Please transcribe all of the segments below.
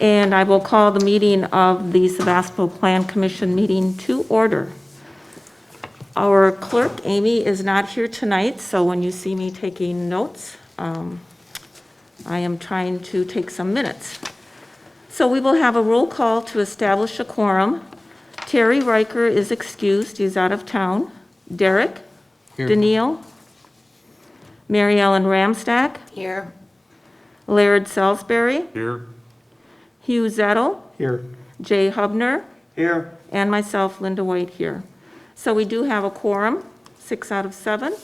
And I will call the meeting of the Sevastopol Plan Commission meeting to order. Our clerk, Amy, is not here tonight, so when you see me taking notes, I am trying to take some minutes. So we will have a roll call to establish a quorum. Terry Riker is excused, he's out of town. Derek? Here. Daniil? Mary Ellen Ramstack? Here. Laird Salisbury? Here. Hugh Zettel? Here. Jay Hubner? Here. And myself, Linda White, here. So we do have a quorum, 6 out of 7.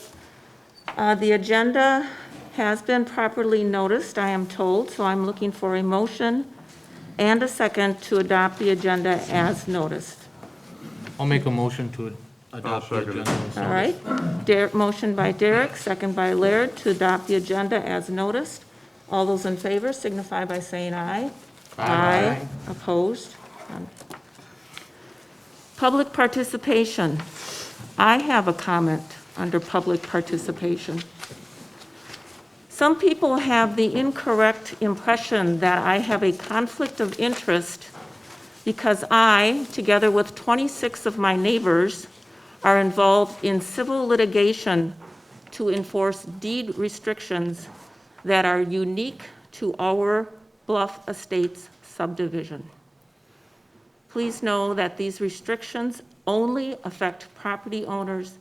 The agenda has been properly noticed, I am told, so I'm looking for a motion and a second to adopt the agenda as noticed. I'll make a motion to adopt the agenda. All right. Motion by Derek, second by Laird to adopt the agenda as noticed. All those in favor signify by saying aye. Aye. Opposed? None. Public participation. I have a comment under public participation. Some people have the incorrect impression that I have a conflict of interest because I, together with 26 of my neighbors, are involved in civil litigation to enforce deed restrictions that are unique to our Bluff Estates subdivision. Please know that these restrictions only affect property owners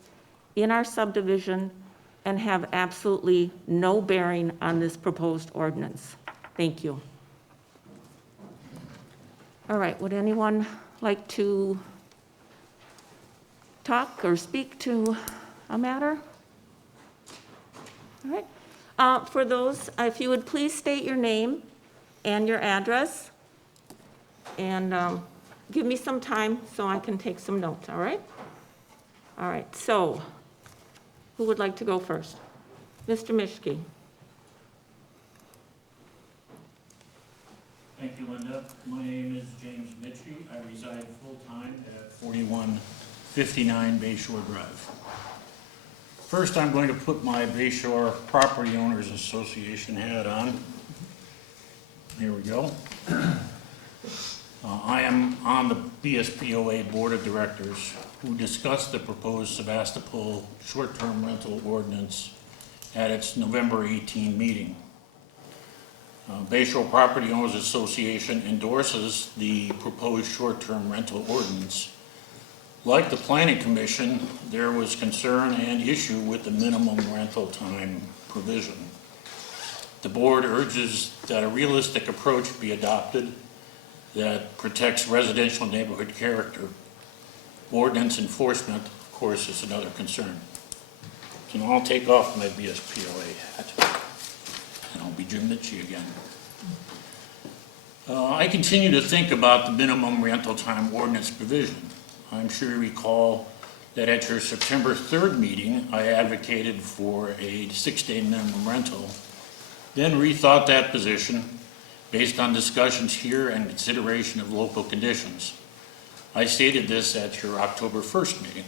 in our subdivision and have absolutely no bearing on this proposed ordinance. Thank you. All right, would anyone like to talk or speak to a matter? All right. For those, if you would please state your name and your address, and give me some time so I can take some notes, all right? All right, so who would like to go first? Mr. Mischke. Thank you, Linda. My name is James Mitchie. I reside full-time at 4159 Bayshore Drive. First, I'm going to put my Bayshore Property Owners Association hat on. Here we go. I am on the BSPOA Board of Directors who discussed the proposed Sevastopol short-term rental ordinance at its November 18 meeting. Bayshore Property Owners Association endorses the proposed short-term rental ordinance. Like the Planning Commission, there was concern and issue with the minimum rental time provision. The board urges that a realistic approach be adopted that protects residential neighborhood character. Ordinance enforcement, of course, is another concern. So now I'll take off my BSPOA hat, and I'll be Jim Mitchie again. I continue to think about the minimum rental time ordinance provision. I'm sure you recall that at your September 3rd meeting, I advocated for a 6-day minimum rental, then rethought that position based on discussions here and consideration of local conditions. I stated this at your October 1st meeting.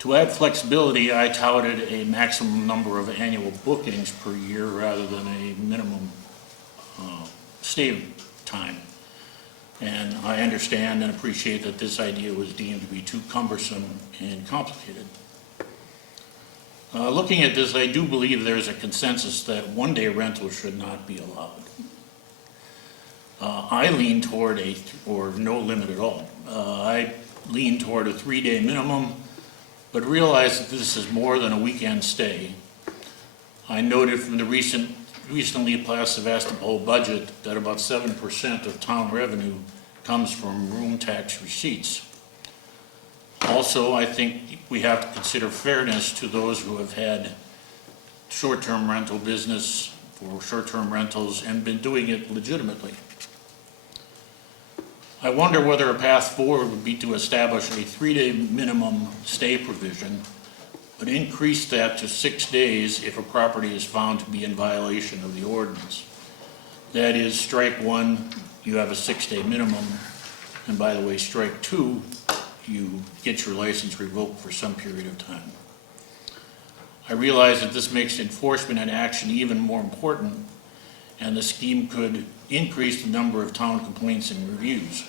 To add flexibility, I touted a maximum number of annual bookings per year rather than a minimum stay time. And I understand and appreciate that this idea was deemed to be too cumbersome and complicated. Looking at this, I do believe there's a consensus that one-day rental should not be allowed. I lean toward or no limit at all. I lean toward a 3-day minimum, but realize that this is more than a weekend stay. I noted from the recently passed Sevastopol budget that about 7% of town revenue comes from room tax receipts. Also, I think we have to consider fairness to those who have had short-term rental business for short-term rentals and been doing it legitimately. I wonder whether a path forward would be to establish a 3-day minimum stay provision, but increase that to 6 days if a property is found to be in violation of the ordinance. That is, strike 1, you have a 6-day minimum, and by the way, strike 2, you get your license revoked for some period of time. I realize that this makes enforcement and action even more important, and the scheme could increase the number of town complaints and reviews.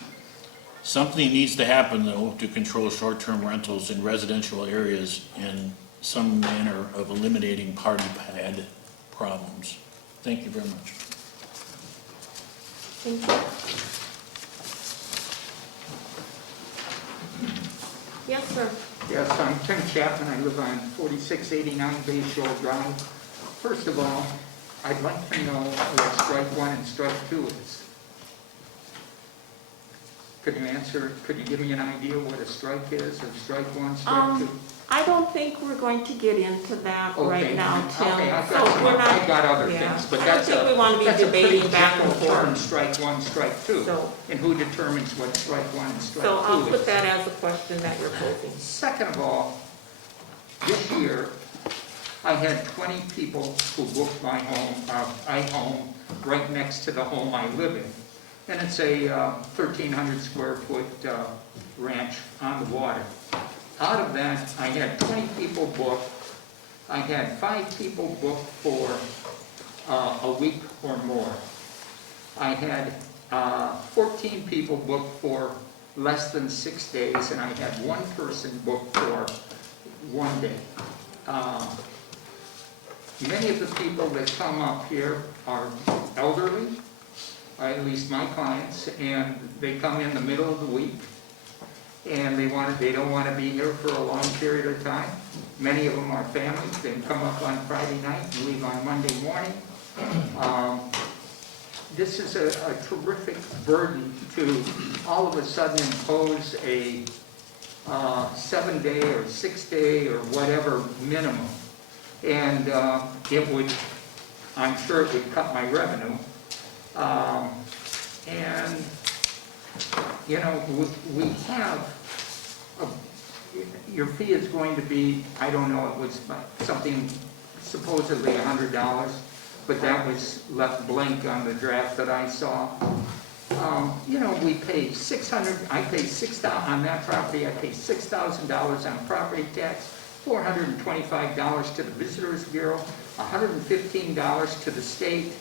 Something needs to happen, though, to control short-term rentals in residential areas and some manner of eliminating party pad problems. Thank you very much. Thank you. Yes, sir. Yes, I'm Tim Chapman. I live on 4689 Bay Shore Drive. First of all, I'd like to know what strike one and strike two is. Could you give me an idea what a strike is, or strike one, strike two? I don't think we're going to get into that right Okay, now, Tim. okay, I've So we're not- I've got other yeah. things, but I don't that's think we want to be that's a pretty debating back and general term, forth. strike one, strike two. So- And who determines what strike one and strike two So is? I'll put that as a question that you're posing. Second of all, this year, I had 20 people who booked my home, home right next to the home I live in. And it's a 1,300 square foot ranch on the water. Out of that, I had 20 people booked. I had 5 people booked for a week or more. I had 14 people booked for less than 6 days, and I had 1 person booked for 1 day. Many of the people that come up here are elderly, at least my clients, and they come in the middle of the week, and they don't want to be here for a long period of time. Many of them are families. They come up on Friday night and leave on Monday morning. This is a terrific burden to all of a sudden impose a 7-day or 6-day or whatever minimum. And it would, I'm sure it would cut my revenue. And, you know, we have, your fee is going to be, I don't know, it was something supposedly $100, but that was left blank on the draft that I saw. You know, we pay on that property, I pay $6,000 on property tax, $425 to the Visitors Bureau, $115 to the state,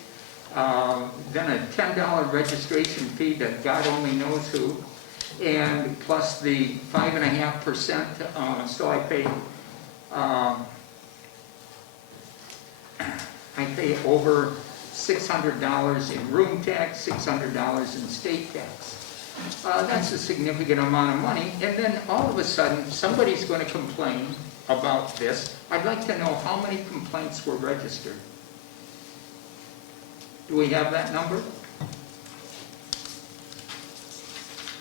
then a $10 registration fee that God only knows who, and plus the 5.5%, so I pay over $600 in room tax, $600 in state tax. That's a significant amount of money, and then all of a sudden, somebody's going to complain about this. I'd like to know how many complaints were registered. Do we have that number?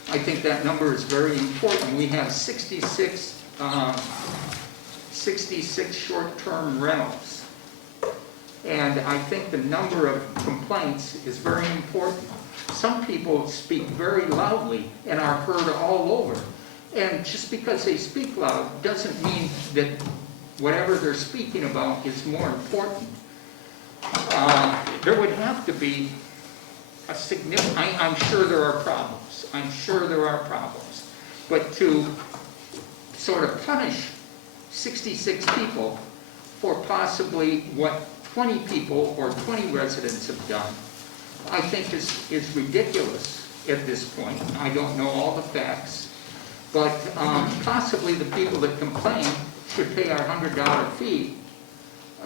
I think that number is very important. We have 66 short-term rentals. And I think the number of complaints is very important. Some people speak very loudly and are heard all over. And just because they speak loud doesn't mean that whatever they're speaking about is more important. There would have to be a significant, I'm sure there are problems. I'm sure there are problems. But to sort of punish 66 people for possibly what 20 people or 20 residents have done, I think is ridiculous at this point. I don't know all the facts, but possibly the people that complain should pay our $100 fee,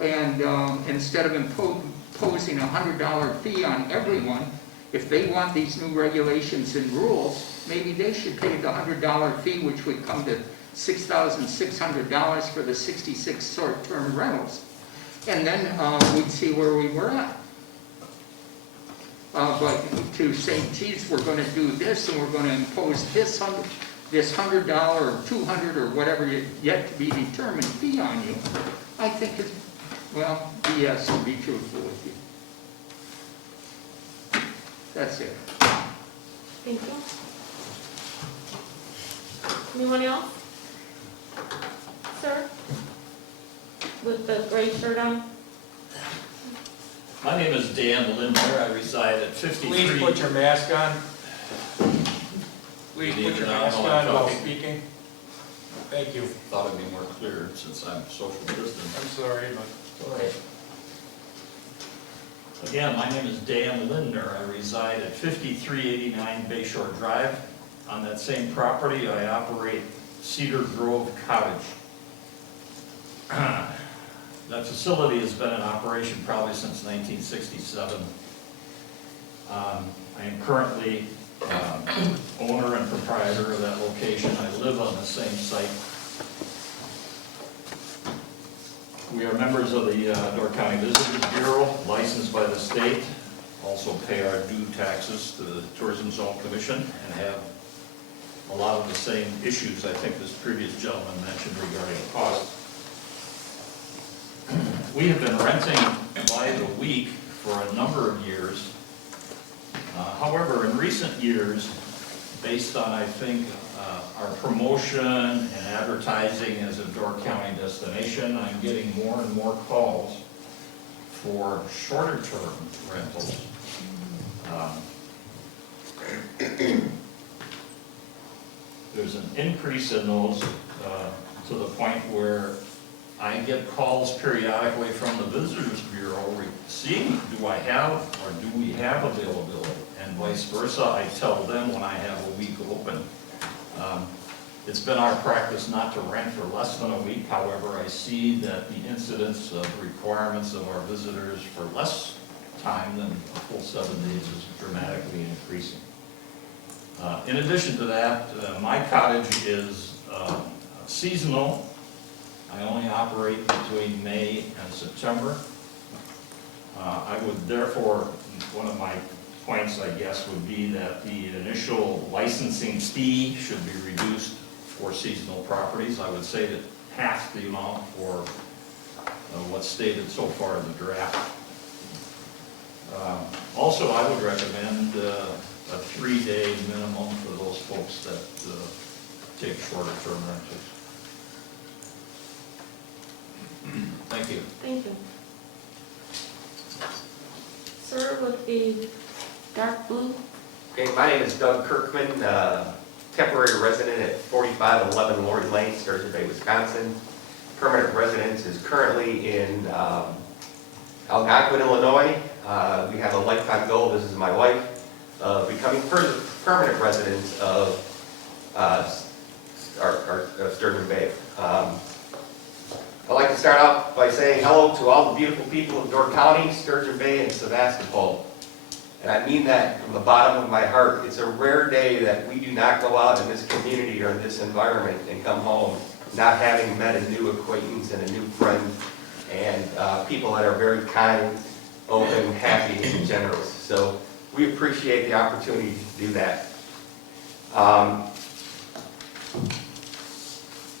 and instead of imposing a $100 fee on everyone, if they want these new regulations and rules, maybe they should pay the $100 fee, which would come to $6,600 for the 66 short-term rentals. And then we'd see where we were at. But to say, geez, we're going to do this and we're going to impose this $100 or $200 or whatever yet to be determined fee on you, I think is, well, BS, to be truthful with you. That's it. Thank you. Anyone else? Sir? With the gray shirt on? My name is Dan Lindner. I reside at 53. Please put your mask on. Please put your mask on while speaking. Thank you. Thought it'd be more clear since I'm social distance. I'm sorry, but Go ahead. Again, my name is Dan Lindner. I reside at 5389 Bayshore Drive. On that same property, I operate Cedar Grove Cottage. That facility has been in operation probably since 1967. I am currently owner and proprietor of that location. I live on the same site. We are members of the Door County Visitors Bureau, licensed by the state, also pay our due taxes to the Tourism Zone Commission, and have a lot of the same issues I think this previous gentleman mentioned regarding costs. We have been renting by the week for a number of years. However, in recent years, based on, I think, our promotion and advertising as a Door County destination, I'm getting more and more calls for shorter-term rentals. There's an increase in those to the point where I get calls periodically from the Visitors Bureau seeing, do I have or do we have availability? And vice versa, I tell them when I have a week open. It's been our practice not to rent for less than a week. However, I see that the incidence of requirements of our visitors for less time than a full 7 days is dramatically increasing. In addition to that, my cottage is seasonal. I only operate between May and September. I would therefore, one of my points, I guess, would be that the initial licensing fee should be reduced for seasonal properties. I would say that half the amount for what's stated so far in the draft. Also, I would recommend a 3-day minimum for those folks that take shorter term rentals. Thank you. Thank you. Sir, with the dark blue? Okay, my name is Doug Kirkman, temporary resident at 4511 Lori Lane, Sturgeon Bay, Wisconsin. Permanent residence is currently in Algonquin, Illinois. We have a lifetime goal, this is my wife, of becoming permanent residents of Sturgeon Bay. I'd like to start out by saying hello to all the beautiful people of Door County, Sturgeon Bay, and Sevastopol. And I mean that from the bottom of my heart. It's a rare day that we do not go out in this community or in this environment and come home not having met a new acquaintance and a new friend, and people that are very kind, open, happy, and generous. So we appreciate the opportunity to do that.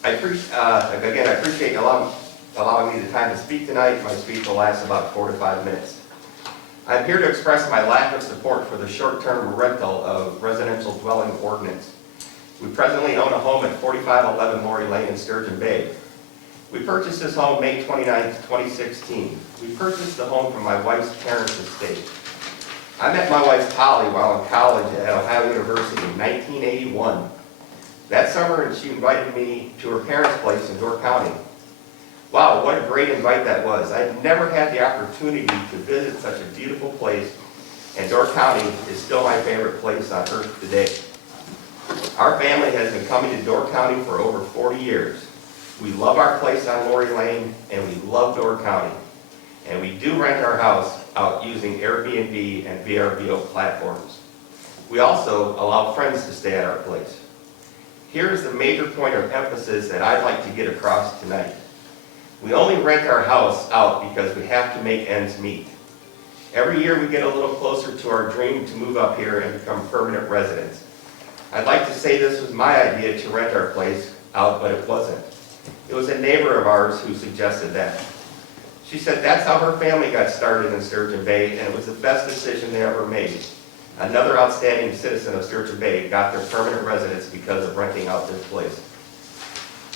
I appreciate allowing me the time to speak tonight. My speech will last about 4 to 5 minutes. I'm here to express my lack of support for the short-term rental of residential dwelling ordinance. We presently own a home at 4511 Lori Lane in Sturgeon Bay. We purchased this home May 29, 2016. We purchased the home from my wife's parents' estate. I met my wife Polly while in college at Ohio University in 1981. That summer, she invited me to her parents' place in Door County. Wow, what a great invite that was. I've never had the opportunity to visit such a beautiful place, and Door County is still my favorite place on earth today. Our family has been coming to Door County for over 40 years. We love our place on Lori Lane, and we love Door County. And we do rent our house out using Airbnb and VRBO platforms. We also allow friends to stay at our place. Here's the major point of emphasis that I'd like to get across tonight. We only rent our house out because we have to make ends meet. Every year we get a little closer to our dream to move up here and become permanent residents. I'd like to say this was my idea to rent our place out, but it wasn't. It was a neighbor of ours who suggested that. She said that's how her family got started in Sturgeon Bay, and it was the best decision they ever made. Another outstanding citizen of Sturgeon Bay got their permanent residence because of renting out their place.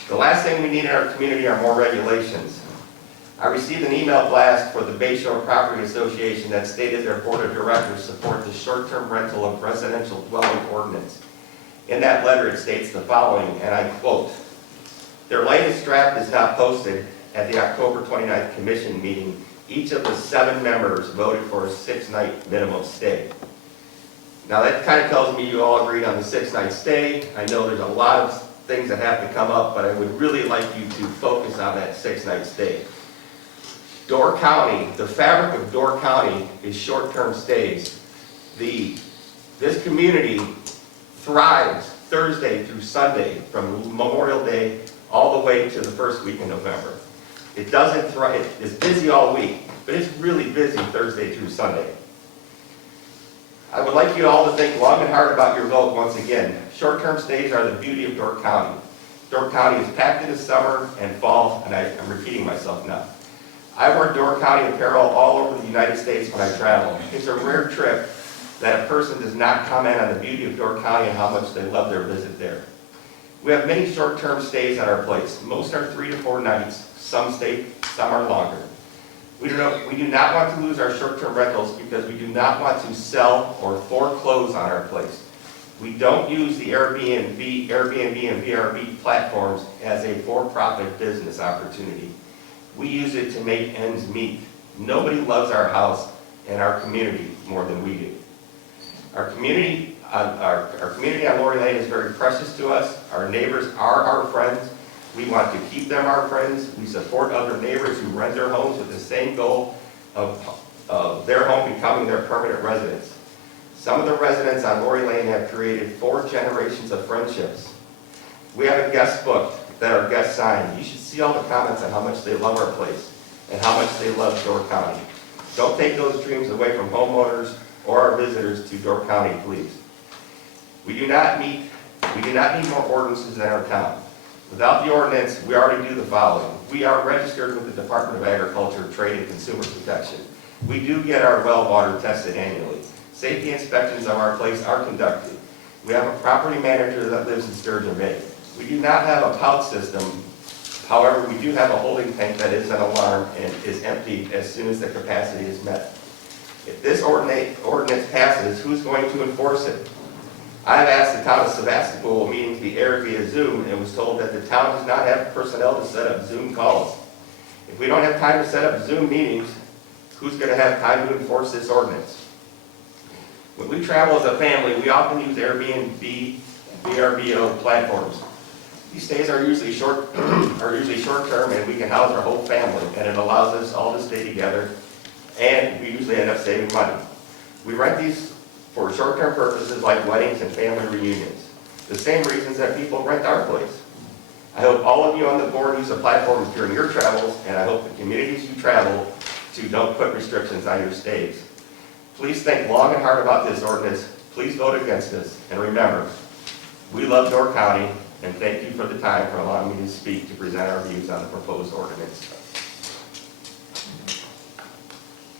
The last thing we need in our community are more regulations. I received an email blast for the Bayshore Property Association that stated their board of directors support the short-term rental of residential dwelling ordinance. In that letter it states the following, and I quote, "Their latest draft is not posted at the October 29th commission meeting Each of the 7 members voted for a 6-night minimum stay. Now that kind of tells me you all agreed on the 6-night stay. I know there's a lot of things that have to come up, but I would really like you to focus on that 6-night stay. Door County, the fabric of Door County is short-term stays. This community thrives Thursday through Sunday, from Memorial Day all the way to the first week in November. It doesn't thrive, it's busy all week, but it's really busy Thursday through Sunday. I would like you all to think long and hard about your vote once again. Short-term stays are the beauty of Door County. Door County is packed in the summer and fall, and I'm repeating myself now. I wear Door County apparel all over the United States when I travel. It's a rare trip that a person does not comment on the beauty of Door County and how much they love their visit there. We have many short-term stays at our place. Most are 3 to 4 nights. Some are longer. We do not want to lose our short-term rentals because we do not want to sell or foreclose on our place. We don't use the Airbnb and VRB platforms as a for-profit business opportunity. We use it to make ends meet. Nobody loves our house and our community more than we do. Our community on Lori Lane is very precious to us. Our neighbors are our friends. We want to keep them our friends. We support other neighbors who rent their homes with the same goal of their home becoming their permanent residence. Some of the residents on Lori Lane have created 4 generations of friendships. We have a guest book that our guests sign. You should see all the comments on how much they love our place and how much they love Door County. Don't take those dreams away from homeowners or our visitors to Door County, please. We do not need more ordinances in our town. Without the ordinance, we already do the following. We are registered with the Department of Agriculture, Trade, and Consumer Protection. We do get our well water tested annually. Safety inspections of our place are conducted. We have a property manager that lives in Sturgeon Bay. We do not have a pout system. However, we do have a holding tank that is an alarm and is emptied as soon as the capacity is met. If this ordinance passes, who's going to enforce it? I have asked the town of Sevastopol meeting to be aired via Zoom and was told that the town does not have personnel to set up Zoom calls. If we don't have time to set up Zoom meetings, who's going to have time to enforce this ordinance? When we travel as a family, we often use Airbnb, VRBO platforms. These stays are usually short term, and we can house our whole family, and it allows us all to stay together, and we usually end up saving money. We rent these for short-term purposes like weddings and family reunions, the same reasons that people rent our place. I hope all of you on the board use the platforms during your travels, and I hope the communities you travel to don't put restrictions on your stays. Please think long and hard about this ordinance. Please vote against this. And remember, we love Door County, and thank you for the time for allowing me to speak to present our views on the proposed ordinance.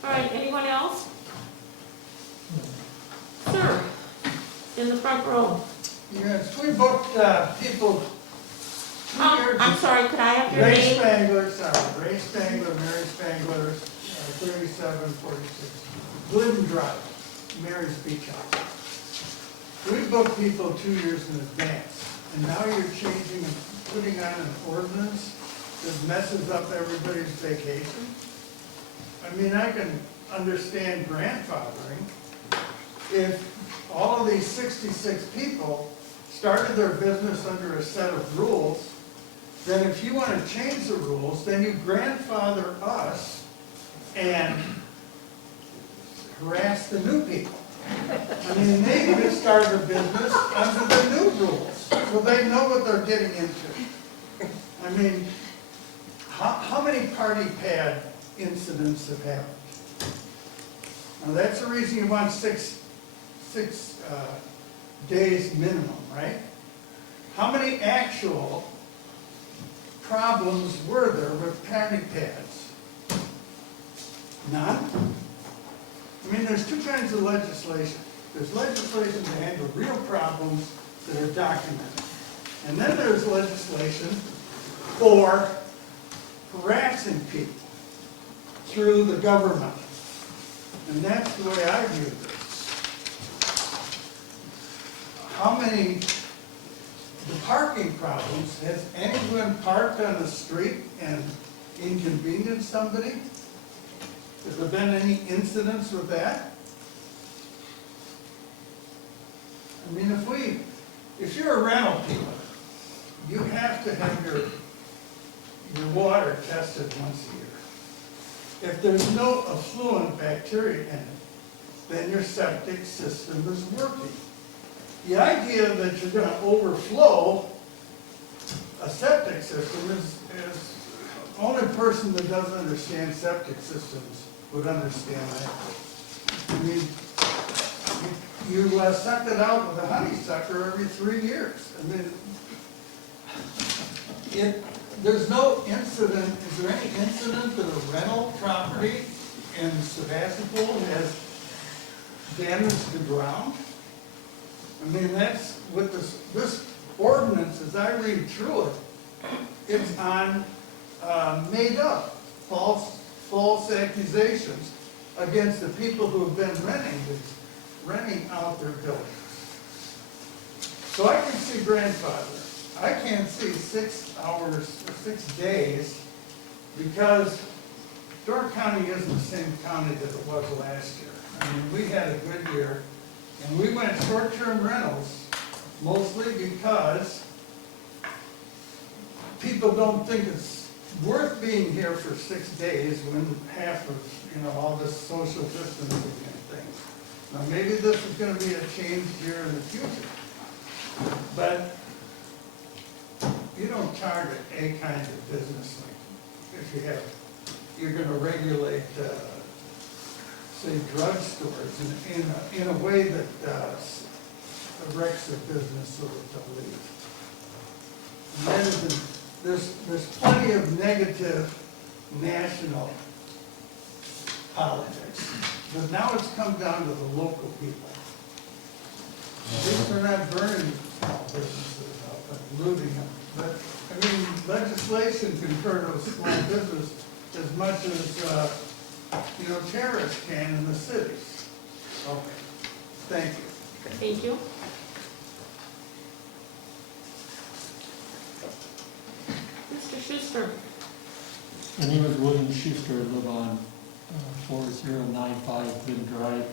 All right, anyone else? Sir, in the front row. Yes, we booked people 2 years. I'm sorry, could I have your Ray name? Spangler, Ray Spangler, Mary Spangler, 3746. Glidden Drive, Mary's Beach House. We booked people 2 years in advance, and now you're changing and putting on an ordinance that messes up everybody's vacation? I mean, I can understand grandfathering if all of these 66 people started their business under a set of rules, then if you want to change the rules, then you grandfather us and harass the new people. I mean, they even started a business under the new rules, so they know what they're getting into. I mean, how many party pad incidents have happened? Now, that's the reason you want six days minimum, right? How many actual problems were there with party pads? None? I mean, there's 2 kinds of legislation. There's legislation to handle real problems that are documented. And then there's legislation for harassing people through the government. And that's the way I view this. How many, the parking problems, has anyone parked on the street and inconvenienced somebody? Has there been any incidents with that? I mean, if you're a rental people, you have to have your water tested once a year. If there's no affluent bacteria in it, then your septic system is working. The idea that you're gonna overflow a septic system is the only person that doesn't understand septic systems would understand that. I mean, you suck it out with a honeysucker every 3 years. I mean, there's no incident, is there any incident that a rental property in Sevastopol has damaged the ground? I mean, that's what this ordinance, as I read through it, it's on made up, false accusations against the people who have been renting out their buildings. So I can see grandfather. I can't see 6 hours or 6 days because Door County isn't the same county that it was last year. I mean, we had a good year, and we went short-term rentals mostly because people don't think it's worth being here for 6 days when half of, all this social distancing and things. Now, maybe this is gonna be a change here in the future, but you don't target a kind of business like if you're gonna regulate, say, drugstores in a way that wrecks the business so that they'll leave. And that isn't, there's plenty of negative national politics, but now it's come down to the local people. At least they're not burning small businesses up and looting them. But, I mean, legislation can hurt a small business as much as, terrorists can in the cities. Okay, thank you. Thank you. Mr. Schuster? My name is William Schuster. I live on 4095 Glidden Drive.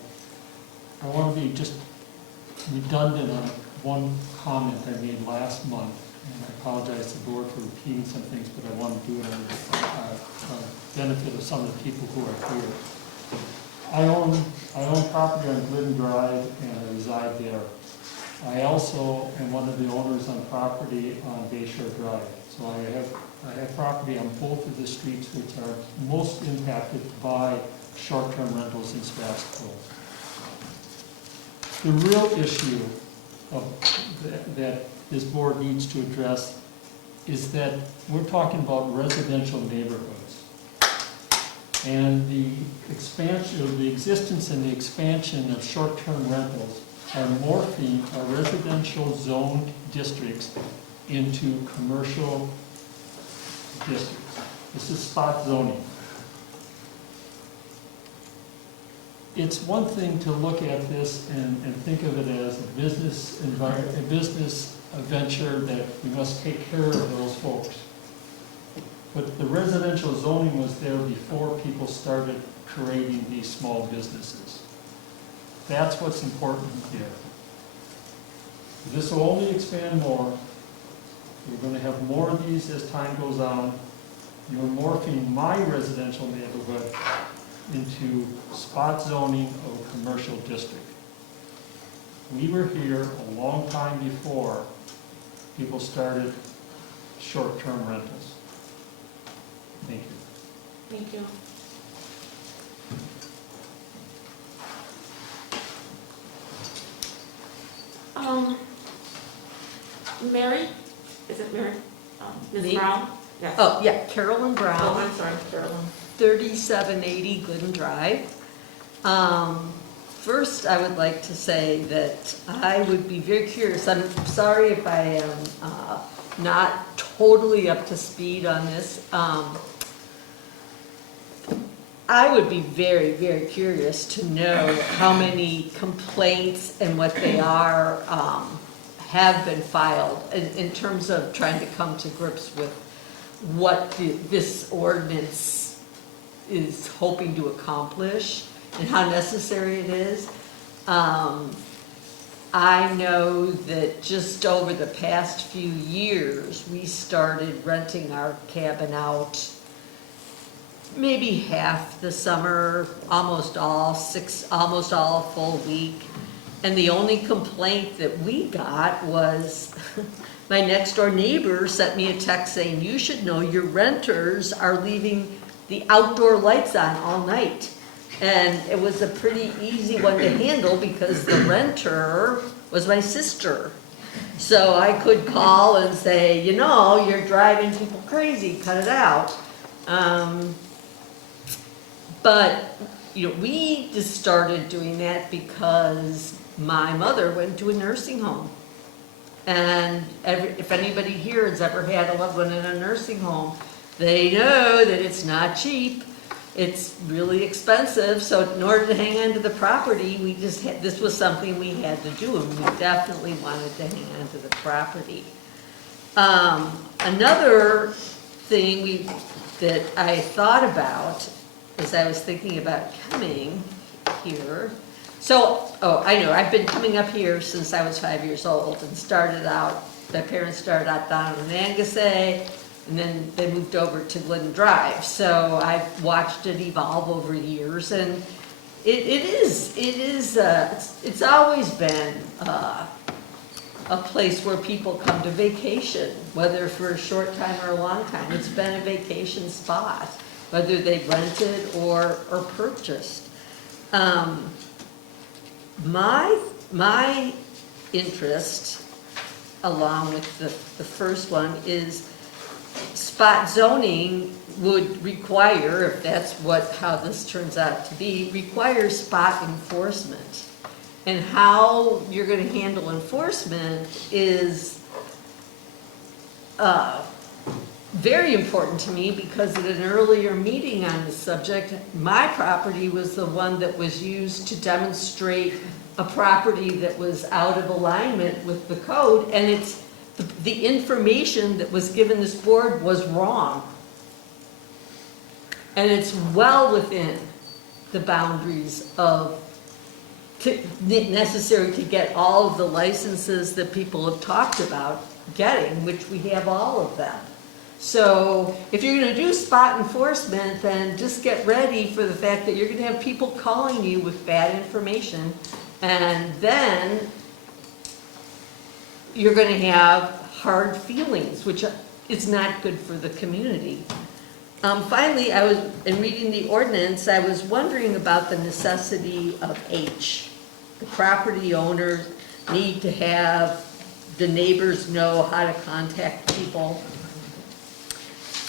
I want to be just redundant on one comment I made last month, and I apologize to the board for repeating some things, but I want to do it on the benefit of some of the people who are here. I own property on Glidden Drive and I reside there. I also am one of the owners on property on Bayshore Drive. So I have property on both of the streets which are most impacted by short-term rentals in Sevastopol. The real issue that this board needs to address is that we're talking about residential neighborhoods. And the expansion, or the existence and the expansion of short-term rentals are morphing our residential zoned districts into commercial districts. This is spot zoning. It's one thing to look at this and think of it as a business environment, a business venture that we must take care of those folks. But the residential zoning was there before people started creating these small businesses. That's what's important here. This will only expand more. You're going to have more of these as time goes on. You're morphing my residential neighborhood into spot zoning of a commercial district. We were here a long time before people started short-term rentals. Thank you. Thank you. Mary? Is it Mary? Ms. Me? Brown? Yes. Oh, yeah, Carolyn Oh, Brown, I'm sorry, Carolyn. 3780 Glidden Drive. First, I would like to say that I would be very curious. I'm sorry if I am not totally up to speed on this. I would be very, very curious to know how many complaints and what they are have been filed in terms of trying to come to grips with what this ordinance is hoping to accomplish and how necessary it is. I know that just over the past few years, we started renting our cabin out maybe half the summer, almost all a full week. And the only complaint that we got was my next door neighbor sent me a text saying, you should know your renters are leaving the outdoor lights on all night. And it was a pretty easy one to handle because the renter was my sister. So I could call and say, you know, you're driving people crazy, cut it out. But, you know, we just started doing that because my mother went to a nursing home. And if anybody here has ever had a loved one in a nursing home, they know that it's not cheap. It's really expensive, so in order to hang on to the property, this was something we had to do, and we definitely wanted to hang on to the property. Another thing that I thought about as I was thinking about coming here, I know, I've been coming up here since I was 5 years old, and my parents started out down in Angasay, and then they moved over to Glidden Drive. So I've watched it evolve over years, and it's always been a place where people come to vacation, whether for a short time or a long time. It's been a vacation spot, whether they've rented or purchased. My interest, along with the first one, is spot zoning would require, if that's how this turns out to be, requires spot enforcement. And how you're going to handle enforcement is very important to me, because at an earlier meeting on this subject, my property was the one that was used to demonstrate a property that was out of alignment with the code, and the information that was given this board was wrong. And it's well within the boundaries necessary to get all of the licenses that people have talked about getting, which we have all of them. So if you're going to do spot enforcement, then just get ready for the fact that you're going to have people calling you with bad information, and then you're going to have hard feelings, which is not good for the community. Finally, in reading the ordinance, I was wondering about the necessity of H. The property owners need to have the neighbors know how to contact people.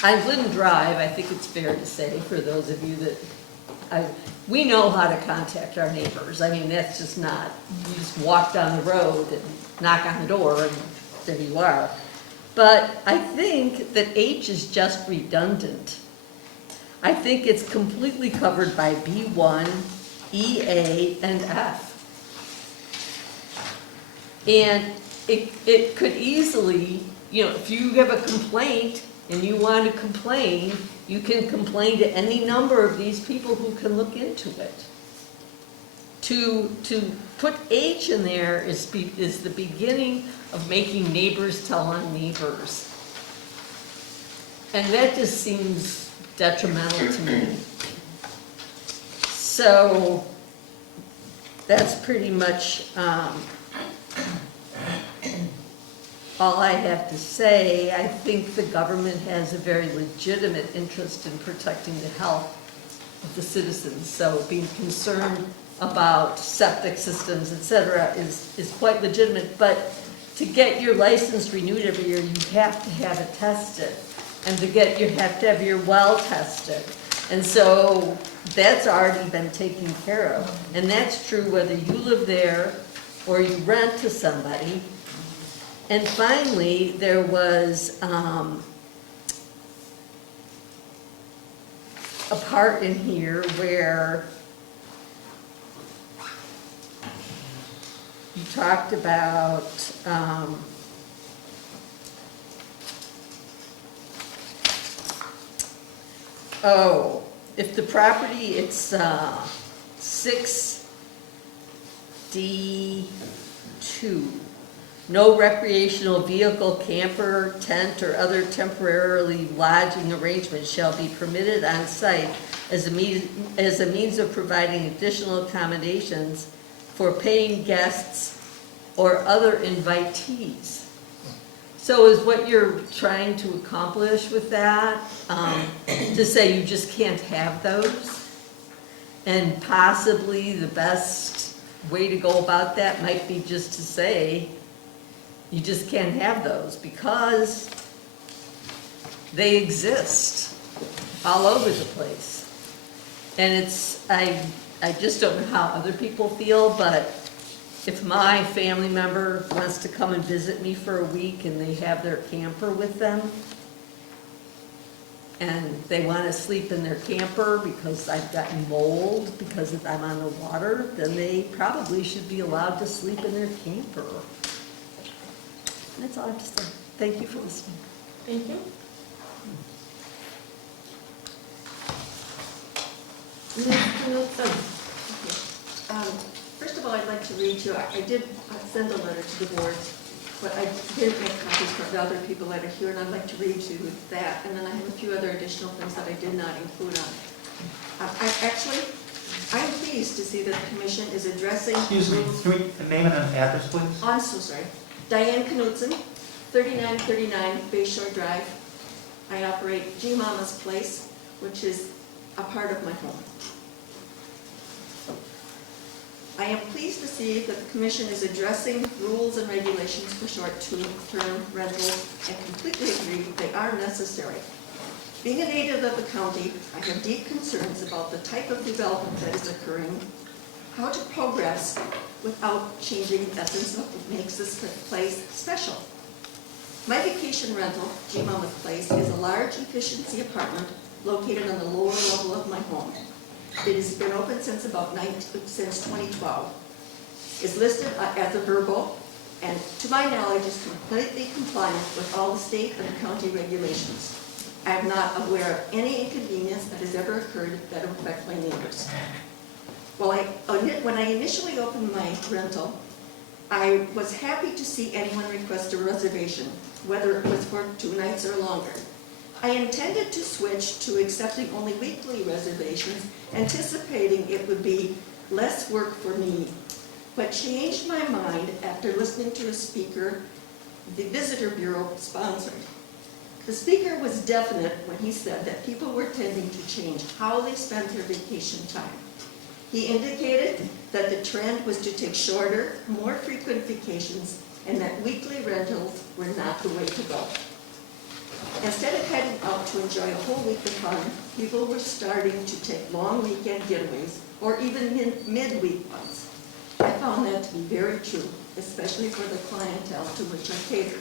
On Glidden Drive, I think it's fair to say, for those of you that, we know how to contact our neighbors. I mean, that's just not, you just walk down the road and knock on the door and there you are. But I think that H is just redundant. I think it's completely covered by B1, EA, and F. And it could easily, if you have a complaint and you want to complain, you can complain to any number of these people who can look into it. To put H in there is the beginning of making neighbors tell on neighbors. And that just seems detrimental to me. So that's pretty much all I have to say. I think the government has a very legitimate interest in protecting the health of the citizens. So being concerned about septic systems, et cetera, is quite legitimate. But to get your license renewed every year, you have to have it tested. And you have to have your well tested. And so that's already been taken care of. And that's true whether you live there or you rent to somebody. And finally, there was a part in here where you talked about if the property, it's 6D2, no recreational vehicle, camper, tent, or other temporarily lodging arrangement shall be permitted on site as a means of providing additional accommodations for paying guests or other invitees. So is what you're trying to accomplish with that, to say you just can't have those? And possibly the best way to go about that might be just to say, you just can't have those because they exist all over the place. And it's, I just don't know how other people feel, but if my family member wants to come and visit me for a week and they have their camper with them, and they want to sleep in their camper because I've gotten mold because I'm on the water, then they probably should be allowed to sleep in their camper. That's all I have to say. Thank you for listening. Thank you. First of all, I'd like to read you, I did send a letter to the board, but I didn't make copies for the other people that are here, and I'd like to read you that, and then I have a few other additional things that I did not include on. I'm pleased to see that the commission is addressing. Excuse me, can we name and address, please? Oh, I'm so sorry. Diane Knudsen, 3939 Bayshore Drive. I operate G Mama's Place, which is a part of my home. I am pleased to see that the commission is addressing rules and regulations for short-term rentals and completely agree they are necessary. Being a native of the county, I have deep concerns about the type of development that is occurring, how to progress without changing the essence of what makes this place special. My vacation rental, G Mama's Place, is a large efficiency apartment located on the lower level of my home. It has been open since since 2012. It's listed as a verbo, and to my knowledge is completely compliant with all the state and county regulations. I am not aware of any inconvenience that has ever occurred that will affect my neighbors. When I initially opened my rental, I was happy to see anyone request a reservation, whether it was for 2 nights or longer. I intended to switch to accepting only weekly reservations, anticipating it would be less work for me, but changed my mind after listening to a speaker the Visitor Bureau sponsored. The speaker was definite when he said that people were tending to change how they spent their vacation time. He indicated that the trend was to take shorter, more frequent vacations, and that weekly rentals were not the way to go. Instead of heading out to enjoy a whole week of fun, people were starting to take long weekend getaways or even mid-week ones. I found that to be very true, especially for the clientele to which I cater.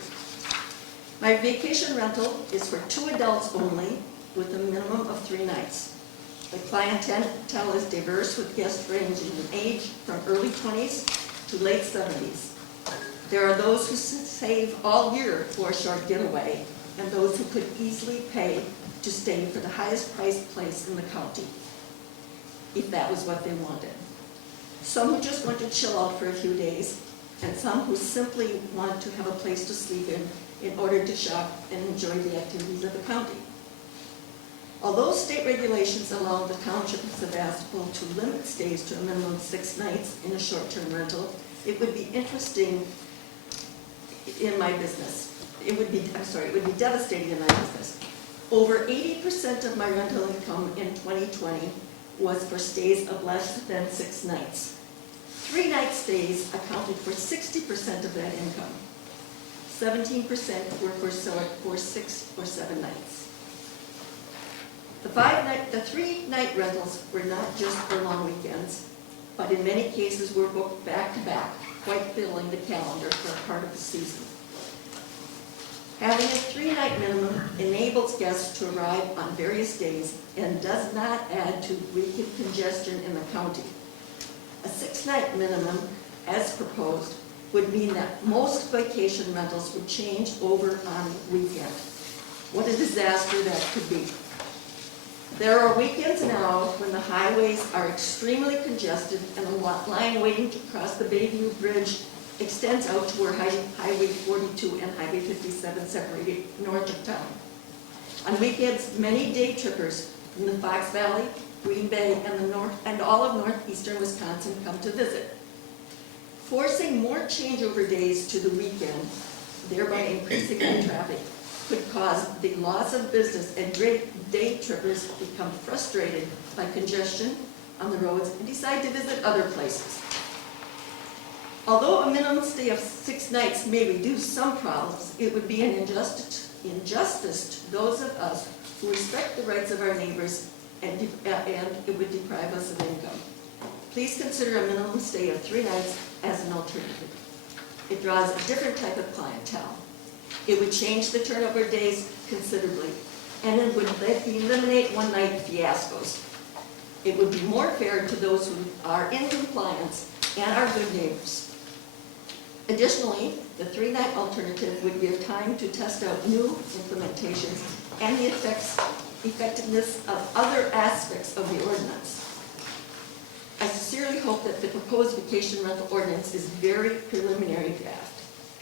My vacation rental is for 2 adults only, with a minimum of 3 nights. The clientele is diverse, with guests ranging in age from early 20s to late 70s. There are those who save all year for a short getaway, and those who could easily pay to stay for the highest priced place in the county, if that was what they wanted. Some who just want to chill out for a few days, and some who simply want to have a place to sleep in order to shop and enjoy the activities of the county. Although state regulations allow the township of Sevastopol to limit stays to a minimum of 6 nights in a short-term rental, it would be interesting in my business. It would be devastating in my business. Over 80% of my rental income in 2020 was for stays of less than 6 nights. 3-night stays accounted for 60% of that income. 17% were for 6 or 7 nights. The 3-night rentals were not just for long weekends, but in many cases were booked back-to-back, quite filling the calendar for a part of the season. Having a 3-night minimum enables guests to arrive on various days and does not add to weekend congestion in the county. A 6-night minimum, as proposed, would mean that most vacation rentals would change over on weekend. What a disaster that could be. There are weekends now when the highways are extremely congested and the line waiting to cross the Bayview Bridge extends out to where Highway 42 and Highway 57 separate north of town. On weekends, many day trippers from the Fox Valley, Green Bay, and all of northeastern Wisconsin come to visit. Forcing more changeover days to the weekend, thereby increasing the traffic, could cause the loss of business, and day trippers become frustrated by congestion on the roads and decide to visit other places. Although a minimum stay of 6 nights may reduce some problems, it would be an injustice to those of us who respect the rights of our neighbors, and it would deprive us of income. Please consider a minimum stay of 3 nights as an alternative. It draws a different type of clientele. It would change the turnover days considerably, and it would eliminate one-night fiascos. It would be more fair to those who are in compliance and are good neighbors. Additionally, the 3-night alternative would give time to test out new implementations and the effectiveness of other aspects of the ordinance. I sincerely hope that the proposed vacation rental ordinance is very preliminary draft.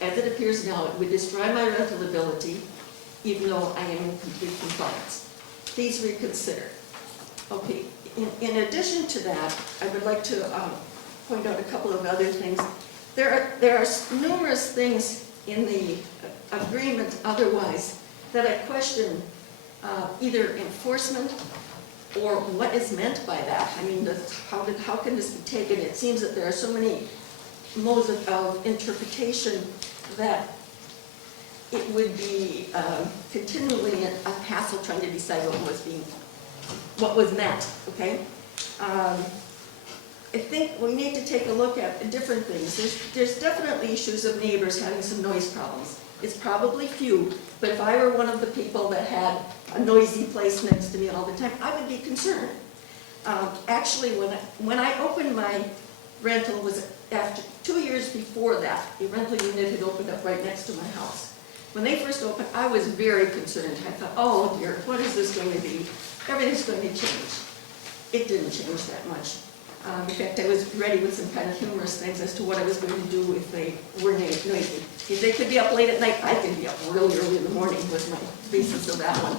As it appears now, it would destroy my rental ability, even though I am in complete compliance. Please reconsider. Okay, in addition to that, I would like to point out a couple of other things. There are numerous things in the agreement otherwise that I question either enforcement or what is meant by that. I mean, how can this be taken? It seems that there are so many modes of interpretation that it would be continually a hassle trying to decide what was meant, okay? I think we need to take a look at different things. There's definitely issues of neighbors having some noise problems. It's probably few, but if I were one of the people that had a noisy place next to me all the time, I would be concerned. Actually, when I opened my rental was after 2 years before that, a rental unit had opened up right next to my house. When they first opened, I was very concerned. I thought, oh dear, what is this going to be? Everything's going to change. It didn't change that much. In fact, I was ready with some kind of humorous things as to what I was going to do if they were noisy. If they could be up late at night, I could be up really early in the morning was my basis of that one.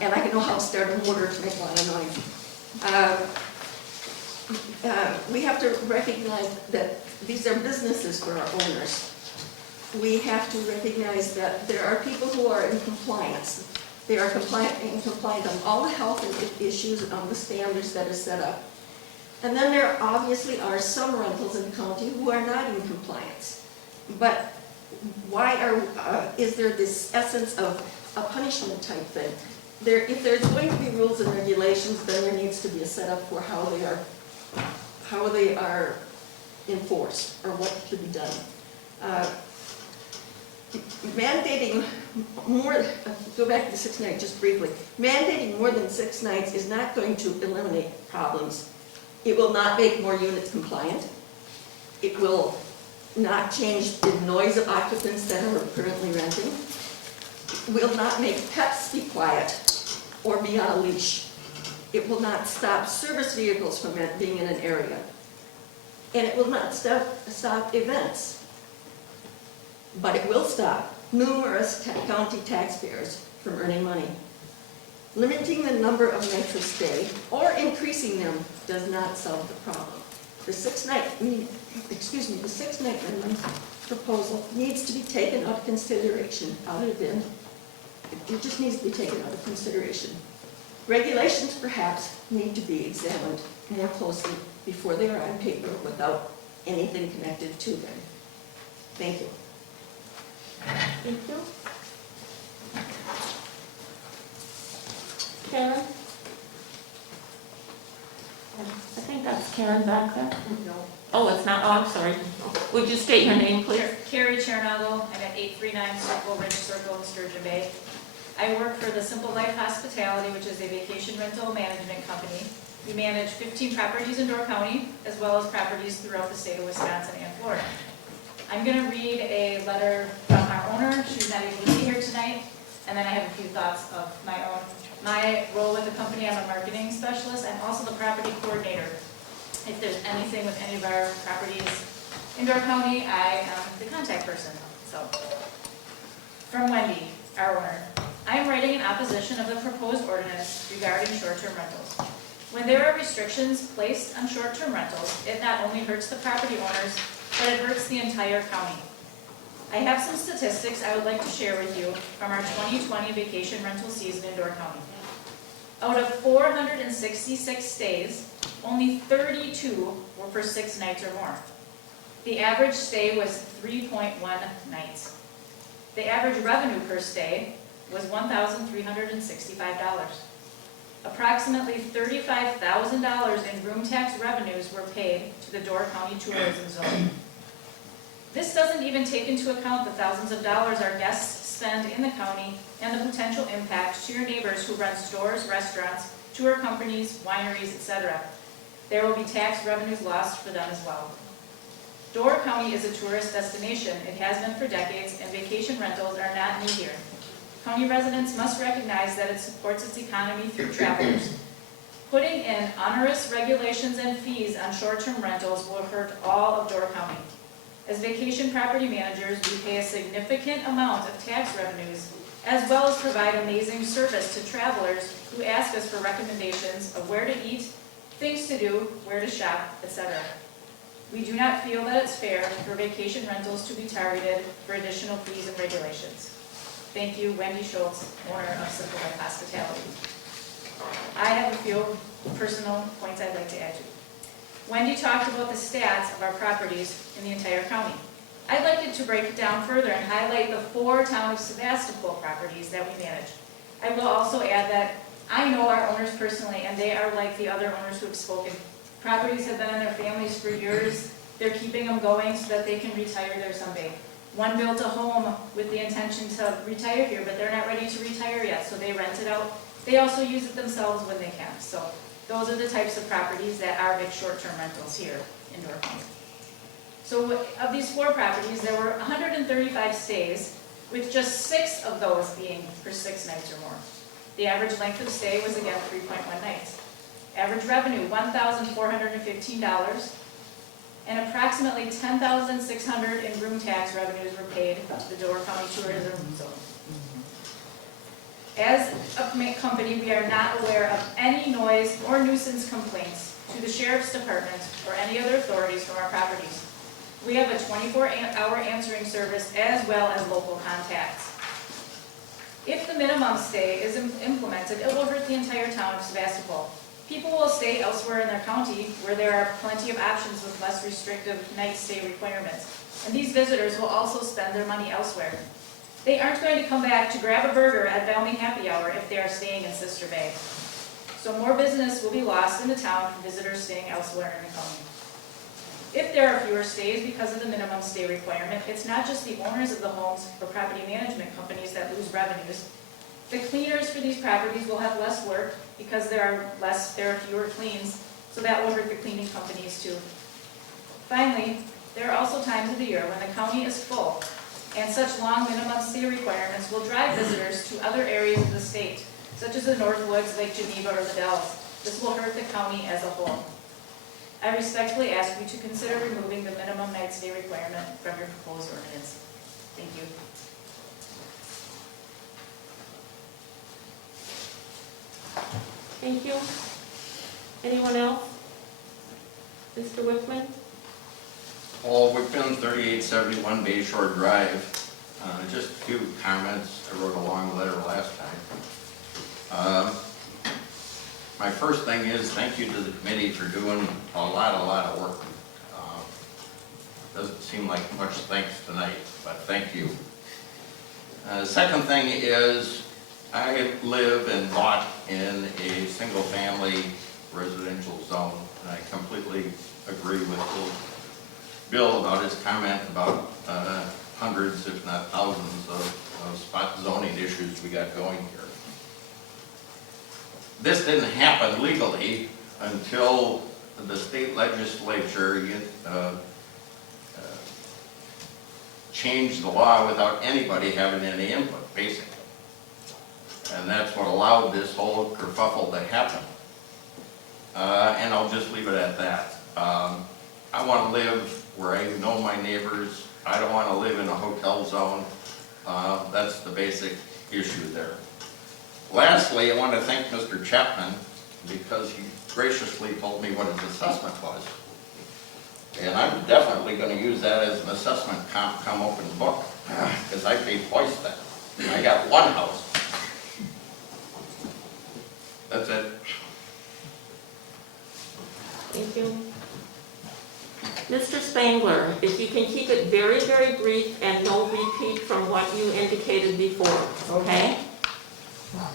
And I can know how to start a motor to make a lot of noise. We have to recognize that these are businesses for our owners. We have to recognize that there are people who are in compliance. They are compliant on all the health issues, on the standards that are set up. And then there obviously are some rentals in the county who are not in compliance. But why is there this essence of a punishment type thing? If there's going to be rules and regulations, then there needs to be a setup for how they are enforced or what should be done. Mandating more, go back to the 6 nights just briefly. Mandating more than 6 nights is not going to eliminate problems. It will not make more units compliant. It will not change the noise of occupants that are currently renting. It will not make pets be quiet or be on a leash. It will not stop service vehicles from being in an area. And it will not stop events. But it will stop numerous county taxpayers from earning money. Limiting the number of nights of stay or increasing them does not solve the problem. The 6-night minimum proposal needs to be taken out of consideration, it just needs to be taken out of consideration. Regulations perhaps need to be examined more closely before they are on paper without anything connected to them. Thank you. Thank you. Karen? I think that's Karen back there. No. Oh, it's not, oh, I'm sorry. Would you state your name, please? Carrie Chernago. I'm at 839 Circle Ridge Circle in Sturgeon Bay. I work for the Simple Life Hospitality, which is a vacation rental management company. We manage 15 properties in Door County, as well as properties throughout the state of Wisconsin and Florida. I'm going to read a letter from our owner. She's not able to be here tonight. And then I have a few thoughts of my own. My role with the company, I'm a marketing specialist. I'm also the property coordinator. If there's anything with any of our properties in Door County, I am the contact person. So, from Wendy, our owner. I am writing in opposition of the proposed ordinance regarding short-term rentals. When there are restrictions placed on short-term rentals, it not only hurts the property owners, but it hurts the entire county. I have some statistics I would like to share with you from our 2020 vacation rental season in Door County. Out of 466 stays, only 32 were for 6 nights or more. The average stay was 3.1 nights. The average revenue per stay was $1,365. Approximately $35,000 in room tax revenues were paid to the Door County Tourism Zone. This doesn't even take into account the thousands of dollars our guests spend in the county and the potential impact to your neighbors who run stores, restaurants, tour companies, wineries, etc. There will be tax revenues lost for them as well. Door County is a tourist destination. It has been for decades, and vacation rentals are not new here. County residents must recognize that it supports its economy through travelers. Putting in onerous regulations and fees on short-term rentals will hurt all of Door County. As vacation property managers, we pay a significant amount of tax revenues, as well as provide amazing service to travelers who ask us for recommendations of where to eat, things to do, where to shop, etc. We do not feel that it's fair for vacation rentals to be targeted for additional fees and regulations. Thank you, Wendy Schultz, owner of Simple Life Hospitality. I have a few personal points I'd like to add to. Wendy talked about the stats of our properties in the entire county. I'd like it to break it down further and highlight the 4 town of Sevastopol properties that we manage. I will also add that I know our owners personally, and they are like the other owners who have spoken. Properties have been in their families for years. They're keeping them going so that they can retire there someday. One built a home with the intention to retire here, but they're not ready to retire yet, so they rent it out. They also use it themselves when they can. So those are the types of properties that are big short-term rentals here in Door County. So of these 4 properties, there were 135 stays, with just 6 of those being for 6 nights or more. The average length of stay was again 3.1 nights. Average revenue, $1,415, and approximately $10,600 in room tax revenues were paid to the Door County Tourism Zone. As a company, we are not aware of any noise or nuisance complaints to the Sheriff's Department or any other authorities from our properties. We have a 24-hour answering service as well as local contacts. If the minimum stay is implemented, it will hurt the entire town of Sevastopol. People will stay elsewhere in their county where there are plenty of options with less restrictive night stay requirements. And these visitors will also spend their money elsewhere. They aren't going to come back to grab a burger at Valmy Happy Hour if they are staying in Sister Bay. So more business will be lost in the town from visitors staying elsewhere in the county. If there are fewer stays because of the minimum stay requirement, it's not just the owners of the homes or property management companies that lose revenues. The cleaners for these properties will have less work because there are fewer cleans, so that will hurt the cleaning companies too. Finally, there are also times of the year when the county is full, and such long minimum stay requirements will drive visitors to other areas of the state, such as the Northwoods, Lake Geneva, or the Dells. This will hurt the county as a whole. I respectfully ask you to consider removing the minimum night stay requirement from your proposed ordinance. Thank you. Thank you. Anyone else? Mr. Wickman? Paul Wickman, 3871 Bay Shore Drive. Just a few comments. I wrote a long letter last time. My first thing is thank you to the committee for doing a lot of work. Doesn't seem like much thanks tonight, but thank you. Second thing is I live and bought in a single-family residential zone, and I completely agree with Bill about his comment about hundreds, if not thousands, of spot zoning issues we got going here. This didn't happen legally until the state legislature changed the law without anybody having any input, basically. And that's what allowed this whole kerfuffle to happen. And I'll just leave it at that. I want to live where I know my neighbors. I don't want to live in a hotel zone. That's the basic issue there. Lastly, I want to thank Mr. Chapman because he graciously told me what his assessment was. And I'm definitely going to use that as an assessment come open book, because I paid twice that. I got one house. That's it. Thank you. Mr. Spangler, if you can keep it very, very brief and no repeat from what you indicated before, okay?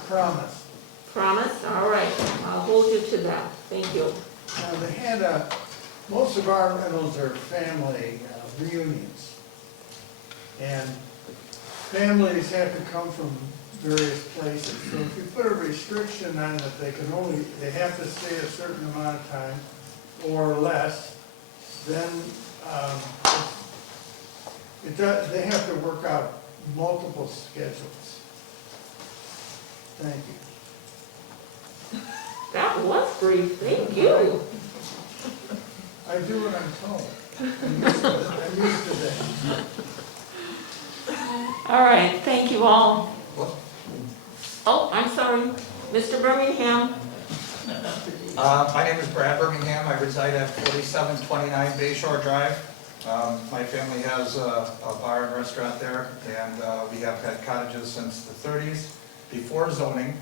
Promise. Promise? All right, I'll hold you to that. Thank you. Now, they had most of our rentals are family reunions. And families have to come from various places. So if you put a restriction on that they have to stay a certain amount of time or less, then they have to work out multiple schedules. Thank you. That was brief, thank you. I do what I'm told. I'm used to that. All right, thank you all. Oh, I'm sorry, Mr. Birmingham. My name is Brad Birmingham. I reside at 4729 Bayshore Drive. My family has a bar and restaurant there, and we have had cottages since the 30s. Before zoning,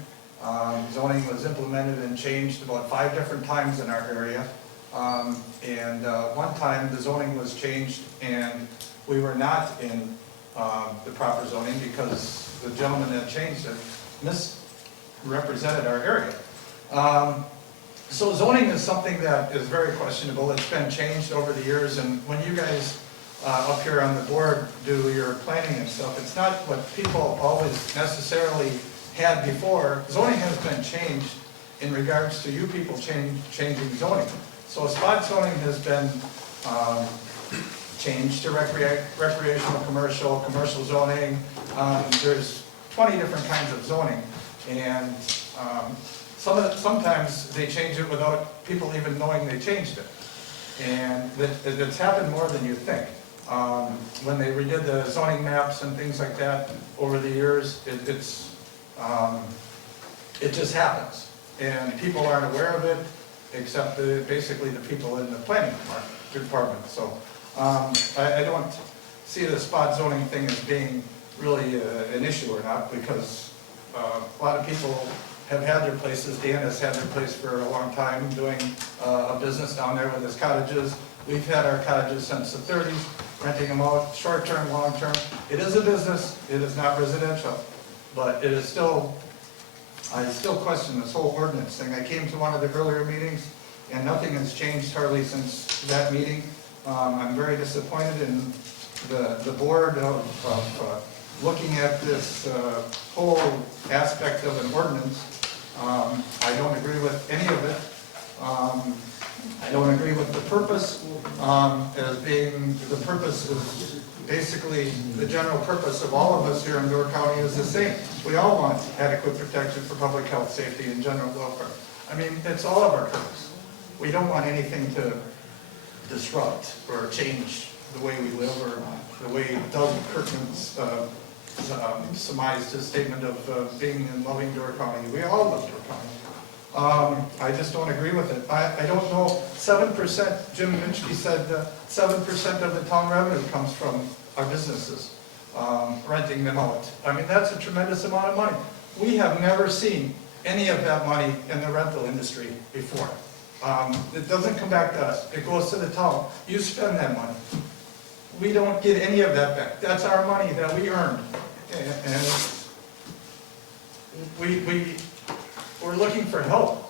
zoning was implemented and changed about 5 different times in our area. One time the zoning was changed and we were not in the proper zoning because the gentleman that changed it misrepresented our area. So zoning is something that is very questionable. It's been changed over the years, and when you guys up here on the board do your planning and stuff, it's not what people always necessarily had before. Zoning has been changed in regards to you people changing zoning. So spot zoning has been changed to recreational, commercial zoning. There's 20 different kinds of zoning, and sometimes they change it without people even knowing they changed it. And it's happened more than you think. When they redid the zoning maps and things like that over the years, it just happens. And people aren't aware of it, except basically the people in the planning department. So I don't see the spot zoning thing as being really an issue or not, because a lot of people have had their places. Dan has had their place for a long time doing a business down there with his cottages. We've had our cottages since the 30s, renting them out, short-term, long-term. It is a business, it is not residential, but it is still, I still question this whole ordinance thing. I came to one of the earlier meetings, and nothing has changed hardly since that meeting. I'm very disappointed in the board of looking at this whole aspect of an ordinance. I don't agree with any of it. I don't agree with the purpose as being, the purpose is basically, the general purpose of all of us here in Door County is the same. We all want adequate protection for public health, safety, and general welfare. I mean, it's all of our purpose. We don't want anything to disrupt or change the way we live, or the way Doug Kirkman's surmised his statement of being in loving Door County. We all love Door County. I just don't agree with it. I don't know, 7%, Jim Minsky said 7% of the town revenue comes from our businesses, renting them out. I mean, that's a tremendous amount of money. We have never seen any of that money in the rental industry before. It doesn't come back to us. It goes to the town. You spend that money. We don't get any of that back. That's our money that we earned. And we're looking for help.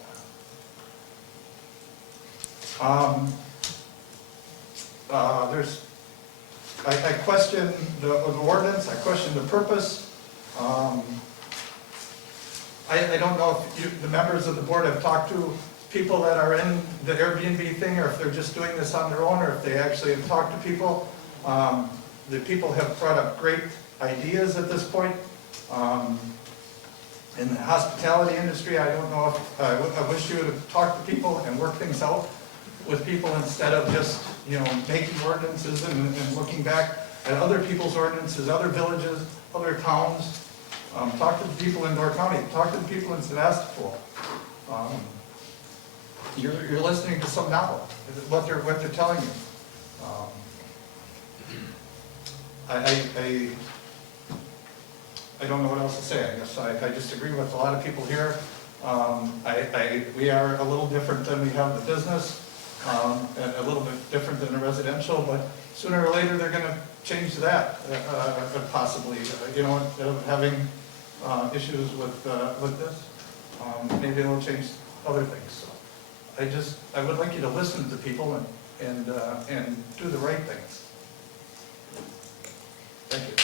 I question the ordinance. I question the purpose. I don't know if the members of the board have talked to people that are in the Airbnb thing, or if they're just doing this on their own, or if they actually have talked to people. The people have brought up great ideas at this point. In the hospitality industry, I don't know if, I wish you would have talked to people and worked things out with people instead of just, making ordinances and looking back at other people's ordinances, other villages, other towns. Talk to the people in Door County, talk to the people in Sevastopol. You're listening to some now, what they're telling you. I don't know what else to say. I guess I disagree with a lot of people here. We are a little different than we have the business, and a little bit different than the residential, but sooner or later they're gonna change that, possibly, instead of having issues with this. Maybe they'll change other things. So I would like you to listen to people and do the right things. Thank you.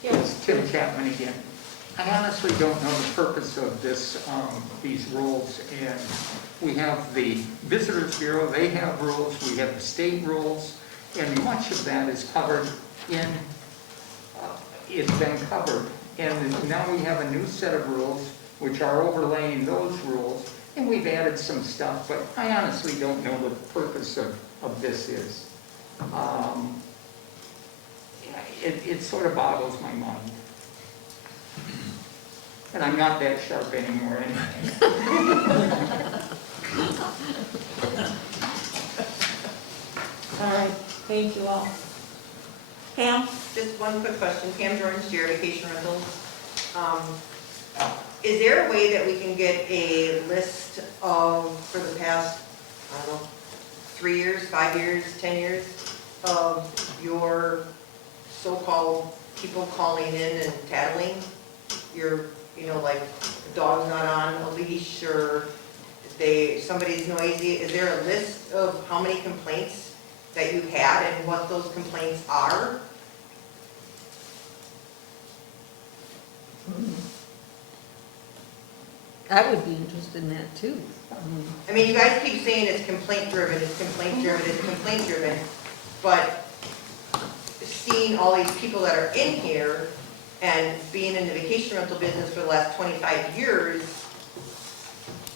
Yes, Tim Chapman again. I honestly don't know the purpose of these rules, and we have the Visitors Bureau, they have rules, we have the state rules, and much of that is covered it's been covered. And now we have a new set of rules, which are overlaying those rules, and we've added some stuff, but I honestly don't know what the purpose of this is. It sort of boggles my mind. And I'm not that sharp anymore anyway. All right, thank you all. Pam? Just one quick question. Pam Jordan, Steer Vacation Rentals. Is there a way that we can get a list of, for the past, I don't know, 3 years, 5 years, 10 years, of your so-called people calling in and tattling? Your, like the dog's not on a leash, or somebody's noisy. Is there a list of how many complaints that you've had and what those complaints are? I would be interested in that too. I mean, you guys keep saying it's complaint driven, it's complaint driven, it's complaint driven, but seeing all these people that are in here and being in the vacation rental business for the last 25 years,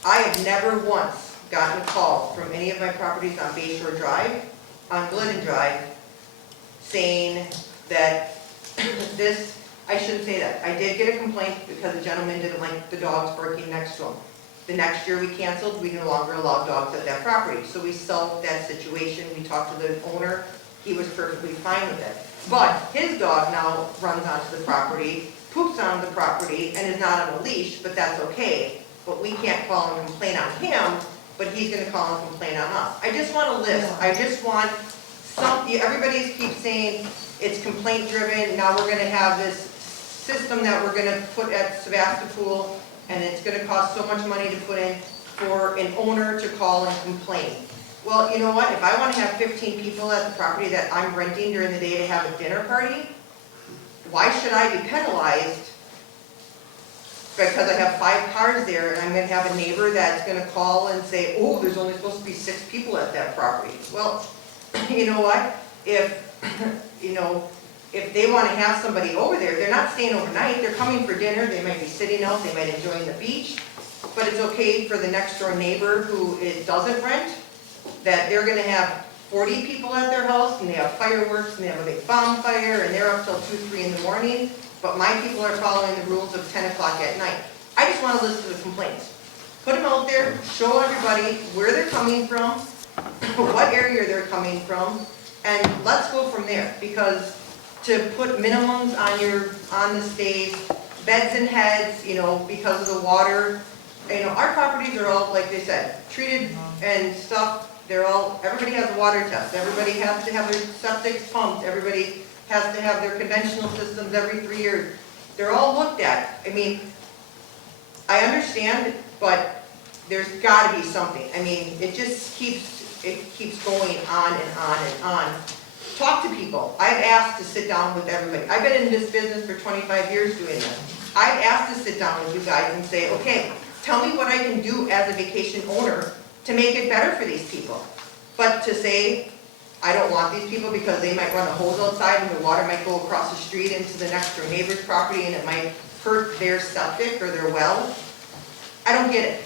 I have never once gotten a call from any of my properties on Bayshore Drive, on Glidden Drive, saying that I shouldn't say that. I did get a complaint because a gentleman didn't like the dogs barking next to him. The next year we canceled, we no longer allowed dogs at that property. So we solved that situation. We talked to the owner. He was perfectly fine with it. But his dog now runs onto the property, poops on the property, and is not on a leash, but that's okay. But we can't call and complain on him, but he's gonna call and complain on us. I just want a list. I just want everybody keeps saying it's complaint driven. Now we're gonna have this system that we're gonna put at Sevastopol, and it's gonna cost so much money to put in for an owner to call and complain. Well, you know what, if I wanna have 15 people at the property that I'm renting during the day to have a dinner party, why should I be penalized because I have 5 cars there and I'm gonna have a neighbor that's gonna call and say, oh, there's only supposed to be 6 people at that property? Well, you know what, if they want to have somebody over there, they're not staying overnight, they're coming for dinner, they might be sitting out, they might enjoy the beach, but it's okay for the next door neighbor who doesn't rent, that they're going to have 40 people at their house, and they have fireworks, and they have a big bonfire, and they're up till 2, 3 in the morning, but my people are following the rules of 10 o'clock at night. I just want a list of the complaints. Put them out there, show everybody where they're coming from, what area they're coming from, and let's go from there, because to put minimums on the stays, beds and heads, because of the water, our properties are all, like they said, treated and stuff. Everybody has a water test. Everybody has to have their septic pumped. Everybody has to have their conventional systems every 3 years. They're all looked at. I mean, I understand, but there's got to be something. I mean, it keeps going on and on and on. Talk to people. I've asked to sit down with everybody. I've been in this business for 25 years doing this. I've asked to sit down with you guys and say, okay, tell me what I can do as a vacation owner to make it better for these people. But to say, I don't want these people because they might run a hose outside and the water might go across the street into the next door neighbor's property and it might hurt their septic or their well. I don't get it.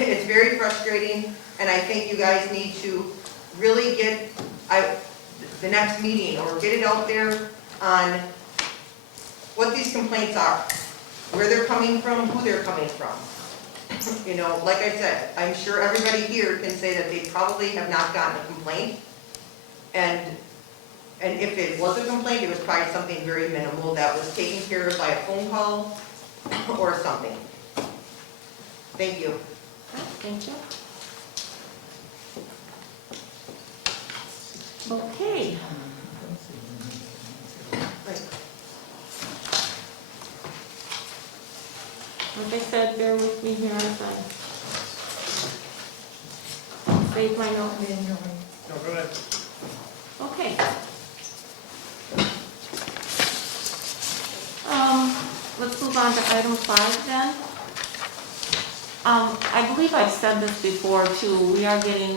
It's very frustrating, and I think you guys need to really get the next meeting, or get it out there on what these complaints are, where they're coming from, who they're coming from. You know, like I said, I'm sure everybody here can say that they probably have not gotten a complaint, and if it was a complaint, it was probably something very minimal that was taken care of by a phone call or something. Thank you. Thank you. Okay. Like I said, bear with me here as I save my note. No, go ahead. Okay. Let's move on to item 5 then. I believe I've said this before too. We are getting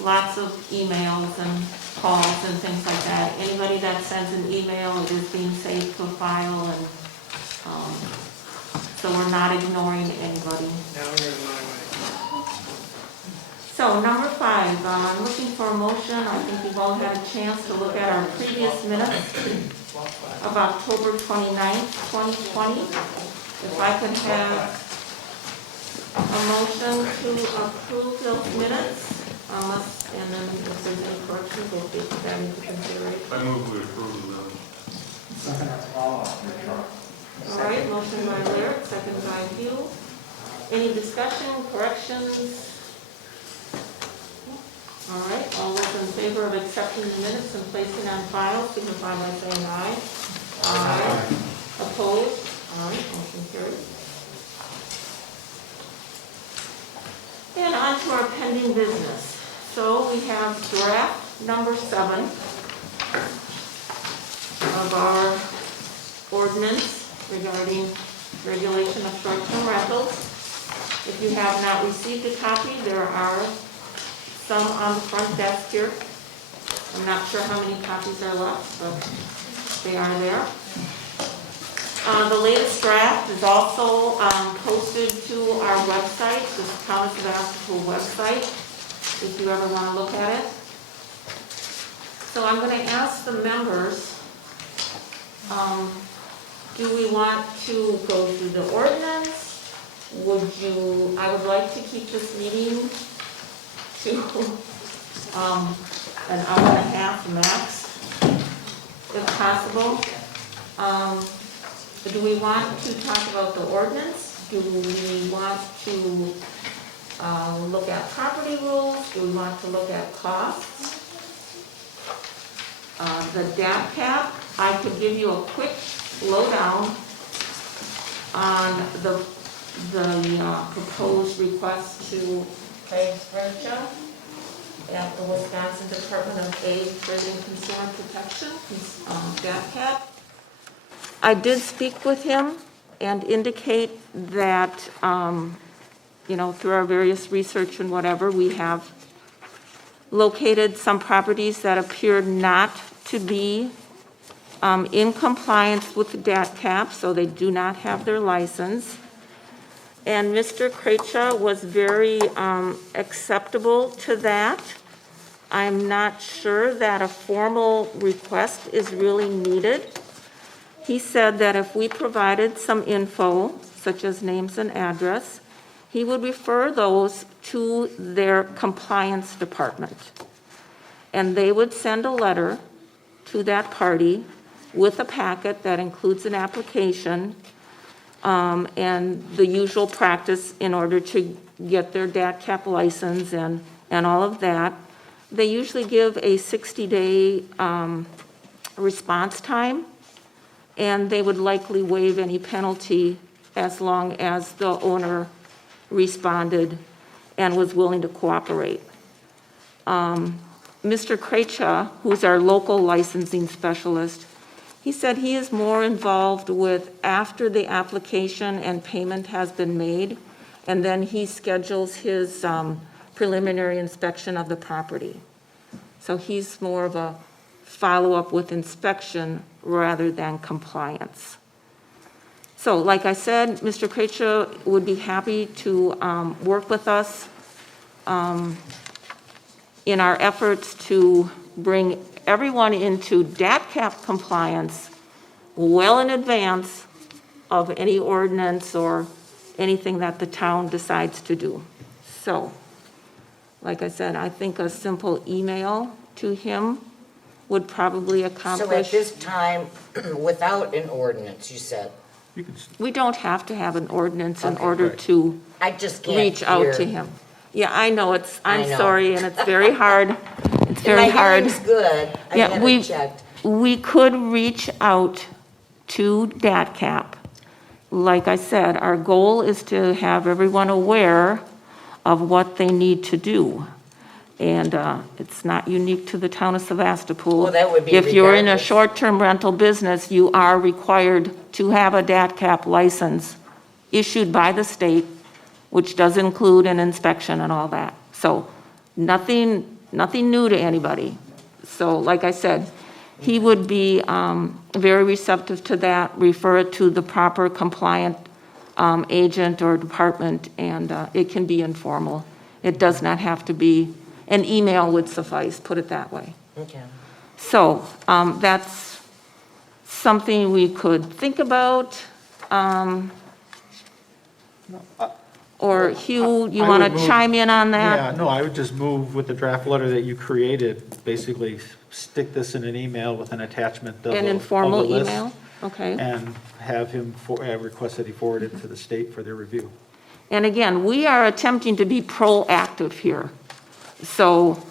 lots of emails and calls and things like that. Anybody that sends an email, it is being saved to a file, and so we're not ignoring anybody. Now we're in my way. So number 5, I'm looking for a motion. I think you've all had a chance to look at our previous minutes of October 29th, 2020. If I could have a motion to approve those minutes, and then if there's any corrections, we'll take that into consideration. I move we approve them. All right, motion by Lyric, second by Hugh. Any discussion, corrections? All right, all those in favor of accepting the minutes and placing on file, signify by saying aye. Aye. Opposed? All right, motion carries. And on to our pending business. So we have draft number 7 of our ordinance regarding regulation of short-term rentals. If you have not received a copy, there are some on the front desk here. I'm not sure how many copies are left, but they are there. The latest draft is also posted to our website, the Town of Sevastopol website, if you ever want to look at it. So I'm going to ask the members, do we want to go through the ordinance? I would like to keep this meeting to an hour and a half max, if possible. Do we want to talk about the ordinance? Do we want to look at property rules? Do we want to look at costs? The DAP cap, I could give you a quick lowdown on the proposed request to pay Frencha at the Wisconsin Department of Ag, Trade and Consumer Protection, DAP cap. I did speak with him and indicate that, through our various research and whatever, we have located some properties that appear not to be in compliance with the DAT cap, so they do not have their license. And Mr. Krecha was very acceptable to that. I'm not sure that a formal request is really needed. He said that if we provided some info, such as names and address, he would refer those to their compliance department. And they would send a letter to that party with a packet that includes an application and the usual practice in order to get their DAT cap license and all of that. They usually give a 60-day response time, and they would likely waive any penalty as long as the owner responded and was willing to cooperate. Mr. Krecha, who's our local licensing specialist, he said he is more involved with after the application and payment has been made, and then he schedules his preliminary inspection of the property. So he's more of a follow-up with inspection rather than compliance. So like I said, Mr. Krejci would be happy to work with us in our efforts to bring everyone into DATCAP compliance well in advance of any ordinance or anything that the town decides to do. So, like I said, I think a simple email to him would probably So at accomplish. this time, without an ordinance, you said, We don't have to have an ordinance in Okay. order to I just can't reach out hear- to him. Yeah, I know, I I'm know. sorry, and it's very hard. It's very My hard. hearing's good, I Yeah, had we- it checked. We could reach out to DATCAP. Like I said, our goal is to have everyone aware of what they need to do. And it's not unique to the town of Sevastopol. Well, that would be If you're in a regardless. short-term rental business, you are required to have a DATCAP license issued by the state, which does include an inspection and all that. So nothing new to anybody. So like I said, he would be very receptive to that, refer it to the proper compliant agent or department, and it can be informal. It does not have to be, an email would suffice, put it that way. Okay. So that's something we could think about. Or Hugh, you I want would to move- chime in on that? Yeah, no, I would just move with the draft letter that you created, basically stick this in an email with an attachment of An of informal the list, email? Okay. and have him request that he forward it to the state for their review. And again, we are attempting to be proactive here. So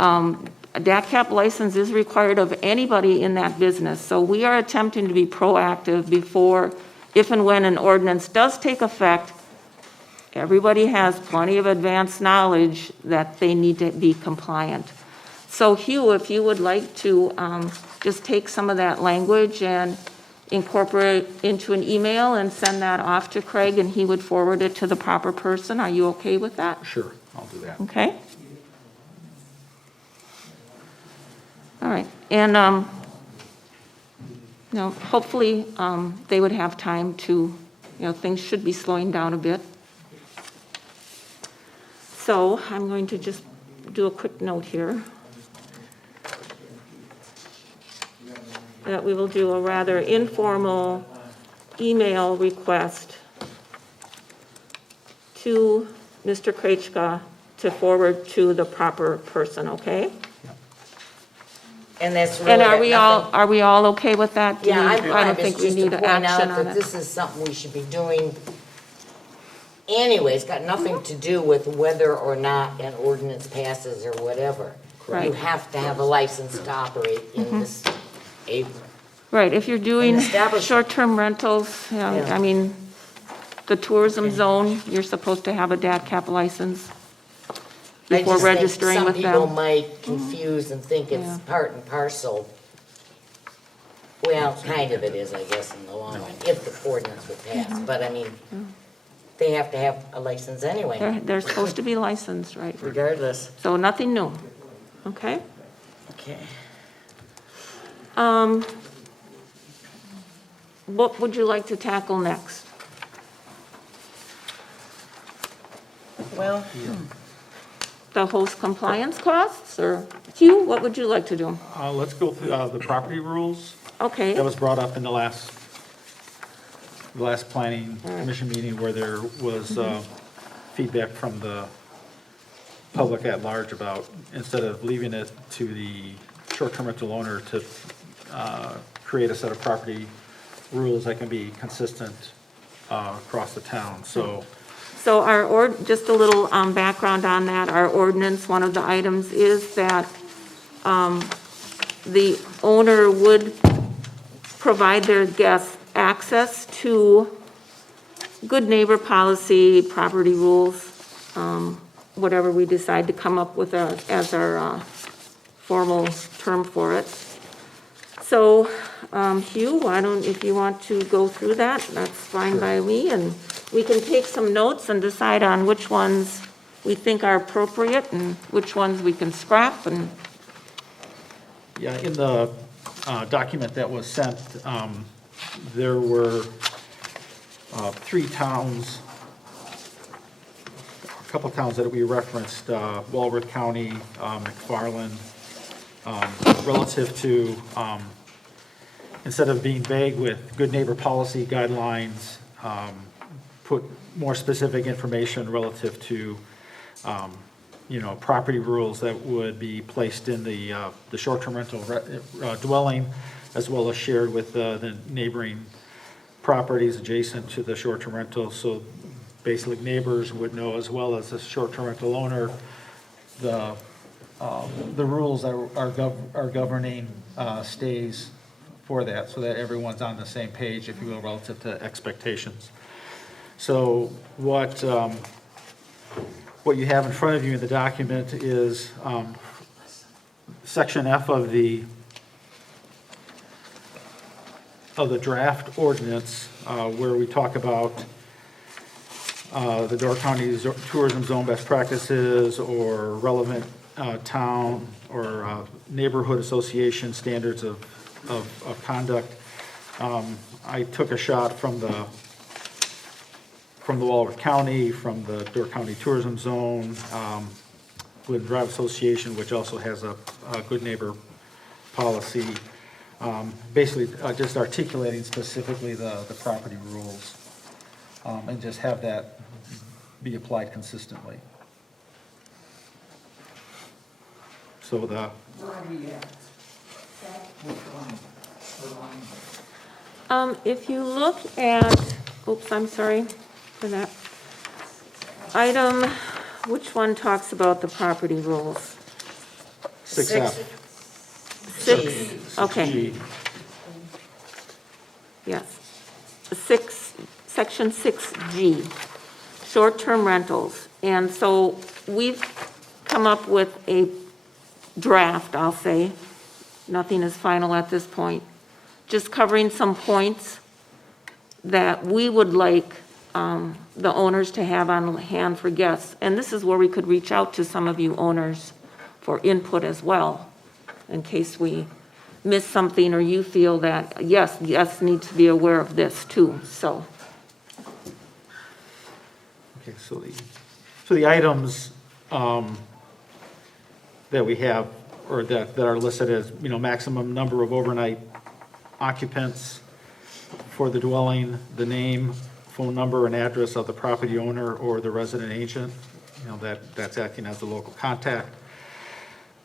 a DATCAP license is required of anybody in that business. So we are attempting to be proactive before, if and when an ordinance does take effect, everybody has plenty of advanced knowledge that they need to be compliant. So Hugh, if you would like to just take some of that language and incorporate into an email and send that off to Craig, and he would forward it to the proper person, are you okay with that? Sure, I'll do that. Okay? All right, and, hopefully, they would have time to, things should be slowing down a bit. So I'm going to just do a quick note here. That we will do a rather informal email request to Mr. Krejci to forward to the proper person, okay? And that's really. And got nothing- are we all okay with that? Do Yeah, we- I'm I fine, don't but think it's we just to need point action out on that it. this is something we should be doing anyway. It's got nothing to do with whether or not an ordinance passes or whatever. Right. You have to have a license to operate in this, Right, if you're doing An establishment. short-term rentals, Yeah. I mean, the tourism zone, you're supposed to have a DATCAP license I before just think registering with Some people them. might confuse and think Yeah. it's part and parcel. Well, kind of it is, I guess, in the long run, if the ordinance would pass. But I mean, they have to have a license anyway, They're supposed to be licensed, right? regardless. So nothing new, okay? Okay. What would you like to tackle next? Well, The host compliance costs, or Hugh, what would you like to do? Let's go through the property rules. Okay, That was brought up in the last planning commission meeting where there was feedback from the public at large about, instead of leaving it to the short-term rental owner to create a set of property rules that can be consistent across the town, so. so just a little background on that, our ordinance, one of the items is that the owner would provide their guests access to good neighbor policy, property rules, whatever we decide to come up with as our formal term for it. So, Hugh, if you want to go through that, that's fine by me, and we can take some notes and decide on which ones we think are appropriate and which ones we can scrap, and Yeah, in the document that was sent, there were 3 towns, a couple towns that we referenced, Walworth County, McFarland, relative to, instead of being vague with good neighbor policy guidelines, put more specific information relative to, property rules that would be placed in the short-term rental dwelling, as well as shared with the neighboring properties adjacent to the short-term rental. So basically neighbors would know, as well as the short-term rental owner, the rules that are governing stays for that, so that everyone's on the same page, if you will, relative to expectations. So what you have in front of you in the document is Section F of the draft ordinance, where we talk about the Door County Tourism Zone best practices or relevant town or neighborhood association standards of conduct. I took a shot from the Walworth County, from the Door County Tourism Zone, Glidden Drive Association, which also has a good neighbor policy, basically just articulating specifically the property rules, and just have that be applied consistently. So the. If you look at, oops, I'm sorry for that. Item, which one talks about the property rules? 6F. 6, okay. Yes. Section 6G, short-term rentals. And so we've come up with a draft, I'll say. Nothing is final at this point. Just covering some points that we would like the owners to have on hand for guests. And this is where we could reach out to some of you owners for input as well, in case we miss something or you feel that, yes, guests need to be aware of this too, so. Okay, so the items that we have, or that are listed as, maximum number of overnight occupants for the dwelling, the name, phone number, and address of the property owner or the resident agent, that's acting as the local contact.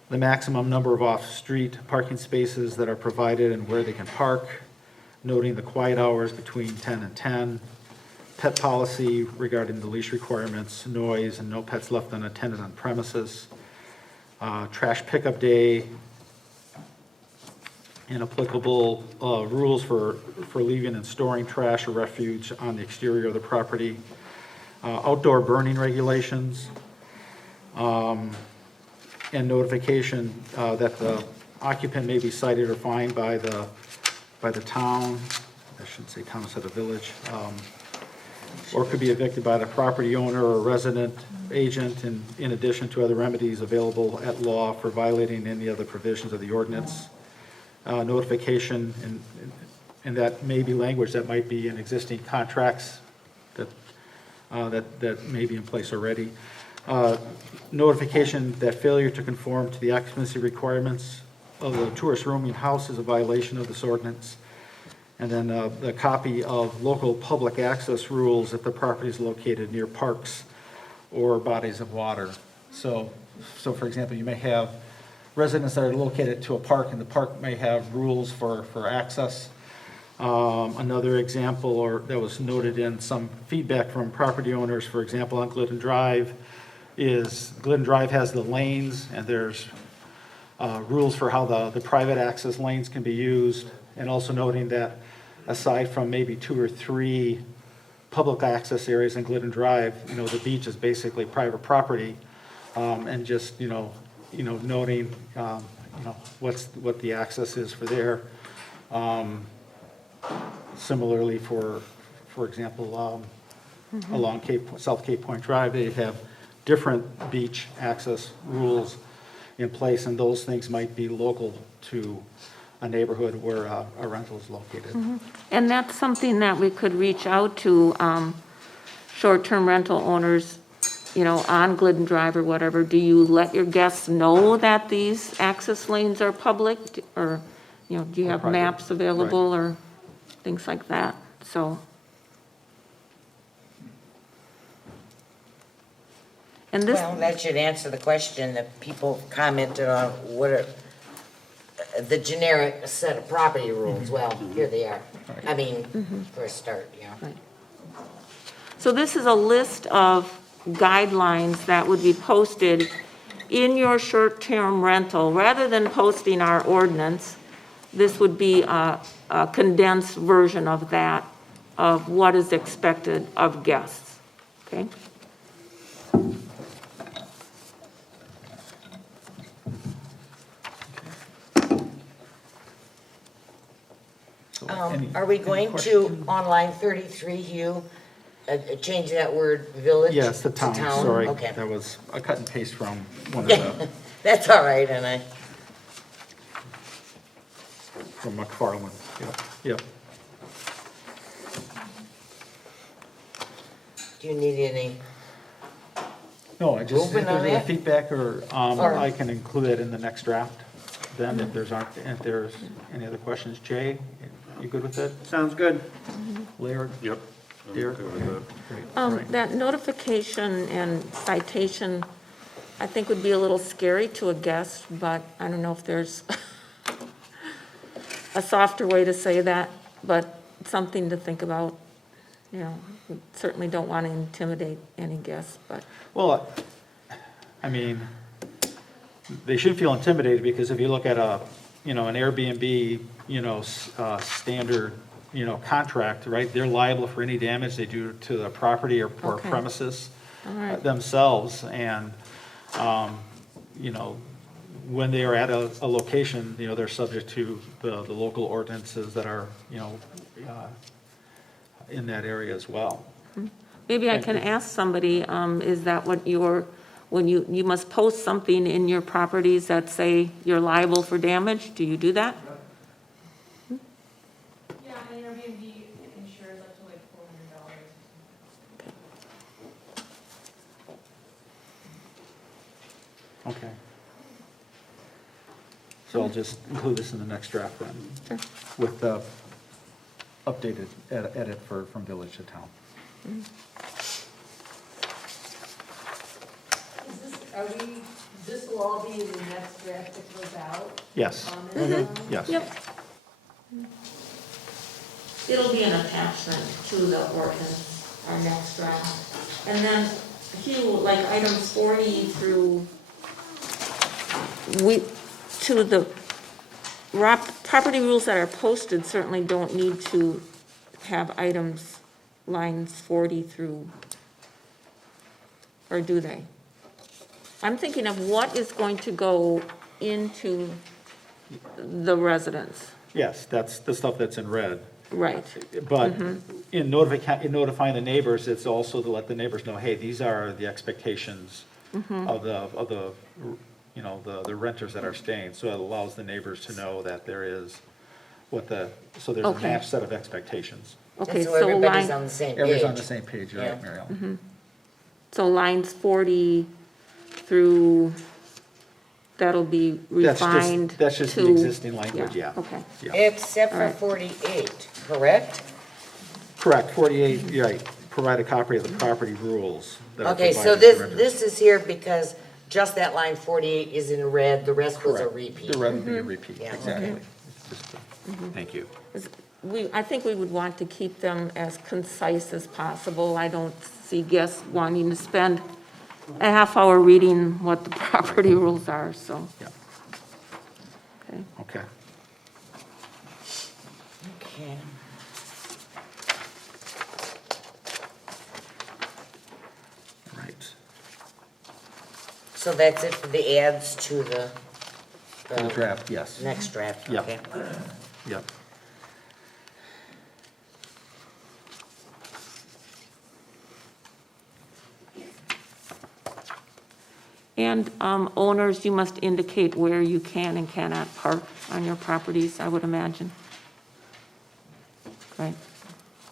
The maximum number of off-street parking spaces that are provided and where they can park, noting the quiet hours between 10 and 10, pet policy regarding the leash requirements, noise, and no pets left unattended on premises, trash pickup day, and applicable rules for leaving and storing trash or refuse on the exterior of the property, outdoor burning regulations, and notification that the occupant may be cited or fined by the town, I shouldn't say town, instead of village, or could be evicted by the property owner or resident agent, in addition to other remedies available at law for violating any other provisions of the ordinance. Notification, and that may be language that might be in existing contracts that may be in place already. Notification that failure to conform to the occupancy requirements of the tourist rooming house is a violation of this ordinance. And then the copy of local public access rules if the property is located near parks or bodies of water. So for example, you may have residents that are located to a park, and the park may have rules for access. Another example, or that was noted in some feedback from property owners, for example, on Glidden Drive, is Glidden Drive has the lanes, and there's rules for how the private access lanes can be used, and also noting that aside from maybe 2 or 3 public access areas in Glidden Drive, the beach is basically private property, and just, noting, what the access is for there. Similarly, for example, along South Cape Point Drive, they have different beach access rules, in place, and those things might be local to a neighborhood where a rental is located. And that's something that we could reach out to short-term rental owners, on Glidden Drive or whatever. Do you let your guests know that these access lanes are public? Or, do you have private, maps available or things like that? So. And this, Well, that should answer the question that people commented on, what are the generic set of property rules? Well, here they are. I mean, for a start, Right. So this is a list of guidelines that would be posted in your short-term rental. Rather than posting our ordinance, this would be a condensed version of that, of what is expected of guests, okay? So Are we going to, on line 33, Hugh, change that word village? Yes, the town, sorry. Okay. That was a cut and paste from one of the, That's all right, and from McFarland. Yep. do you need any? No, I just, if Moving on there's any that? feedback, or Or- I can include it in the next draft then, if there's any other questions. Jay, you good with it? Sounds good. Laird? Yep. Derek? Great. All right. That notification and citation, I think would be a little scary to a guest, but I don't know if there's a softer way to say that, but something to think about. We certainly don't want to intimidate any guests, but. Well, I mean, they shouldn't feel intimidated, because if you look at an Airbnb, standard, contract, right? They're liable for any damage they do to the property or Okay. premises All right. themselves. And, when they are at a location, they're subject to the local ordinances that are, in that area as well. Maybe I can ask somebody, is that what when you must post something in your properties that say you're liable for damage? Do you do that? Yeah, and Airbnb insures up to like $400. Okay. So I'll just include this in the next draft then. Sure. With the updated edit from village to town. This will all be in the next draft that goes out? Yes. Yes. Yep. It'll be an attachment to the ordinance, our next draft. And then, Hugh, like items 40 through, to the property rules that are posted certainly don't need to have items, lines 40 through, or do they? I'm thinking of what is going to go into the residence. Yes, that's the stuff that's in red. Right. But in notifying the neighbors, it's also to let the neighbors know, hey, these are the expectations of the renters that are staying. So it allows the neighbors to know that there is so there's a Okay. matched set of expectations. Okay, So so everybody's on the same page. Everybody's on the same page, you're right, Yeah. Muriel. So lines 40 through, that'll be refined to. That's just the existing language, yeah. Okay. Yeah. Except for All right. 48, correct? Correct, 48, you're right, provide a copy of the property rules. that are Okay, so provided to renters. this is here because just that line 48 is in red, the rest was a Correct. repeat. The red would be a repeat, Yeah. exactly. It's just thank you. I think we would want to keep them as concise as possible. I don't see guests wanting to spend a half hour reading what the property rules are, so. Yeah. Okay. Okay. Okay. Right. So that's it for the ads to the The draft, yes. next draft, Yeah. okay? Yep. And owners, you must indicate where you can and cannot park on your properties, I would imagine. Right.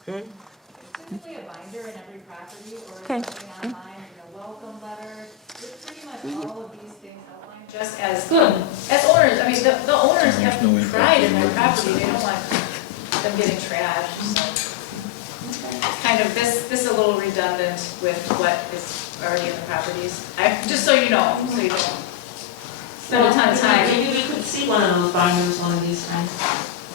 Typically a binder in every property or Okay. something online, a welcome letter, with pretty much all of these things outlined. Just as good, as owners, I mean, the owners have pride in their property, they don't want them getting trashed, so. Kind of, this is a little redundant with what is already in the properties. Just so you know, so you don't spend a ton of time. Maybe we could see one of those binders one of these times.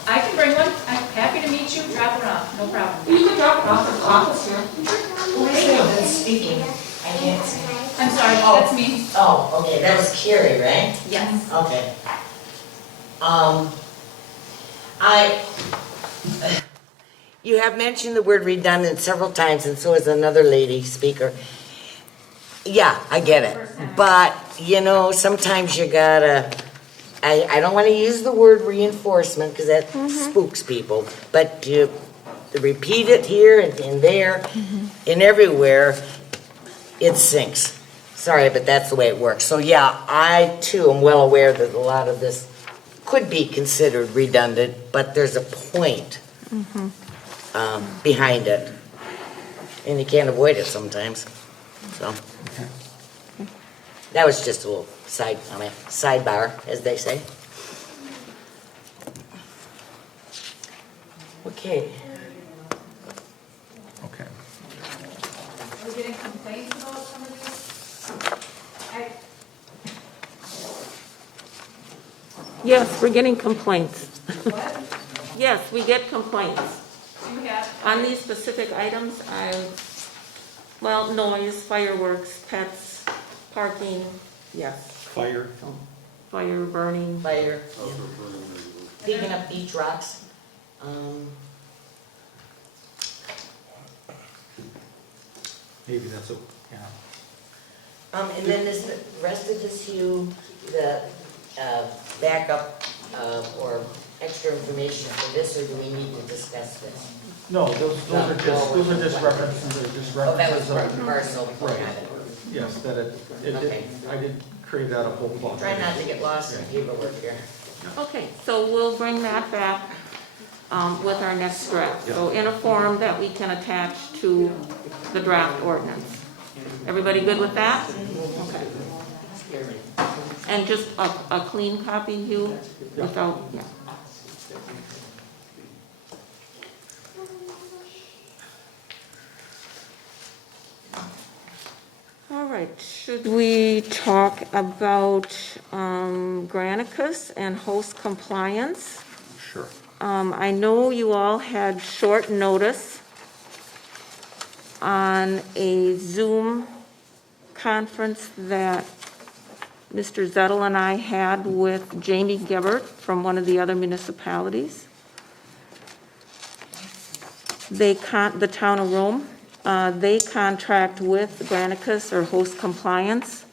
I can bring one, I'm happy to meet you, drop it off, no problem. You can drop it off at the office here. Who is it that's speaking? I can't see. I'm sorry, that's me. Oh, okay, that was Carrie, right? Yes. Okay. You have mentioned the word redundant several times, and so has another lady speaker. Yeah, I get it. But, you know, sometimes you gotta, I don't wanna use the word reinforcement, because that spooks people, but you repeat it here and there and everywhere, it sinks. Sorry, but that's the way it works. So yeah, I too am well aware that a lot of this could be considered redundant, but there's a point behind it. And you can't avoid it sometimes, so. That was just a little sidebar, as they say. Okay. Okay. Are we getting complaints about some of these? Yes, we're getting complaints. What? Yes, we get complaints. Do you have? On these specific items, well, noise, fireworks, pets, parking, yes. Fire. Fire, burning. Fire. Picking up beach rocks. Maybe that's a, yeah. And then this, the rest of this, the backup or extra information for this, or do we need to discuss this? No, those are just references, Oh, that was of- parcel. Right. Yes, that Okay. I did create that a whole cloth. Try not to get lost in paperwork here. Okay, so we'll bring that back with our next draft. So in a form that we can attach to the draft ordinance. Everybody good with that? Okay. And just a clean copy, Hugh, without, yeah. All right, should we talk about Granicus and host compliance? Sure. I know you all had short notice on a Zoom conference that Mr. Zettel and I had with Jamie Gebert from one of the other municipalities. The town of Rome. They contract with Granicus or host compliance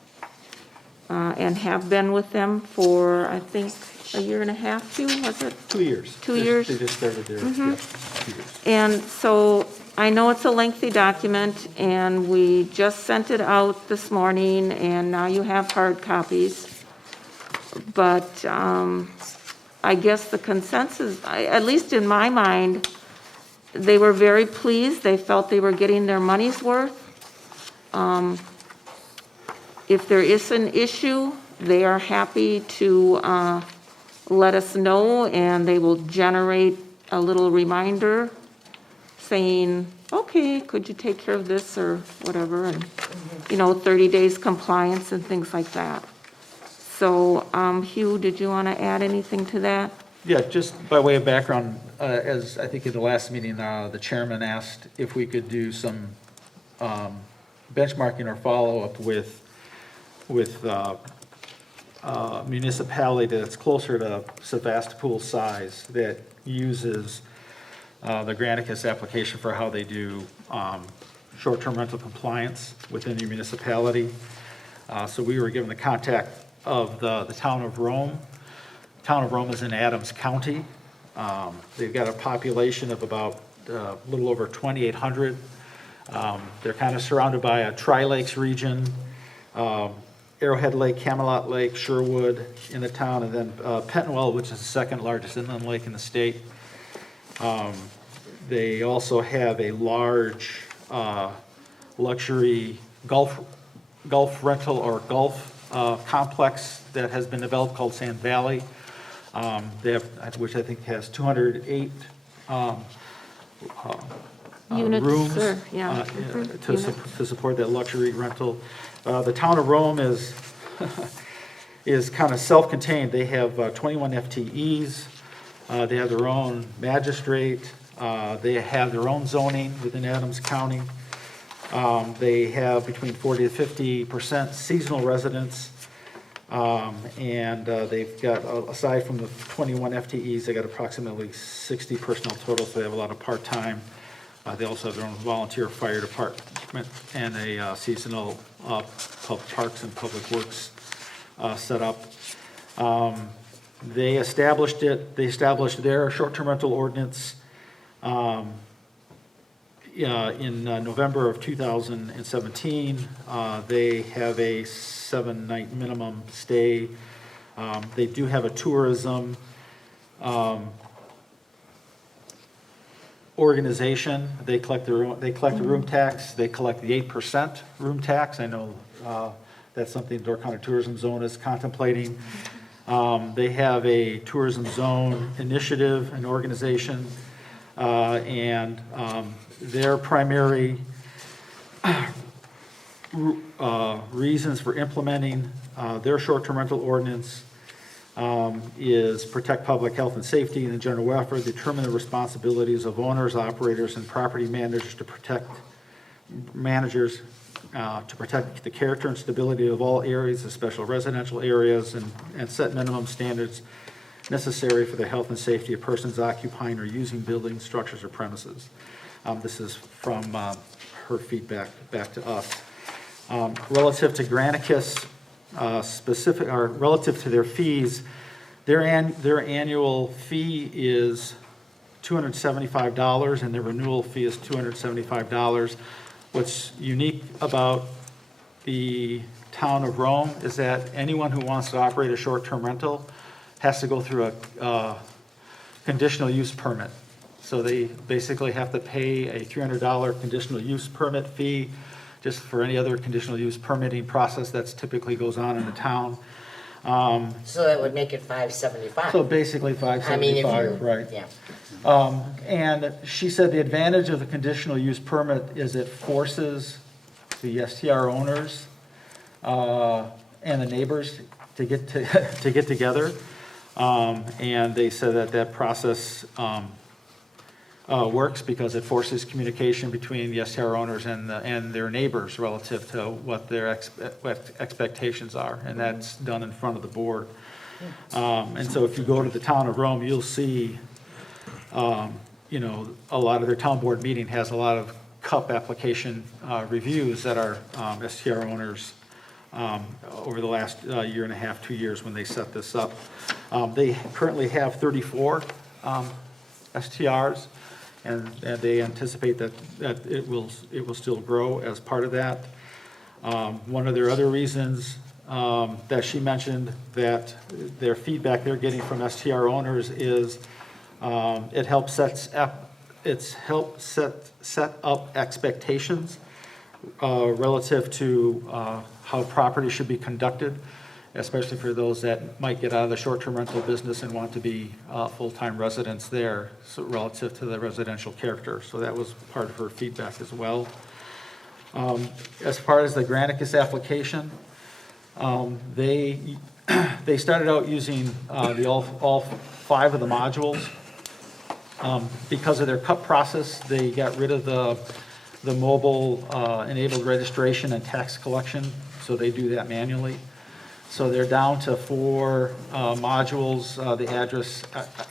and have been with them for, I think, a year and a half, Hugh, was it? 2 years. 2 years? They just started their, yeah, 2 years. And so I know it's a lengthy document, and we just sent it out this morning, and now you have hard copies. But I guess the consensus, at least in my mind, they were very pleased. They felt they were getting their money's worth. If there is an issue, they are happy to let us know, and they will generate a little reminder saying, okay, could you take care of this or whatever, and, 30 days compliance and things like that. So, Hugh, did you want to add anything to that? Yeah, just by way of background, as I think in the last meeting, the chairman asked if we could do some benchmarking or follow-up with municipality that's closer to Sevastopol size that uses the Granicus application for how they do short-term rental compliance within the municipality. So we were given the contact of the town of Rome. Town of Rome is in Adams County. They've got a population of about a little over 2,800. They're kind of surrounded by a Tri-Lakes region. Arrowhead Lake, Camelot Lake, Sherwood in the town, and then Pentonwell, which is the second largest inland lake in the state. They also have a large luxury golf rental or golf complex that has been developed called Sand Valley. They have, which I think has 208 Units, rooms sir, yeah. to support that luxury rental. The town of Rome is is kind of self-contained. They have 21 FTEs. They have their own magistrate. They have their own zoning within Adams County. They have between 40 to 50% seasonal residents. And they've got, aside from the 21 FTEs, they got approximately 60 personnel total, so they have a lot of part-time. They also have their own volunteer fire department and a seasonal parks and public works set up. They established their short-term rental ordinance in November of 2017. They have a 7-night minimum stay. They do have a tourism organization. They collect the room tax. They collect the 8% room tax. I know that's something Door County Tourism Zone is contemplating. They have a tourism zone initiative, an organization, and their primary reasons for implementing their short-term rental ordinance is protect public health and safety and the general welfare, determine the responsibilities of owners, operators, and property managers to protect the character and stability of all areas, especially residential areas, and set minimum standards necessary for the health and safety of persons occupying or using buildings, structures, or premises. This is from her feedback back to us. Relative to Granicus, relative to their fees, their annual fee is $275, and their renewal fee is $275. What's unique about the town of Rome is that anyone who wants to operate a short-term rental has to go through a conditional use permit. So they basically have to pay a $300 conditional use permit fee, just for any other conditional use permitting process that's typically goes on in the town. So that would make it $575. So basically I mean, if $575, you, right? yeah. And she said the advantage of the conditional use permit is it forces the STR owners and the neighbors to get together. And they said that process works because it forces communication between the STR owners and their neighbors relative to what their expectations are, and that's done in front of the board. And so if you go to the town of Rome, you'll see, a lot of their town board meeting has a lot of CUP application reviews that our STR owners over the last year and a half, 2 years when they set this up. They currently have 34 STRs. And they anticipate that it will still grow as part of that. One of their other reasons that she mentioned that their feedback they're getting from STR owners is it helps set up expectations relative to how property should be conducted, especially for those that might get out of the short-term rental business and want to be full-time residents there, so relative to the residential character. So that was part of her feedback as well. As far as the Granicus application, they started out using all 5 of the modules. Because of their CUP process, they got rid of the mobile enabled registration and tax collection, so they do that manually. So they're down to 4 modules, the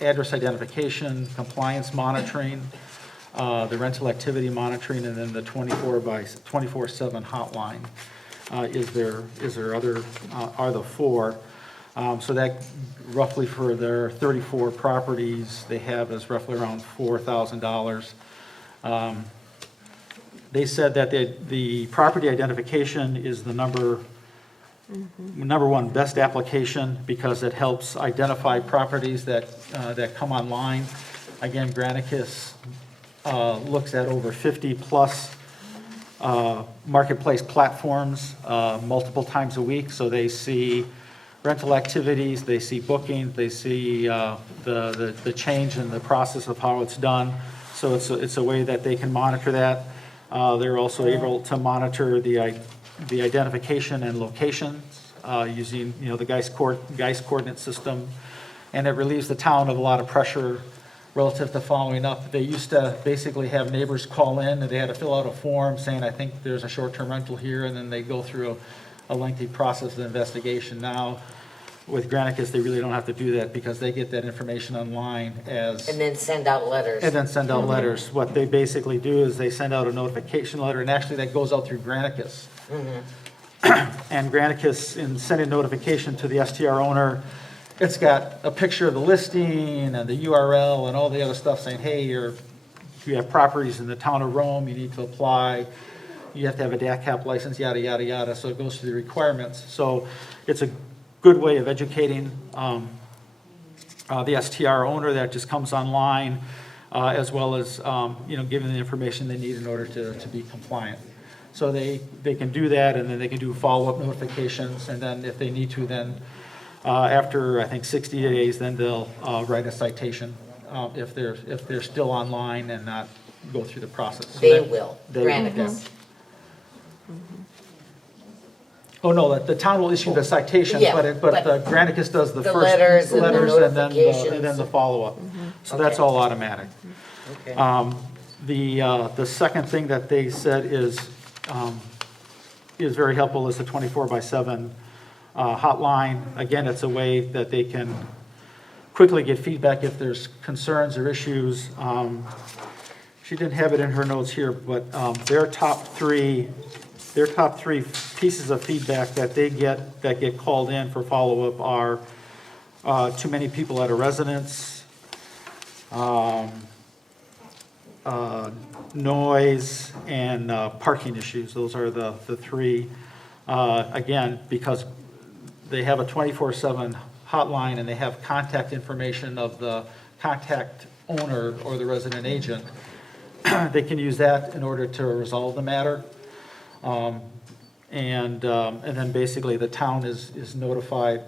address identification, compliance monitoring, the rental activity monitoring, and then the 24/7 hotline are the 4. So that roughly for their 34 properties they have is roughly around $4,000. They said that the property identification is the number number one, best application because it helps identify properties that come online. Again, Granicus looks at over 50-plus marketplace platforms multiple times a week, so they see rental activities, they see bookings, they see the change in the process of how it's done. So it's a way that they can monitor that. They're also able to monitor the identification and locations using, the GEIS coordinate system, and it relieves the town of a lot of pressure relative to following up. They used to basically have neighbors call in, and they had to fill out a form saying, I think there's a short-term rental here, and then they go through a lengthy process of investigation. Now, with Granicus, they really don't have to do that because they get that information online as... And then send out letters. And then send out letters. What they basically do is they send out a notification letter, and actually that goes out through Granicus. And Granicus, in sending notification to the STR owner, it's got a picture of the listing and the URL and all the other stuff saying, hey, if you have properties in the town of Rome, you need to apply. You have to have a DACAP license, yada, yada, yada. So it goes through the requirements. So it's a good way of educating the STR owner that just comes online, as well as giving the information they need in order to be compliant. So they can do that, and then they can do follow-up notifications, and then if they need to, then after I think 60 days, then they'll write a citation if they're still online and not go through the process. So They will. They Granicus. Oh, no, the town will issue the citation, Yeah, but the Granicus does the the first letters and the and then notifications. the follow-up. So that's Okay. all automatic. Okay. The second thing that they said is very helpful is the 24/7 hotline. Again, it's a way that they can quickly get feedback if there's concerns or issues. She didn't have it in her notes here, but their top three pieces of feedback that get called in for follow-up are too many people at a residence, noise, and parking issues. Those are the three. Again, because they have a 24/7 hotline and they have contact information of the contact owner or the resident agent, they can use that in order to resolve the matter. And then basically the town is notified,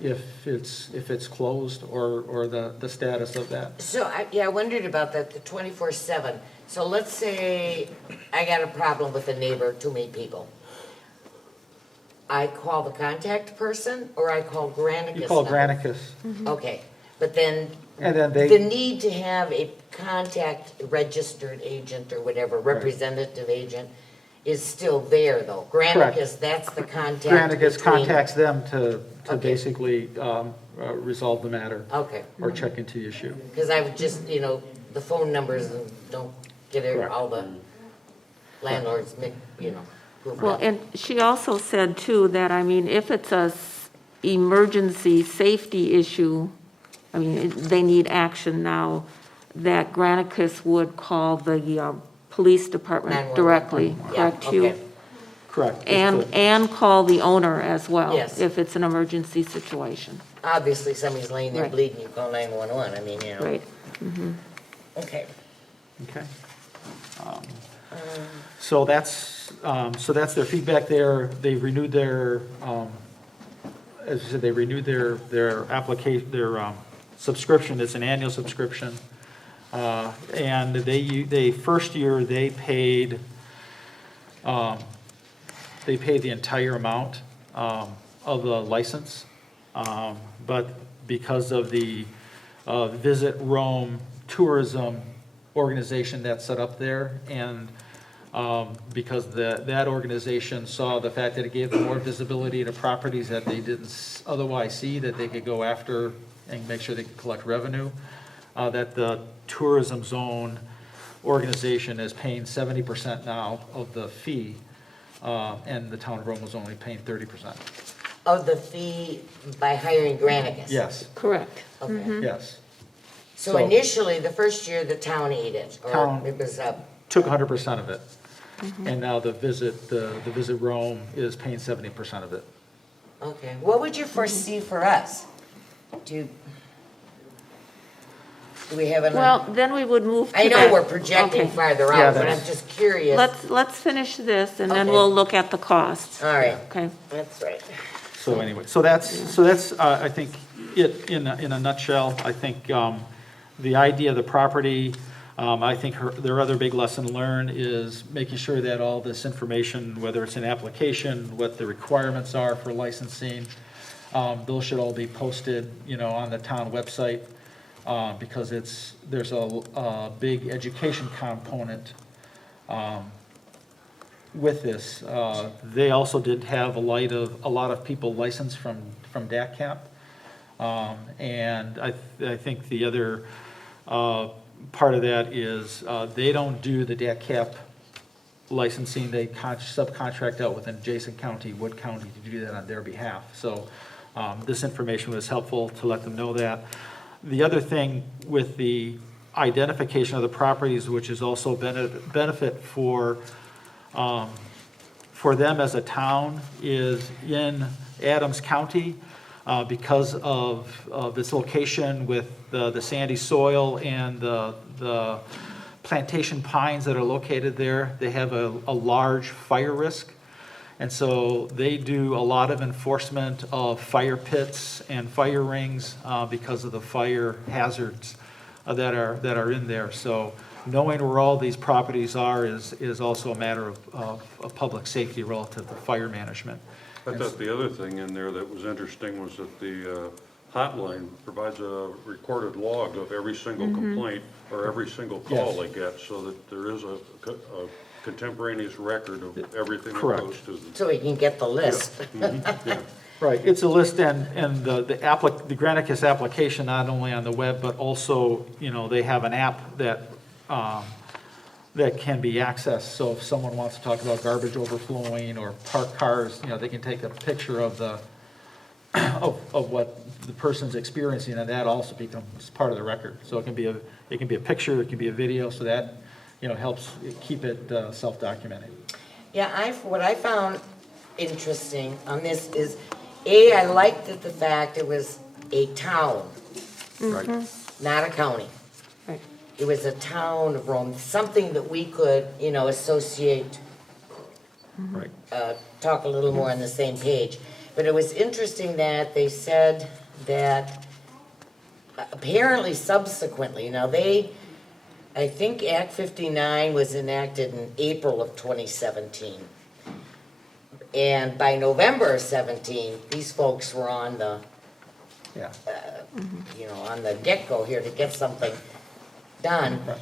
if it's closed or the status of that. So, I wondered about that, the 24/7. So let's say I got a problem with a neighbor, too many people. I call the contact person, or I call Granicus? You call number? Granicus. Okay, but then And then the they, need to have a contact registered agent or whatever, representative agent, is still there, though. Granicus, that's the contact Granicus between- contacts them to Okay. basically resolve the matter Okay, or check into the issue. because I would just, the phone numbers and don't get Correct. all the landlords, grouped Well, up. and she also said too that, if it's a emergency safety issue, they need action now, that Granicus would call the police department 911. directly, Yeah, correct you? okay. Correct. And call the owner as well, Yes. if it's an emergency situation, Obviously, somebody's laying there Right. bleeding, you call 911, right? Okay. Okay. So that's their feedback there. They've renewed their, as I said, they renewed their application, their subscription. It's an annual subscription. And they first year, they paid the entire amount of the license. But because of the Visit Rome tourism organization that's set up there, and because that organization saw the fact that it gave them more visibility to properties that they didn't otherwise see, that they could go after and make sure they could collect revenue, that the tourism zone organization is paying 70% now of the fee, and the town of Rome was only paying 30%. Of the fee by hiring Granicus? Yes, Correct. Okay. yes. So initially, the first year, the town ate it, or Town- it was Took 100% of it. And now the Visit Rome is paying 70% of it. Okay, what would you foresee for us? Do we have an? Well, then we would move to I know that. we're projecting Okay. farther Yeah, out, but I'm that's- just curious. Let's finish this, and then Okay. we'll look at the costs. All right, Okay. that's right. So anyway, so that's, I think, it, in a nutshell. I think the idea of the property, I think their other big lesson learned is making sure that all this information, whether it's an application, what the requirements are for licensing, those should all be posted, on the town website, because there's a big education component with this. They also did have a lot of people licensed from DACCAP. And I think the other part of that is they don't do the DACCAP licensing. They subcontract out with an adjacent county, Wood County, to do that on their behalf. So this information was helpful to let them know that. The other thing with the identification of the properties, which is also benefit for them as a town, is in Adams County, because of its location with the sandy soil and the plantation pines that are located there. They have a large fire risk. And so they do a lot of enforcement of fire pits and fire rings because of the fire hazards that are in there. So knowing where all these properties are is also a matter of public safety relative to fire management. I thought the other thing in there that was interesting was that the hotline provides a recorded log of every single complaint or every single call they get, so that there is a contemporaneous record of everything that Correct. goes to them. So we can get the list. Yeah. Right, it's a list, and the Granicus application, not only on the web, but also, they have an app that can be accessed. So if someone wants to talk about garbage overflowing or parked cars, they can take a picture of of what the person's experiencing, and that also becomes part of the record. So it can be a picture, it can be a video, so that, helps keep it self-documented. Yeah, what I found interesting on this is, I liked the fact it was a town, Right. not a county. Right. It was a town of Rome, something that we could, associate, Right. talk a little more on the same page. But it was interesting that they said that apparently subsequently, I think Act 59 was enacted in April of 2017. And by November of 17, these folks were on the, Yeah. on the get-go here to get something done. Right.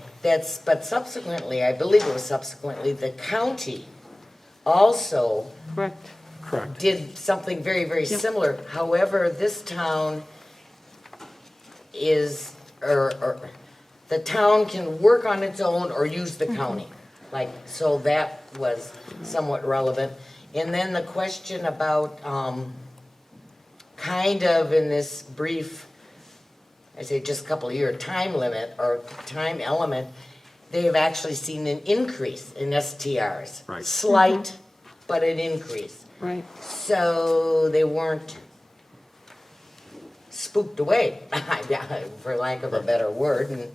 But subsequently, I believe it was subsequently, the county also Correct. did something very, very Yep. similar. However, this town is, or the town can work on its own or use the county. So that was somewhat relevant. And then the question about, kind of in this brief, I say just a couple of year time limit or time element, they have actually seen an increase in STRs. Right. Slight, but an increase. Right. So they weren't spooked away, for lack of a better word, and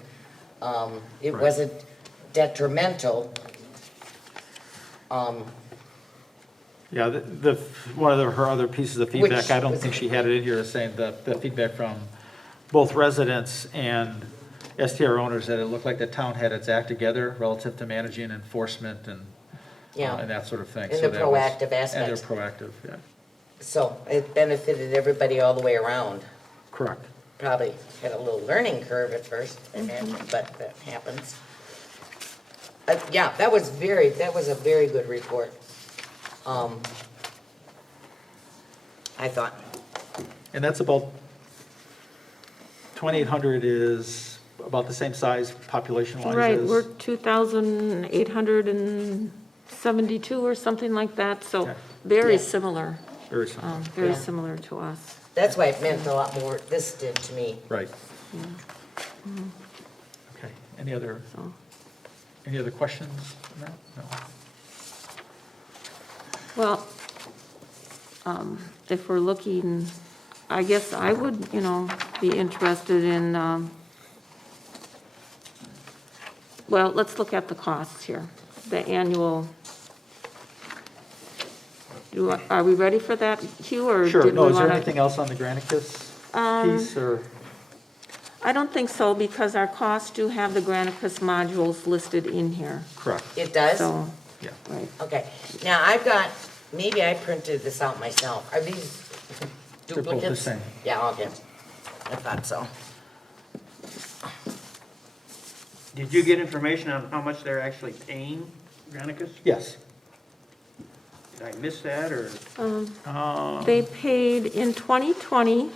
it Right. wasn't detrimental. Yeah, one of her other pieces of feedback, Which I don't was- think she had it in here, is saying the feedback from both residents and STR owners, that it looked like the town had its act together relative to managing enforcement and that sort of thing. And So the that was- proactive aspects. And they're proactive, yeah, So it benefited everybody all the way around. correct. Probably had a little learning curve at first, but that happens. Yeah, that was a very good report. I thought. And that's about, 2,800 is about the same size population-wise Right, as. we're 2,872 or something like that, so Okay. very Yeah. similar. Very similar. Very Yeah. similar to us. That's why it meant a lot more, this did to me. Right. Okay, any other questions on that? No. Well, if we're looking, I guess I would, be interested in, well, let's look at the costs here, the annual. Are we ready for that, Hugh, or Sure, did no, we is there wanna- anything else on the Granicus piece, or? I don't think so, because our costs do have the Granicus modules listed in here, Correct, It does? so, yeah. right. Okay, now I've got, maybe I printed this out myself. Are these They're both the duplicates? same. Yeah, okay. I thought so. Did you get information on how much they're actually paying Granicus? Yes. Did I miss that, or? They paid, in 2020,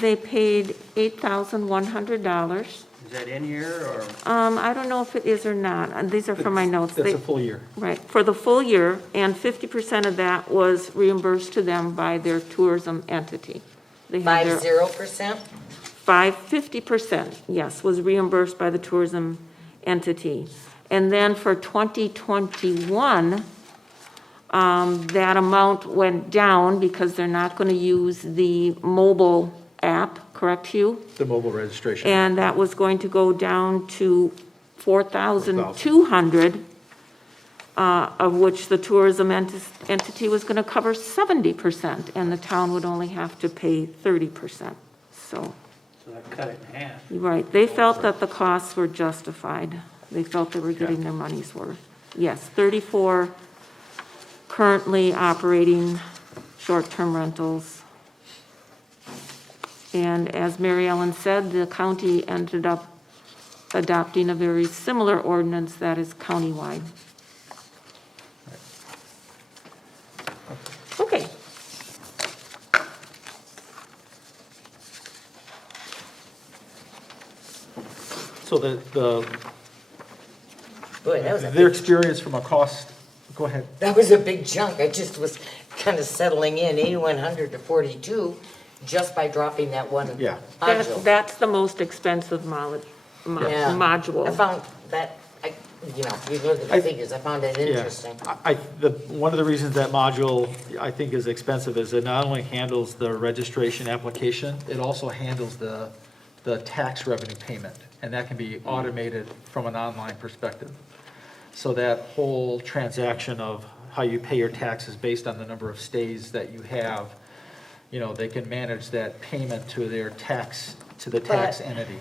they paid $8,100. Is that in here, or? I don't know if it is or not, and these are from my notes. That's They- a full year. Right, for the full year, and 50% of that was reimbursed to them by their tourism entity. They had their 50%? 50%, yes, was reimbursed by the tourism entity. And then for 2021, that amount went down because they're not going to use the mobile app, correct, Hugh? The mobile registration. And that was going to go down to 4,200, of which the tourism entity was going to cover 70%, and the town would only have to pay 30%. So, So that cut it in half. right, they felt that the costs were justified. They felt they were getting their money's worth. Yes, 34 currently operating short-term rentals. And as Mary Ellen said, the county ended up adopting a very similar ordinance that is countywide. Okay. So Boy, that was a their big, experience from a cost, go ahead. that was a big chunk. I just was kind of settling in, 8,100 to 42, just by dropping that one Yeah. module. That's the most expensive Yeah. I module. found that, you look at the figures, I found it Yeah. interesting. One of the reasons that module, I think, is expensive is it not only handles the registration application, it also handles the tax revenue payment, and that can be automated from an online perspective. So that whole transaction of how you pay your taxes based on the number of stays that you have, they can manage that payment to their tax, to the tax entity.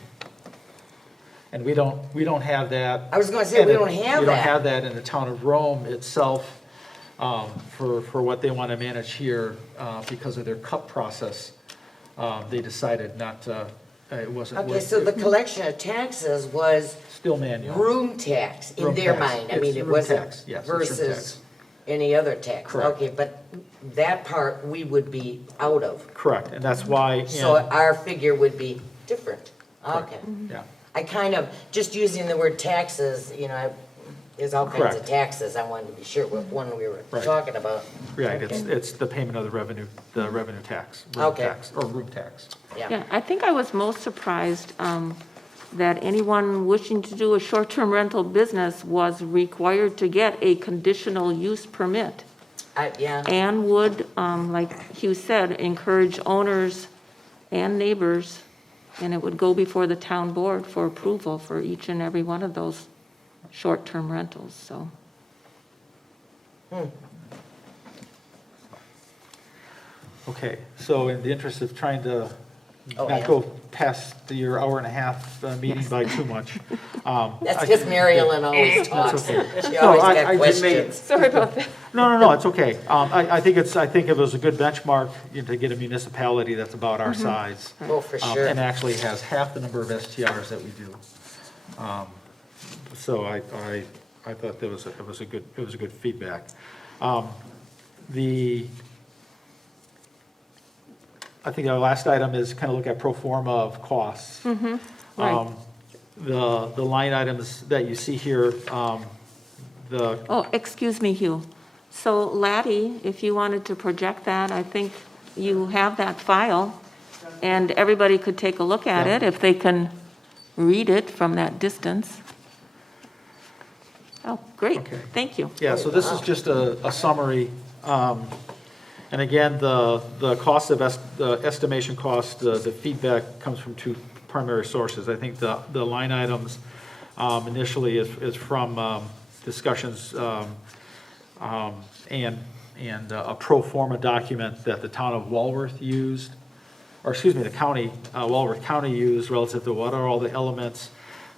And we don't have that. I was gonna say, we don't have We don't that. have that in the town of Rome itself, for what they want to manage here, because of their cut process. They decided not to, it wasn't Okay, worth so the collection of taxes was still manual. room tax in Room their tax. mind. I mean, It's it room wasn't tax, yes, it's room versus tax. any other tax. Correct. Okay, but that part we would be out of. Correct, and that's why, So our figure would be different. Okay. yeah, I kind of, just using the word taxes, there's all kinds of Correct. taxes. I wanted to be sure what one we were Right. talking about. right, Okay. it's the payment of the revenue tax. Room Okay. tax, or room tax. Yeah, I think I was most surprised that anyone wishing to do a short-term rental business was required to get a conditional use permit. Yeah, And would, like Hugh said, encourage owners and neighbors, and it would go before the town board for approval for each and every one of those short-term rentals, so. Okay, so in the interest of trying to Oh, not yeah. go past your hour and a half meeting by too much. that's because Mary Ellen always talks. okay. She No, always I got just made- questions. Sorry about that. No, it's okay. I think it was a good benchmark, to get a municipality that's about our size. Oh, for sure. And actually has half the number of STRs that we do. So I thought it was a good feedback. I think our last item is kind of look at pro forma of costs. Right. The line items that you see here, Oh, excuse me, Hugh. So Laddie, if you wanted to project that, I think you have that file, and everybody could take a look at Yeah. it if they can read it from that distance. Oh, great, Okay. thank you. Yeah, so this is just a summary. And again, the cost of, the estimation cost, the feedback comes from two primary sources. I think the line items initially is from discussions and a pro forma document that the town of Walworth used, or excuse me, the county, Walworth County used relative to what are all the elements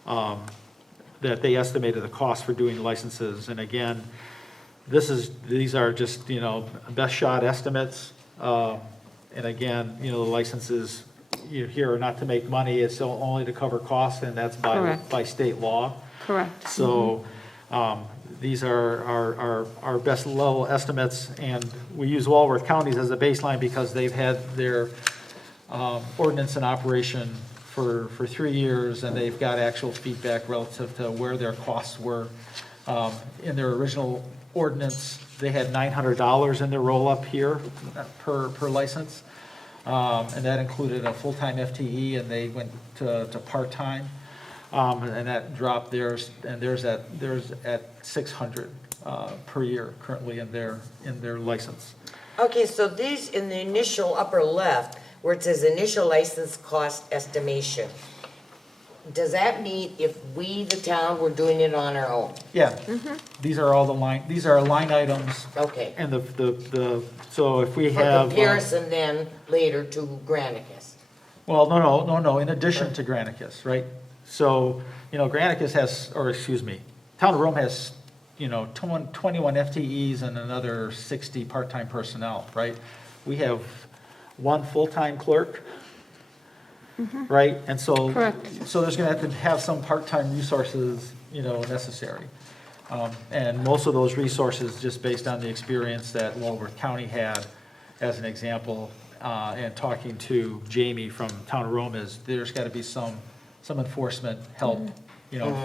that they estimated the cost for doing licenses. And again, these are just, best shot estimates. And again, the licenses here are not to make money, it's only to cover costs, and that's Correct. by state law. Correct. So, these are our best level estimates, and we use Walworth counties as a baseline because they've had their ordinance in operation for 3 years, and they've got actual feedback relative to where their costs were. In their original ordinance, they had $900 in their roll-up here per license, and that included a full-time FTE, and they went to part-time. And that dropped theirs, and there's at 600 per year currently in their license. Okay, so these in the initial upper left, where it says initial license cost estimation, does that mean if we, the town, were doing it on our own? Yeah, these are all these are line items, Okay. and so if we For have. comparison then later to Granicus. Well, no, in addition to Granicus, right? So, Granicus has, or excuse me, Town of Rome has, 21 FTEs and another 60 part-time personnel, right? We have one full-time clerk, right? And so, Correct. so there's gonna have some part-time resources, necessary. And most of those resources, just based on the experience that Walworth County had, as an example, and talking to Jamie from Town of Rome, is there's gotta be some enforcement help,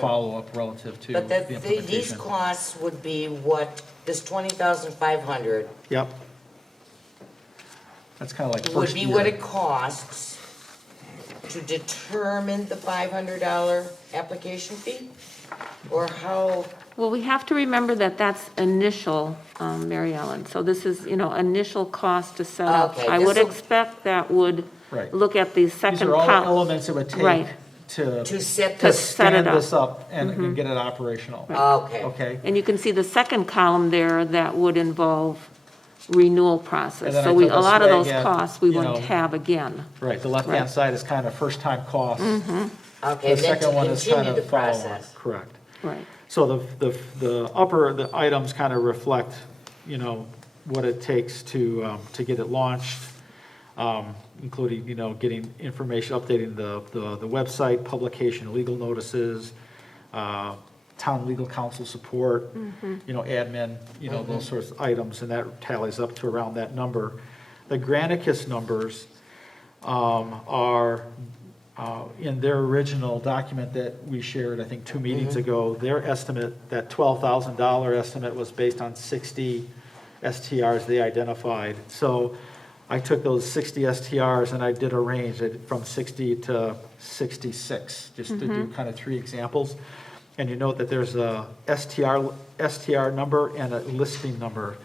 follow-up relative to the But implementation. these costs would be what, this 20,500 Yep. That's kind of like would first be year. what it costs to determine the $500 application fee? Or how? Well, we have to remember that that's initial, Mary Ellen. So this is, initial cost to set up. Okay, I would this'll- expect that would Right. look at the second These are all the column. elements it would take Right. to To set To this, set it stand up. this up and get it operational. okay. Okay? And you can see the second column there that would involve renewal process. And then So I a took a lot of swag those at, costs we you wouldn't know, have again. Right, the left-hand Right. side is kind of first-time cost. Okay, The then second to one is kind continue the of follow-on. process. Correct. Right. So the items kind of reflect, what it takes to get it launched, including, getting information, updating the website, publication, legal notices, town legal counsel support, admin, those sorts of items, and that tallies up to around that number. The Granicus numbers are in their original document that we shared, I think, 2 meetings ago. Their estimate, that $12,000 estimate, was based on 60 STRs they identified. So I took those 60 STRs and I did a range from 60 to 66, just to do kind of 3 examples. And you note that there's a STR number and a listing number.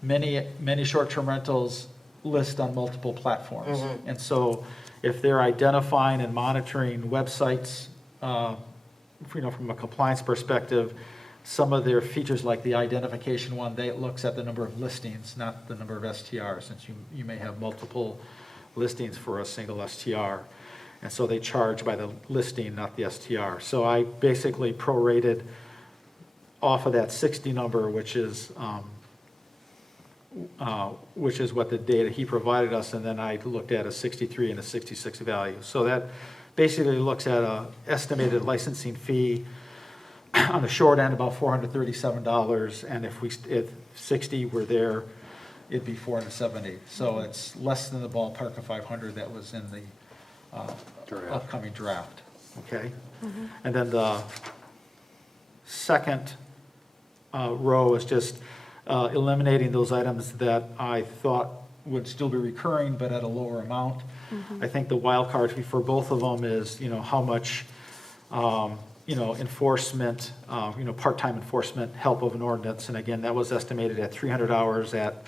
Many short-term rentals list on multiple platforms. And so if they're identifying and monitoring websites, from a compliance perspective, some of their features, like the identification one, it looks at the number of listings, not the number of STRs, since you may have multiple listings for a single STR. And so they charge by the listing, not the STR. So I basically prorated off of that 60 number, which is what the data he provided us, and then I looked at a 63 and a 66 value. So that basically looks at a estimated licensing fee on the short end, about $437, and if 60 were there, it'd be $470. So it's less than the ballpark of 500 that was in the upcoming draft, okay? And then the second row is just eliminating those items that I thought would still be recurring, but at a lower amount. I think the wild card for both of them is, how much, enforcement, part-time enforcement help of an ordinance. And again, that was estimated at 300 hours at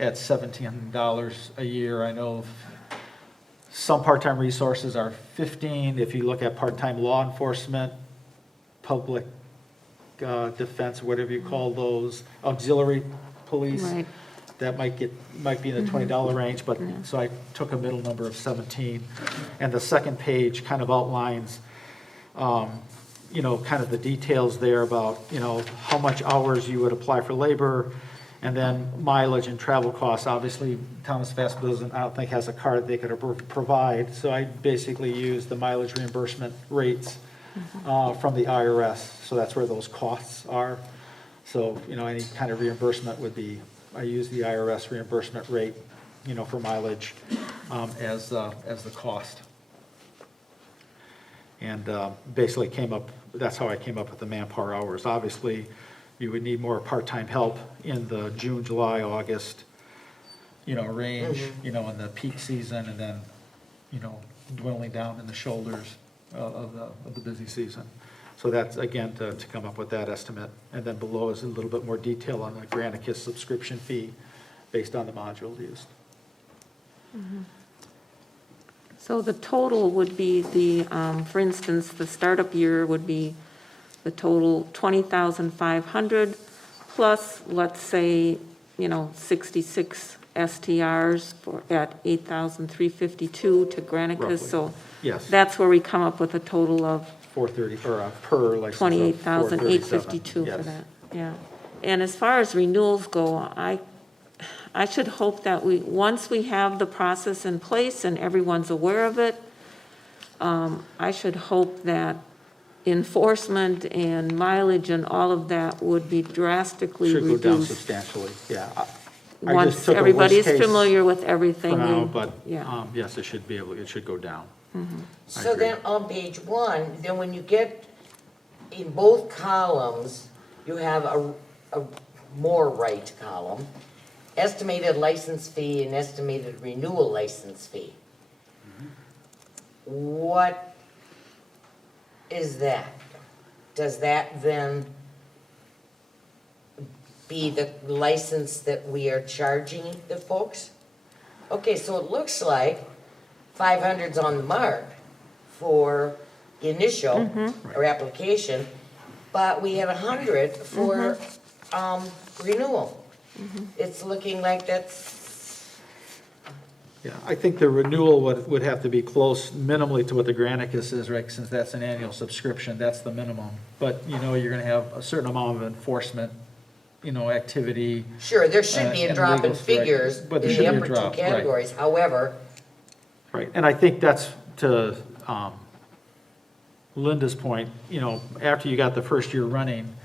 at $17 a year. I know some part-time resources are 15. If you look at part-time law enforcement, public defense, whatever you call those, auxiliary police, Right. that might be in the $20 range, but, so I took a middle number of 17. And the second page kind of outlines, you know, kind of the details there about, you know, how much hours you would apply for labor, and then mileage and travel costs. Obviously, Town of Sevastopol doesn't, I don't think, has a card they could provide, so I basically used the mileage reimbursement rates from the IRS, so that's where those costs are. So, you know, any kind of reimbursement would be, I use the IRS reimbursement rate, you know, for mileage as the cost. And basically that's how I came up with the manpower hours. Obviously, you would need more part-time help in the June, July, August, you know, range, you know, in the peak season, and then, you know, dwindling down in the shoulders of the busy season. So that's, again, to come up with that estimate. And then below is a little bit more detail on the Granicus subscription fee based on the modules used. So the total would be the, for instance, the startup year would be the total 20,500 plus, let's say, you know, 66 STRs at 8,352 to Granicus. Roughly. So Yes. that's where we come up with a total of 430, or per license of 28,852 437. for that, yeah. And as far as renewals go, I should hope that once we have the process in place and everyone's aware of it, I should hope that enforcement and mileage and all of that would be drastically Should reduced. go down substantially, yeah. I just Once took a everybody is worst case familiar with everything. For now, we- but, Yeah. yes, it should go down. I So agree. then on page 1, then when you get in both columns, you have a more right column, estimated license fee and estimated renewal license fee. What is that? Does that then be the license that we are charging the folks? Okay, so it looks like 500's on the mark for the initial or application, but we have 100 for renewal. It's looking like that's, Yeah, I think the renewal would have to be close minimally to what the Granicus is, right, since that's an annual subscription, that's the minimum. But, you know, you're gonna have a certain amount of enforcement, you know, activity. sure, there should be a And drop in legal threat, figures in but there the should be a upper two drop, right. categories. However, Right, and I think that's to Linda's point, you know, after you got the first year running,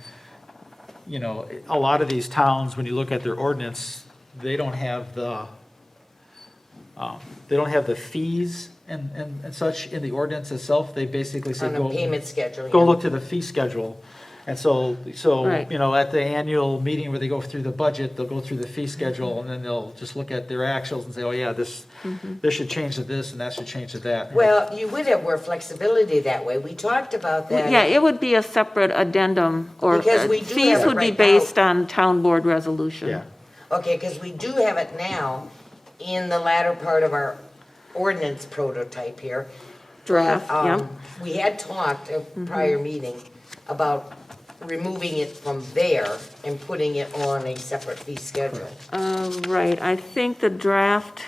you know, a lot of these towns, when you look at their ordinance, they don't have the fees and such in the ordinance itself. They basically say, on a go, payment schedule. go yeah. look to the fee schedule. And so, Right. you know, at the annual meeting where they go through the budget, they'll go through the fee schedule, and then they'll just look at their actuals and say, oh, yeah, this should change to this, and that should change to that. Well, you would have more flexibility that way. We talked about that. Yeah, it would be a separate addendum, or Because we do fees have it would be right now. based on town board resolution. Yeah. Okay, because we do have it now in the latter part of our ordinance prototype here. Draft, yeah. We had talked at a prior meeting about removing it from there and putting it on a separate fee schedule. Right, I think the draft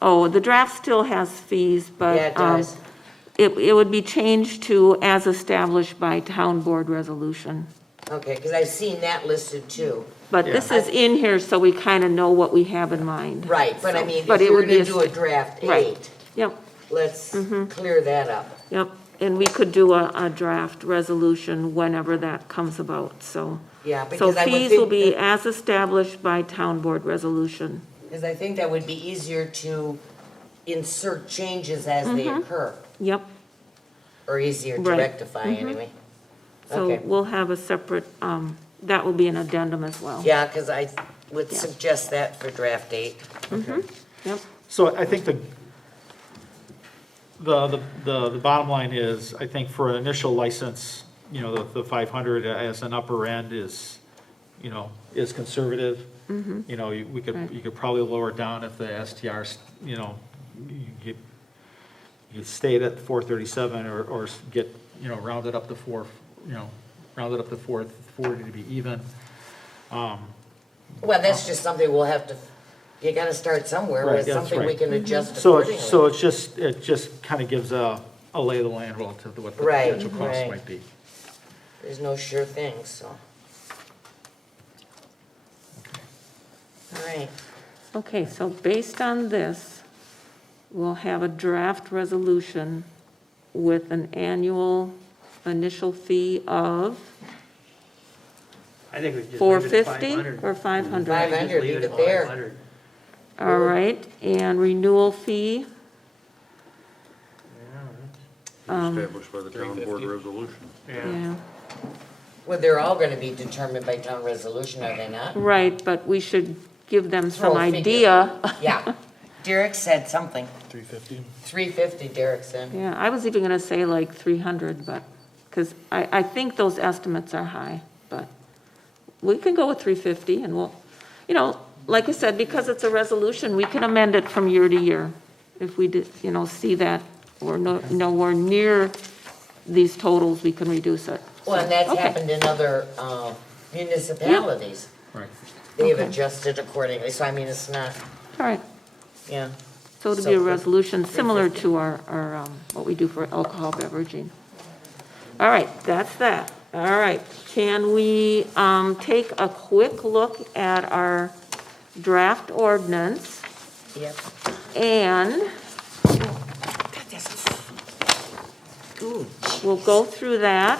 still has fees, but. Yeah, it does. It would be changed to as established by town board resolution. Okay, because I've seen that listed too. But this is in here, so we kind of know what we have in mind. Right, but I So- mean, but if it you're would be gonna do a draft Right. 8, Yep, let's clear that up. yep, and we could do a draft resolution whenever that comes about, so. Yeah, So because I would fees will think, be that- as established by town board resolution. because I think that would be easier to insert changes as they occur, Yep, or easier to Right. rectify anyway. so Okay. we'll have a separate, that will be an addendum as well. Yeah, because I would Yeah. suggest that for draft 8. Yep, So I think the bottom line is, I think for an initial license, you know, the 500 as an upper end is, you know, is conservative. Mhm. You know, Right. you could probably lower it down if the STRs, you know, you stay at 437 or get, you know, rounded up to 440 to be even. Well, that's just something we'll have to, you gotta start somewhere Right, with that's something we right. can adjust So accordingly. it just kind of gives a lay of the land relative to what the Right, potential costs right. might be. There's no sure thing, so. All right. Okay, so based on this, we'll have a draft resolution with an annual initial fee of I think we just leave it at 450 500. or 500? 500, leave it there. 500. All right, and renewal fee, Established by the town board resolution. yeah, Well, they're all gonna be determined by town resolution, are they not? right, but we should give them some Throw a figure. idea. Yeah. Derek said something. 350. 350, Derek said. Yeah, I was even gonna say like 300, but, because I think those estimates are high, but we can go with 350 and we'll, you know, like I said, because it's a resolution, we can amend it from year to year. If we did, you know, see that we're nowhere near these totals, we can reduce it. Well, and that's Okay. happened in other municipalities. Right. They have Okay. adjusted accordingly, so I mean, it's not, All right, yeah. so it'll So be a for resolution similar to our, what we do for alcohol beveraging. All right, that's that. All right, can we take a quick look at our draft ordinance? Yep. And Ooh, we'll go through that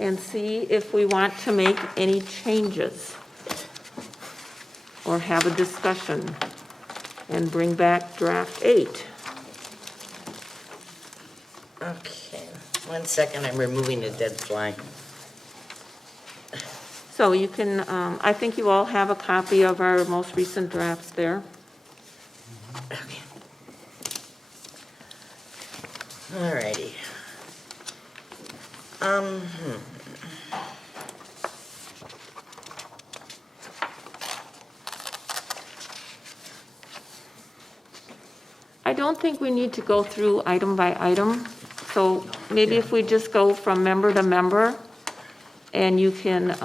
and see if we want to make any changes or have a discussion and bring back draft 8. okay. 1 second, I'm removing a dead fly. So you can, I think you all have a copy of our most recent drafts there. Okay. All righty. I don't think we need to go through item by item, so maybe if we just go from member to member, and you can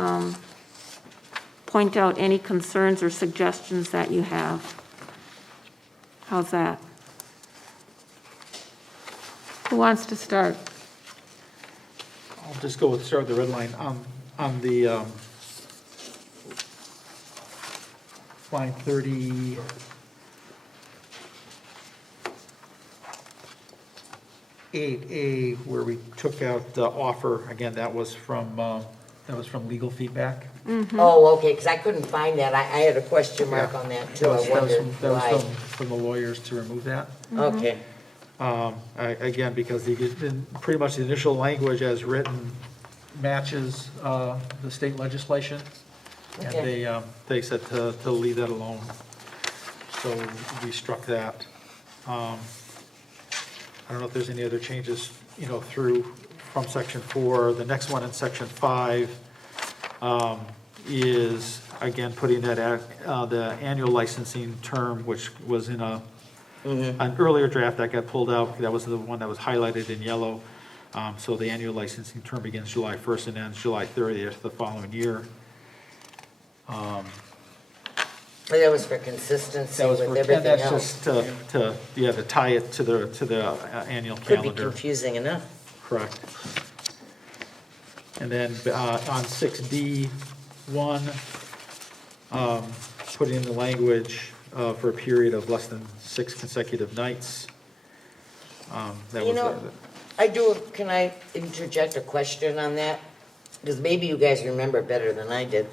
point out any concerns or suggestions that you have. How's that? Who wants to start? I'll just go start with the red line. On the line 30, A, where we took out the offer, again, that was from legal feedback. Oh, okay, because I couldn't find that. I had a question mark on that too. I wondered That was why. from the lawyers to remove that. Okay, Again, because pretty much the initial language as written matches the state legislation. And Okay. they said to leave that alone. So we struck that. I don't know if there's any other changes, you know, from section 4. The next one in section 5 is, again, putting that the annual licensing term, which was in an earlier draft that got pulled out. That was the one that was highlighted in yellow. So the annual licensing term begins July 1st and ends July 30th the following year. but that was for consistency That was with for, and everything that's else. just to tie it to the annual Could be calendar. confusing enough. Correct. And then on 6D, 1, putting in the language for a period of less than 6 consecutive nights. That You was know, can I interject a question on that? Because maybe you guys remember better than I did.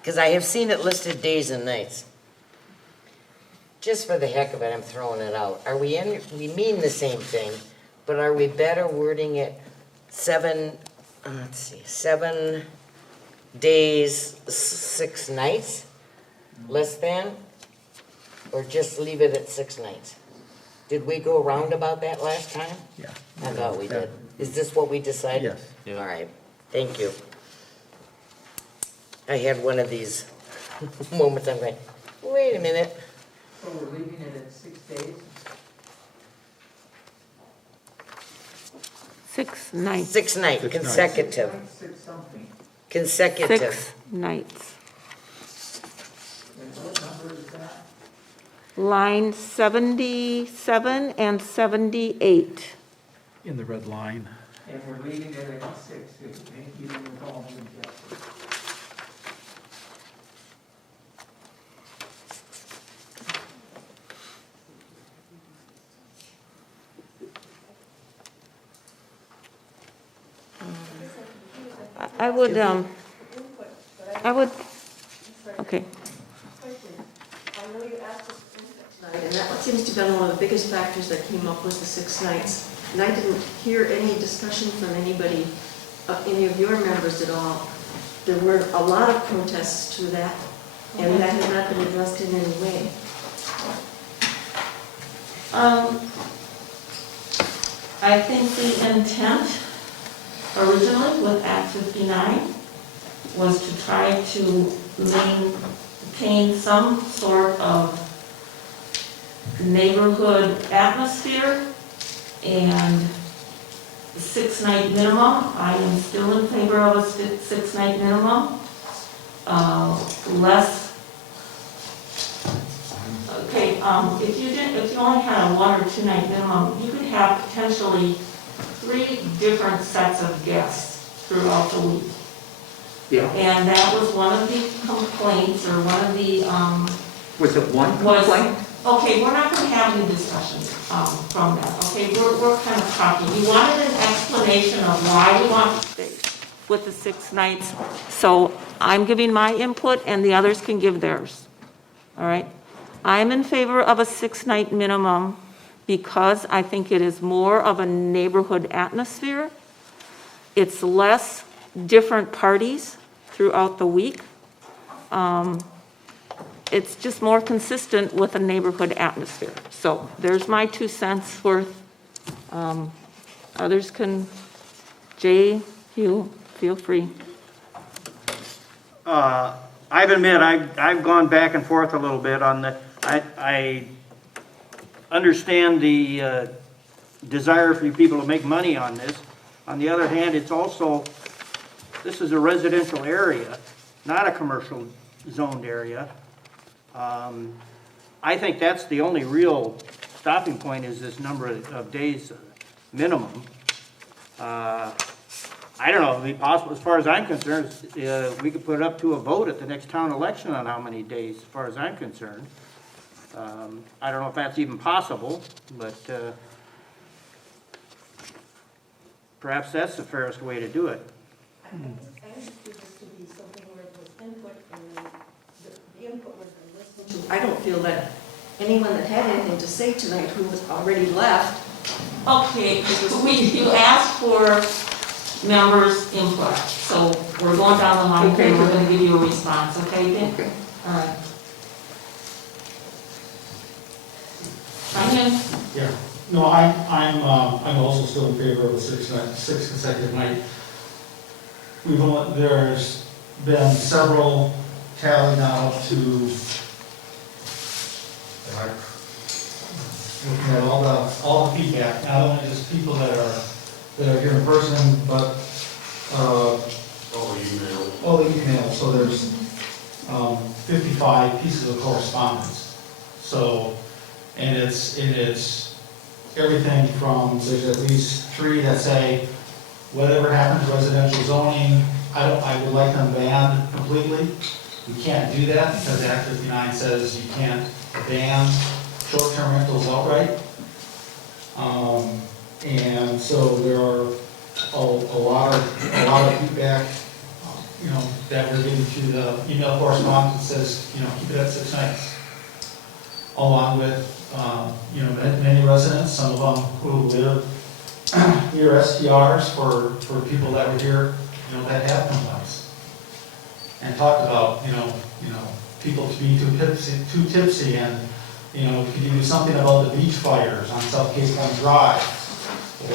Because I have seen it listed days and nights. Just for the heck of it, I'm throwing it out. We mean the same thing, but are we better wording it 7 days, 6 nights? Less than? Or just leave it at 6 nights? Did we go around about that last time? Yeah. I thought we Yeah. did. Is this what we decided? Yes. All right, thank you. I had one of these moments, I'm going, wait a minute. So we're leaving it at 6 days? 6 nights. 6 nights, consecutive, Six something. consecutive. 6 nights. And what number is that? Line 77 and 78. In the red line. And we're leaving it at 6, thank you, with all the adjustments. I would, okay. I know you asked us tonight, and that seems to have been one of the biggest factors that came up was the 6 nights. And I didn't hear any discussion from anybody, any of your members at all. There were a lot of protests to that, and that has not been addressed in any way. I think the intent originally with Act 59 was to try to maintain some sort of neighborhood atmosphere, and the 6-night minimum, I am still in favor of a 6-night minimum. Less, okay, if you only had a 1 or 2 night minimum, you could have potentially 3 different sets of guests throughout the week. Yeah. And that was one of the complaints, or one of the, Was it one was, complaint? okay, we're not gonna have any discussion, from that, okay? We're kind of talking. You wanted an explanation of why we want to stay with the 6 nights. So I'm giving my input and the others can give theirs, all right? I'm in favor of a 6-night minimum because I think it is more of a neighborhood atmosphere. It's less different parties throughout the week. It's just more consistent with a neighborhood atmosphere. So there's my 2 cents worth. Others can, Jay, Hugh, feel free. I admit, I've gone back and forth a little bit on the, I understand the desire for you people to make money on this. On the other hand, it's also, this is a residential area, not a commercial zoned area. I think that's the only real stopping point, is this number of days minimum. I don't know, it'd be possible, as far as I'm concerned, we could put it up to a vote at the next town election on how many days, as far as I'm concerned. I don't know if that's even possible, but perhaps that's the fairest way to do it. I understood this to be something where it was input, and the input was listened to. I don't feel that anyone that had anything to say tonight who was already left. Okay, you asked for members' input, so we're going down the line here, we're gonna give you a response, okay, then? Okay. All right. Simon? Yeah, no, I'm also still in favor of a 6 consecutive night. There's been several tallied out to, looking at all the feedback, not only just people that are here in person, but All the emails. all the emails. So there's 55 pieces of correspondence. So, and it's everything from, there's at least 3 that say, whatever happens to residential zoning, I would like them banned completely. We can't do that because Act 59 says you can't ban short-term rentals outright. And so there are a lot of feedback, that we're giving to the email correspondence that says, keep it at 6 nights. Along with, many residents, some of them who live near STRs for people that were here, that have complaints. And talked about, people to be too tipsy, and, could you do something about the beach fires on South Cape Point Drive,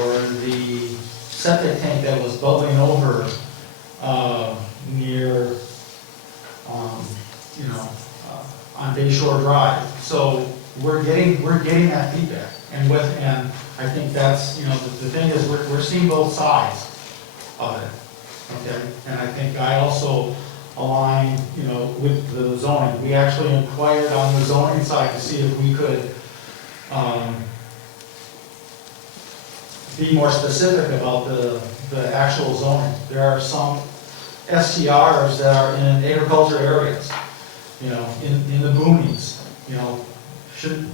or the septic tank that was bubbling over near you know, on Bay Shore Drive. So we're getting that feedback. And I think that's, you know, the thing is, we're seeing both sides of it, okay? And I think I also align, you know, with the zoning. We actually inquired on the zoning side to see if we could be more specific about the actual zoning. There are some STRs that are in agriculture areas, you know, in the boonies, you know, shouldn't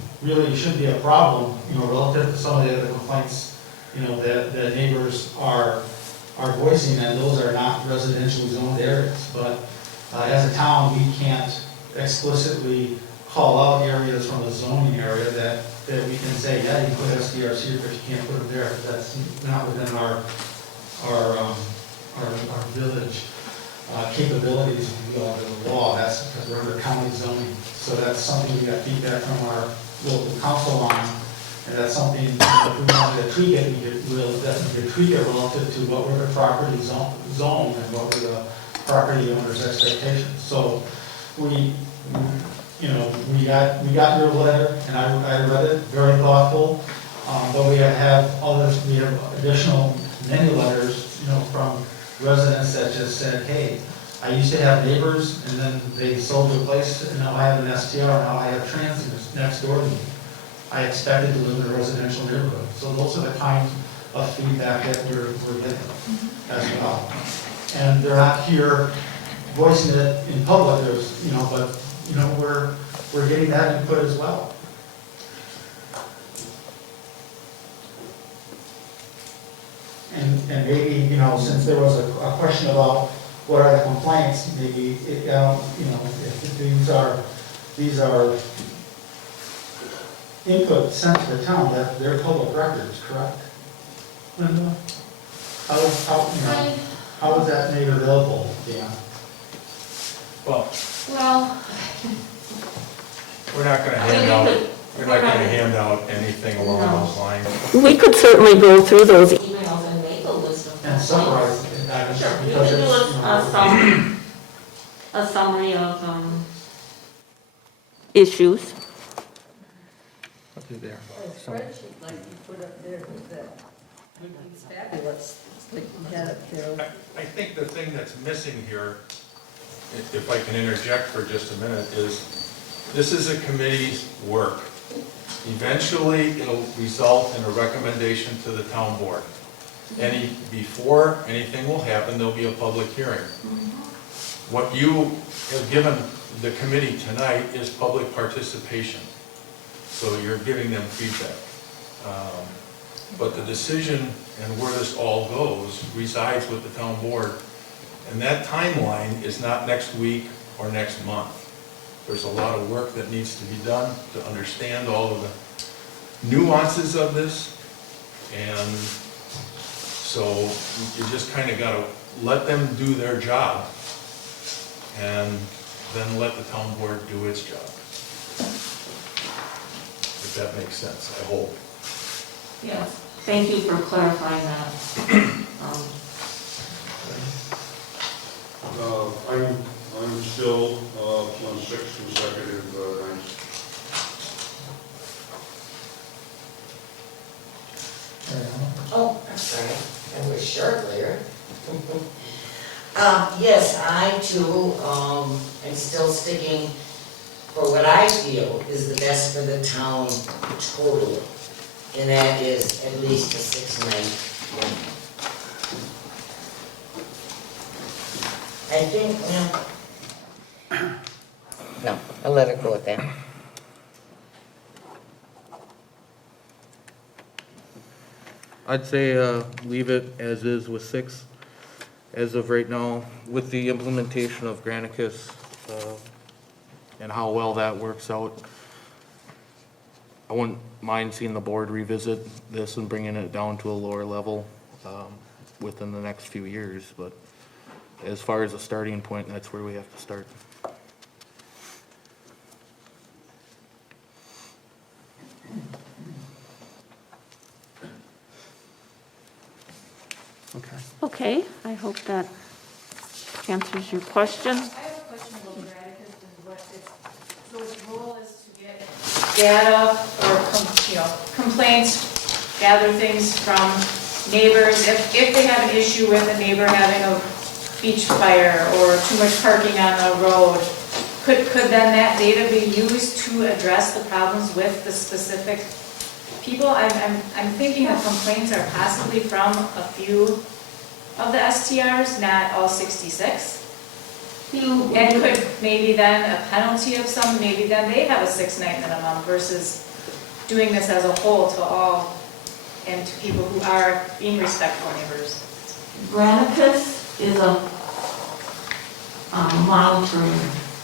be a problem, you know, relative to some of the other complaints, you know, that neighbors are voicing, and those are not residentially zoned areas. But as a town, we can't explicitly call out areas from the zoning area that we can say, yeah, you can put SDRs here, but you can't put them there. That's not within our village capabilities, if you will, under the law. That's because we're under county zoning. So that's something we got feedback from our local council on, and that's something, you know, if we wanted to tweak it, we'll definitely tweak it relative to what were the property zone and what were the property owner's expectations. So we got your letter, and I read it, very thoughtful, but we have additional many letters, you know, from residents that just said, hey, I used to have neighbors, and then they sold their place, and now I have an STR, now I have transients next door to me. I expected to live in a residential neighborhood. So those are the kind of feedback that we're getting as well. And they're not here voicing it in public, there's, you know, but, you know, we're getting that input as well. And maybe, you know, since there was a question about what are the complaints, maybe, you know, if these are input sent to the town, that they're public records, correct? Linda? How is that made available, Dan? Well, Well, we're not gonna hand out anything along those lines. We could certainly go through those emails and make a list of. And summarize it. Sure, we Because can do it's, you know, a summary of issues. I'll do there. A spreadsheet like you put up there with that would be fabulous, like you had up there. I think the thing that's missing here, if I can interject for just a minute, is this is a committee's work. Eventually, it'll result in a recommendation to the town board. Before anything will happen, there'll be a public hearing. What you have given the committee tonight is public participation. So you're giving them feedback. But the decision and where this all goes resides with the town board. And that timeline is not next week or next month. There's a lot of work that needs to be done to understand all of the nuances of this. And so you just kind of got to let them do their job and then let the town board do its job. If that makes sense, I hope. Yes, thank you for clarifying that. I'm still on 6 consecutive nights. Oh, I'm sorry, I was short there. Yes, I too, am still sticking for what I feel is the best for the town total, and that is at least a 6-night limit. I think, no, I'll let it go with that. I'd say leave it as is with 6, as of right now, with the implementation of Granicus and how well that works out. I wouldn't mind seeing the board revisit this and bringing it down to a lower level within the next few years, but as far as a starting point, that's where we have to start. Okay. Okay, I hope that answers your question. I have a question about Granicus and what data or, complaints, gather things from neighbors. If they have an issue with a neighbor having a beach fire or too much parking on a road, could then that data be used to address the problems with the specific people? I'm thinking the complaints are possibly from a few of the STRs, not all 66. And could maybe then a penalty of some, maybe then they have a 6-night minimum versus doing this as a whole to all and to people who are being respectful neighbors. Granicus is a monitoring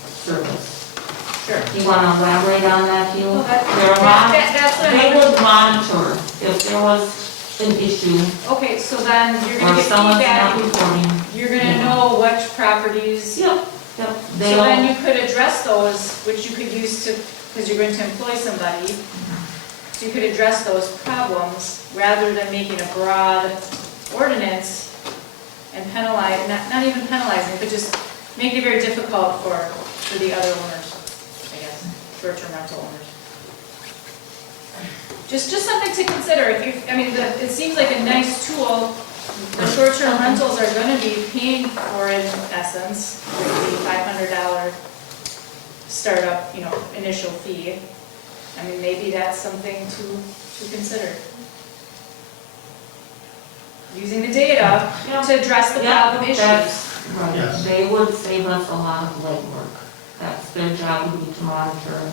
service. Sure. You want to elaborate on that, Hugh? Well, That's what they would monitor if there was an issue. Okay, so then you're Or gonna get someone's feedback, not reporting. you're gonna know which properties. Yep. So then you could address those, which you could use to, because you're going to employ somebody. So you could address those problems rather than making a broad ordinance and penalize, not even penalizing, but just make it very difficult for the other owners, I guess, short-term rental owners. Just something to consider. It seems like a nice tool. The short-term rentals are going to be paying for it in essence, with the $500 startup, initial fee. Maybe that's something to consider. Using the data to address the problem issues. Right. Yes. They would save us a lot of legwork. That's their job, would be to monitor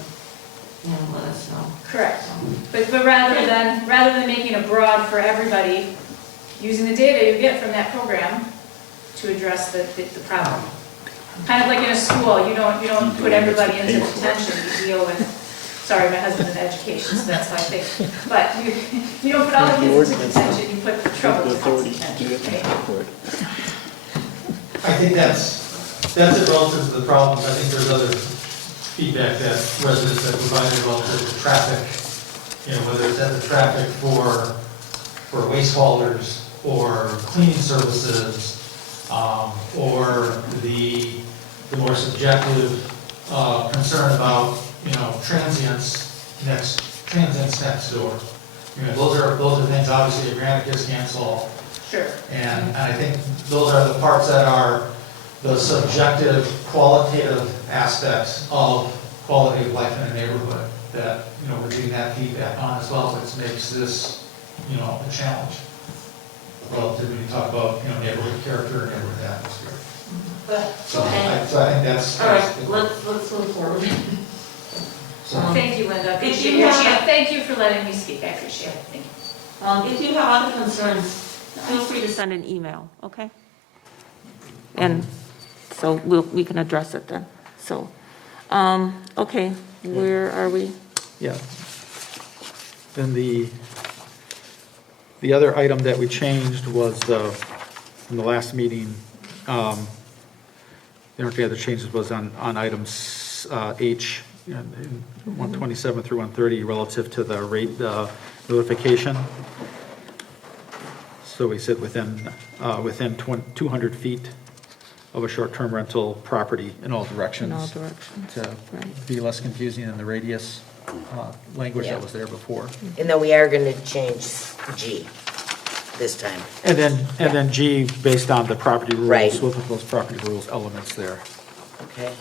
and let us know. Correct. But rather than making it broad for everybody, using the data you get from that program to address the problem. Kind of like in a school, you don't put everybody into detention, you deal with, sorry, my husband's in education, so that's my thing. But you don't put all the kids into detention, you put the trouble into detention. Right? I think that's it relative to the problems. I think there's other feedback that residents have provided relative to traffic, whether it's at the traffic for waste haulers or cleaning services, or the more subjective concern about, transients next door. Those are things obviously a Granicus can't solve. Sure. And I think those are the parts that are the subjective, qualitative aspects of quality of life in a neighborhood that, we're getting that feedback on as well, which makes this, a challenge. Relative when you talk about, neighborhood character and neighborhood atmosphere. So I think that's. All right, let's move forward. Thank you, Linda. Appreciate your chance. Thank you for letting me speak. I appreciate it. Thank you. If you have other concerns, feel free to send an email, okay? And so we can address it then. So, okay, where are we? Yeah. Then the other item that we changed was in the last meeting, the only other changes was on items H, 127 through 130, relative to the rate notification. So we said within 200 feet of a short-term rental property in all directions. In all directions, To right. be less confusing than the radius language that was there before. And then we are gonna change G this time. And then G, based on the property rules, Right. we'll put those property rules elements there. Okay.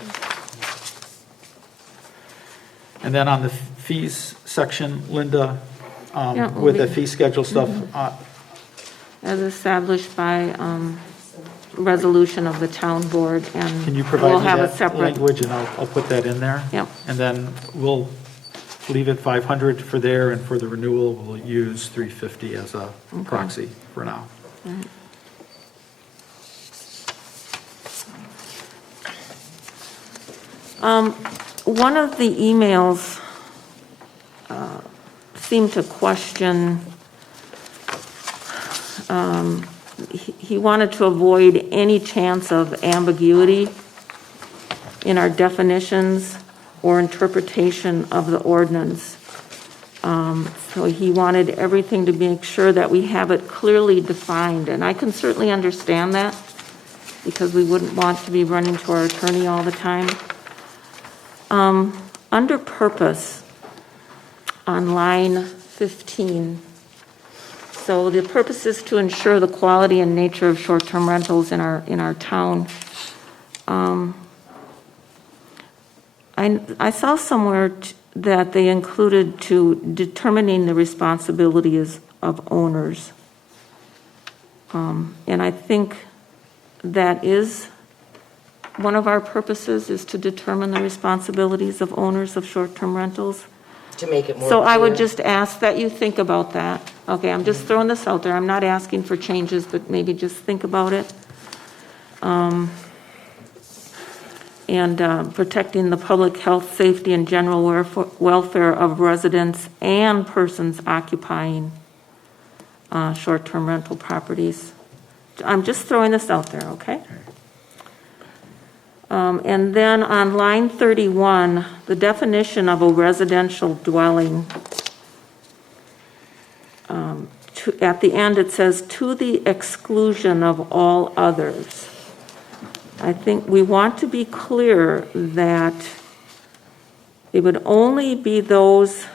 And then on the fees section, Linda, Yeah, we'll with the be- fee schedule stuff, As established by resolution of the town board, and can you we'll provide me have a that separate. language, and I'll put that in there? Yep. And then we'll leave it 500 for there, and for the renewal, we'll use 350 as a proxy for now. Right. One of the emails seemed to question, he wanted to avoid any chance of ambiguity in our definitions or interpretation of the ordinance. So he wanted everything to make sure that we have it clearly defined, and I can certainly understand that, because we wouldn't want to be running to our attorney all the time. Under purpose, on line 15. So the purpose is to ensure the quality and nature of short-term rentals in our town. I saw somewhere that they included to determining the responsibilities of owners. And I think that is one of our purposes, is to determine the responsibilities of owners of short-term rentals. To make it more So I would clear. just ask that you think about that. Okay, I'm just throwing this out there. I'm not asking for changes, but maybe just think about it. And protecting the public health, safety, and general welfare of residents and persons occupying short-term rental properties. I'm just throwing this out there, okay? And then on line 31, the definition of a residential dwelling, at the end it says, to the exclusion of all others. I think we want to be clear that it would only be those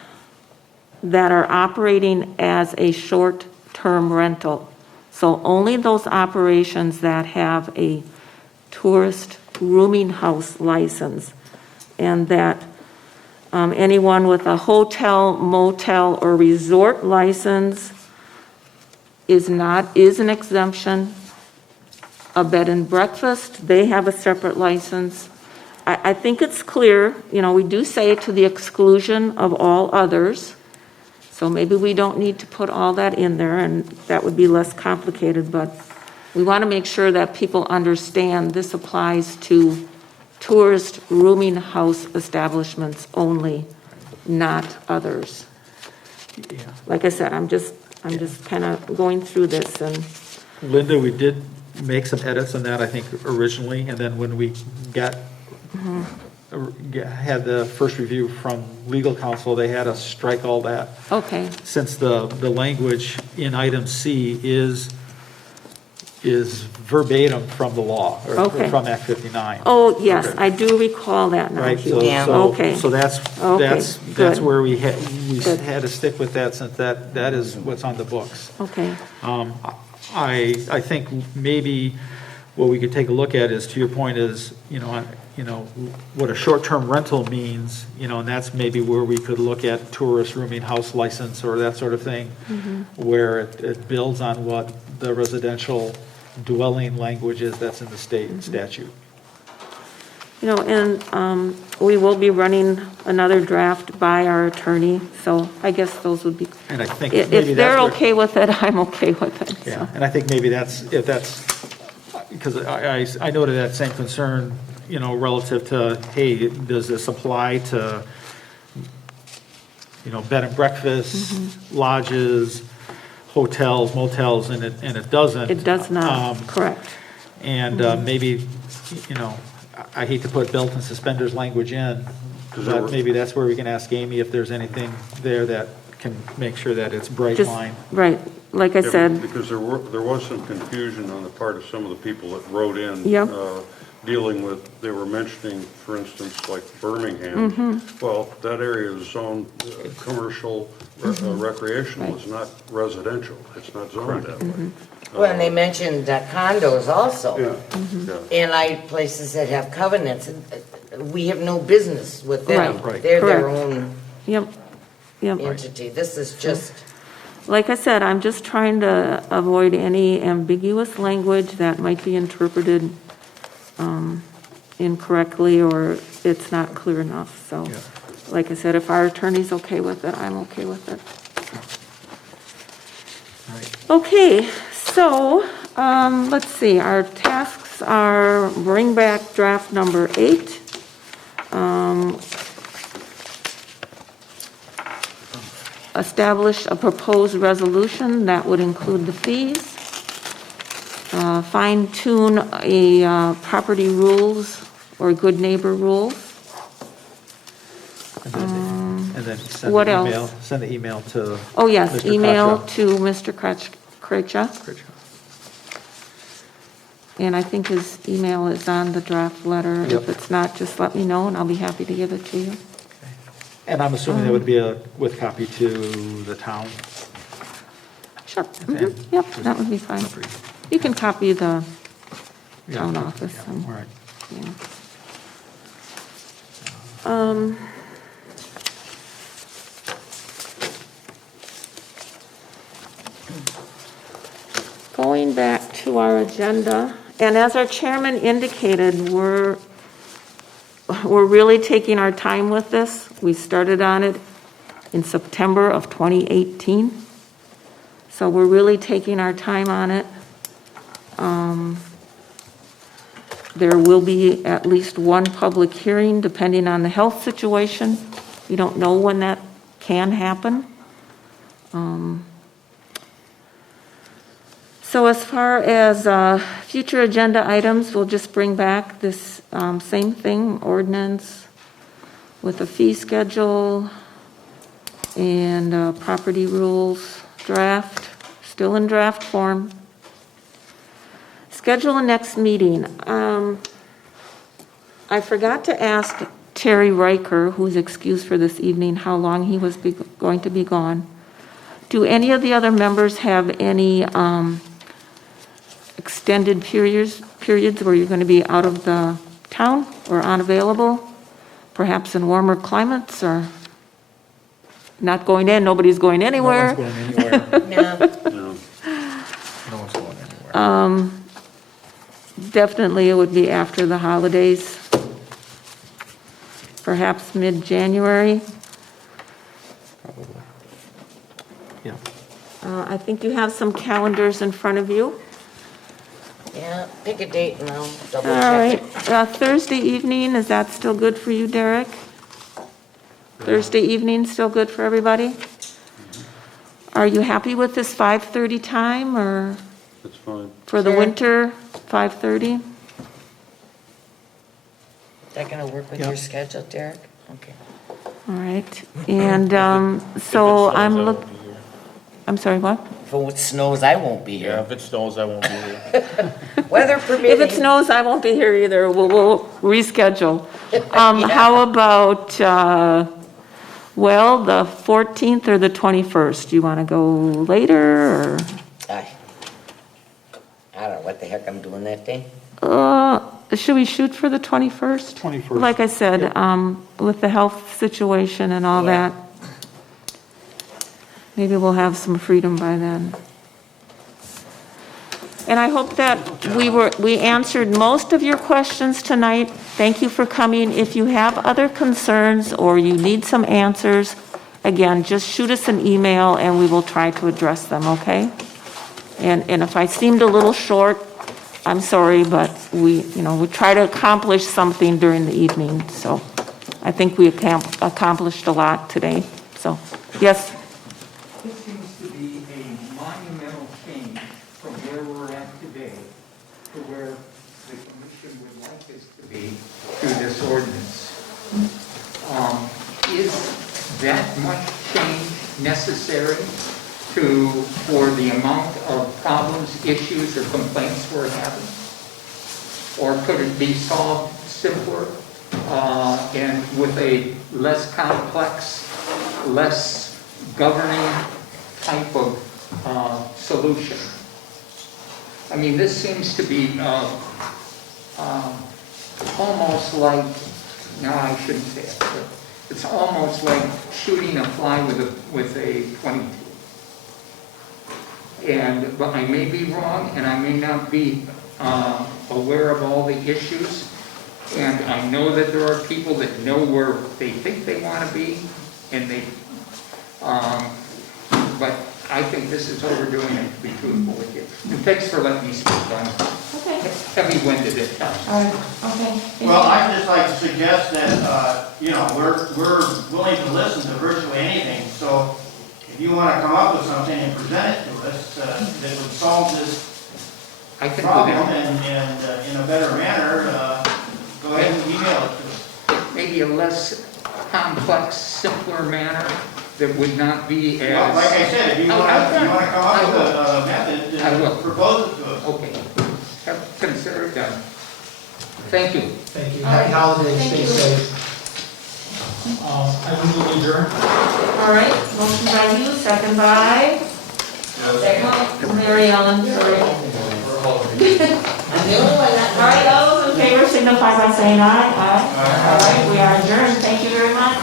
that are operating as a short-term rental. So only those operations that have a tourist rooming house license, and that anyone with a hotel, motel, or resort license is an exemption. A bed and breakfast, they have a separate license. I think it's clear, we do say to the exclusion of all others. So maybe we don't need to put all that in there, and that would be less complicated, but we want to make sure that people understand this applies to tourist rooming house establishments only, not others. Like I said, I'm just kind of going through this, and Linda, we did make some edits on that, I think, originally, and then when we had the first review from legal counsel, they had us strike all that. okay. Since the language in item C is verbatim from the law, or Okay. from Act 59. Oh, yes, Okay. I do recall that now. Right, Hugh. Okay. so that's good. where we had Good. to stick with that, since that is what's on the books. Okay, I think maybe what we could take a look at is, to your point, is, what a short-term rental means, and that's maybe where we could look at tourist rooming house license or that sort of thing, where it builds on what the residential dwelling language is that's in the state statute. and we will be running another draft by our attorney, so I guess those would be, And I think if maybe they're that's where- okay with it, I'm okay with it. so. Yeah, and I think maybe if that's, because I noted that same concern, relative to, hey, does this apply to, bed and breakfasts, lodges, hotels, motels, and it doesn't. It does not, correct. And maybe, I hate to put belt and suspenders language in, but maybe that's where we can ask Amy if there's anything there that can make sure that it's bright Just, line. right, like I Yeah, said, because there was some confusion on the part of some of the people that wrote in. Yep. Dealing with, they were mentioning, for instance, like Birmingham. Well, that area is zoned commercial, recreational, it's not residential, it's not zoned that way. Well, and they mentioned condos also. Yeah. And places that have covenants, we have no business with them. Right. They're their Correct. own yep. entity. This is just, Like I said, I'm just trying to avoid any ambiguous language that might be interpreted incorrectly, or it's not clear enough. So, like I said, if our attorney's okay with it, I'm okay with it. Okay, so, let's see, our tasks are bring back draft number 8. Establish a proposed resolution that would include the fees. Fine tune a property rules or good neighbor rules. And then send What the else? email, send the email to. Oh, yes, Mr. email Crutchlow. to Mr. Krecha. And I think his email is on the draft letter. If Yep. it's not, just let me know and I'll be happy to give it to you. And I'm assuming that would be with copy to the town? Sure. Yep, that would be fine. You can copy the town office. All right. Going back to our agenda, and as our chairman indicated, we're really taking our time with this. We started on it in September of 2018. So we're really taking our time on it. There will be at least one public hearing, depending on the health situation. We don't know when that can happen. So as far as future agenda items, we'll just bring back this same thing, ordinance with a fee schedule and property rules draft, still in draft form. Schedule a next meeting. I forgot to ask Terry Riker, who's excused for this evening, how long he was going to be gone. Do any of the other members have any extended periods where you're going to be out of the town or unavailable? Perhaps in warmer climates, or not going in, nobody's going anywhere? No one's going anywhere. No. No. No one's going anywhere. Definitely it would be after the holidays, perhaps mid-January. Probably. Yeah. I think you have some calendars in front of you. Yeah, pick a date and I'll double All check right, it. Thursday evening, is that still good for you, Derek? Thursday evening still good for everybody? Are you happy with this 5:30 time, or That's fine. for the Sure. winter, 5:30? Is that gonna work with Yep. your schedule, Derek? Okay. All right, and so I'm sorry, what? If it snows, I won't be Yeah, here. if it snows, I won't be here. Weather permitting. If it snows, I won't be here either, we'll reschedule. How about, the 14th or the 21st? Do you want to go later, or? I don't know what the heck I'm doing that day. Should we shoot for the 21st? 21st. Like I said, with the health situation and all Yeah. that, maybe we'll have some freedom by then. And I hope that we answered most of your questions tonight. Thank you for coming. If you have other concerns or you need some answers, again, just shoot us an email and we will try to address them, okay? And if I seemed a little short, I'm sorry, but we try to accomplish something during the evening. So I think we accomplished a lot today. So, yes? This seems to be a monumental change from where we're at today to where the commission would like us to be through this ordinance. Is that much change necessary for the amount of problems, issues, or complaints we're having? Or could it be solved simpler and with a less complex, less governing type of solution? I mean, this seems to be almost like, no, I shouldn't say it, but it's almost like shooting a fly with a 22. But I may be wrong, and I may not be aware of all the issues. And I know that there are people that know where they think they want to be, and but I think this is overdoing it, to be truthful with you. And thanks for letting me speak on it. Okay. Heavy-winded at times. All right, okay. Well, I'd just like to suggest that, we're willing to listen to virtually anything. So if you want to come up with something and present it to us that would solve this I can do problem that. and in a better manner, go ahead and email it to us. Maybe a less complex, simpler manner that would not be as... Well, like I said, if you want to come up with a method, I will. propose it to us. Okay. Consider it done. Thank you. Thank you. Happy holidays, Thank stay you. safe. I move that we adjourn. All right, motion by you, second by? Mary Ellen, sorry. All right, all those in favor signify by saying aye. Aye. All right, we are adjourned. Thank you very much.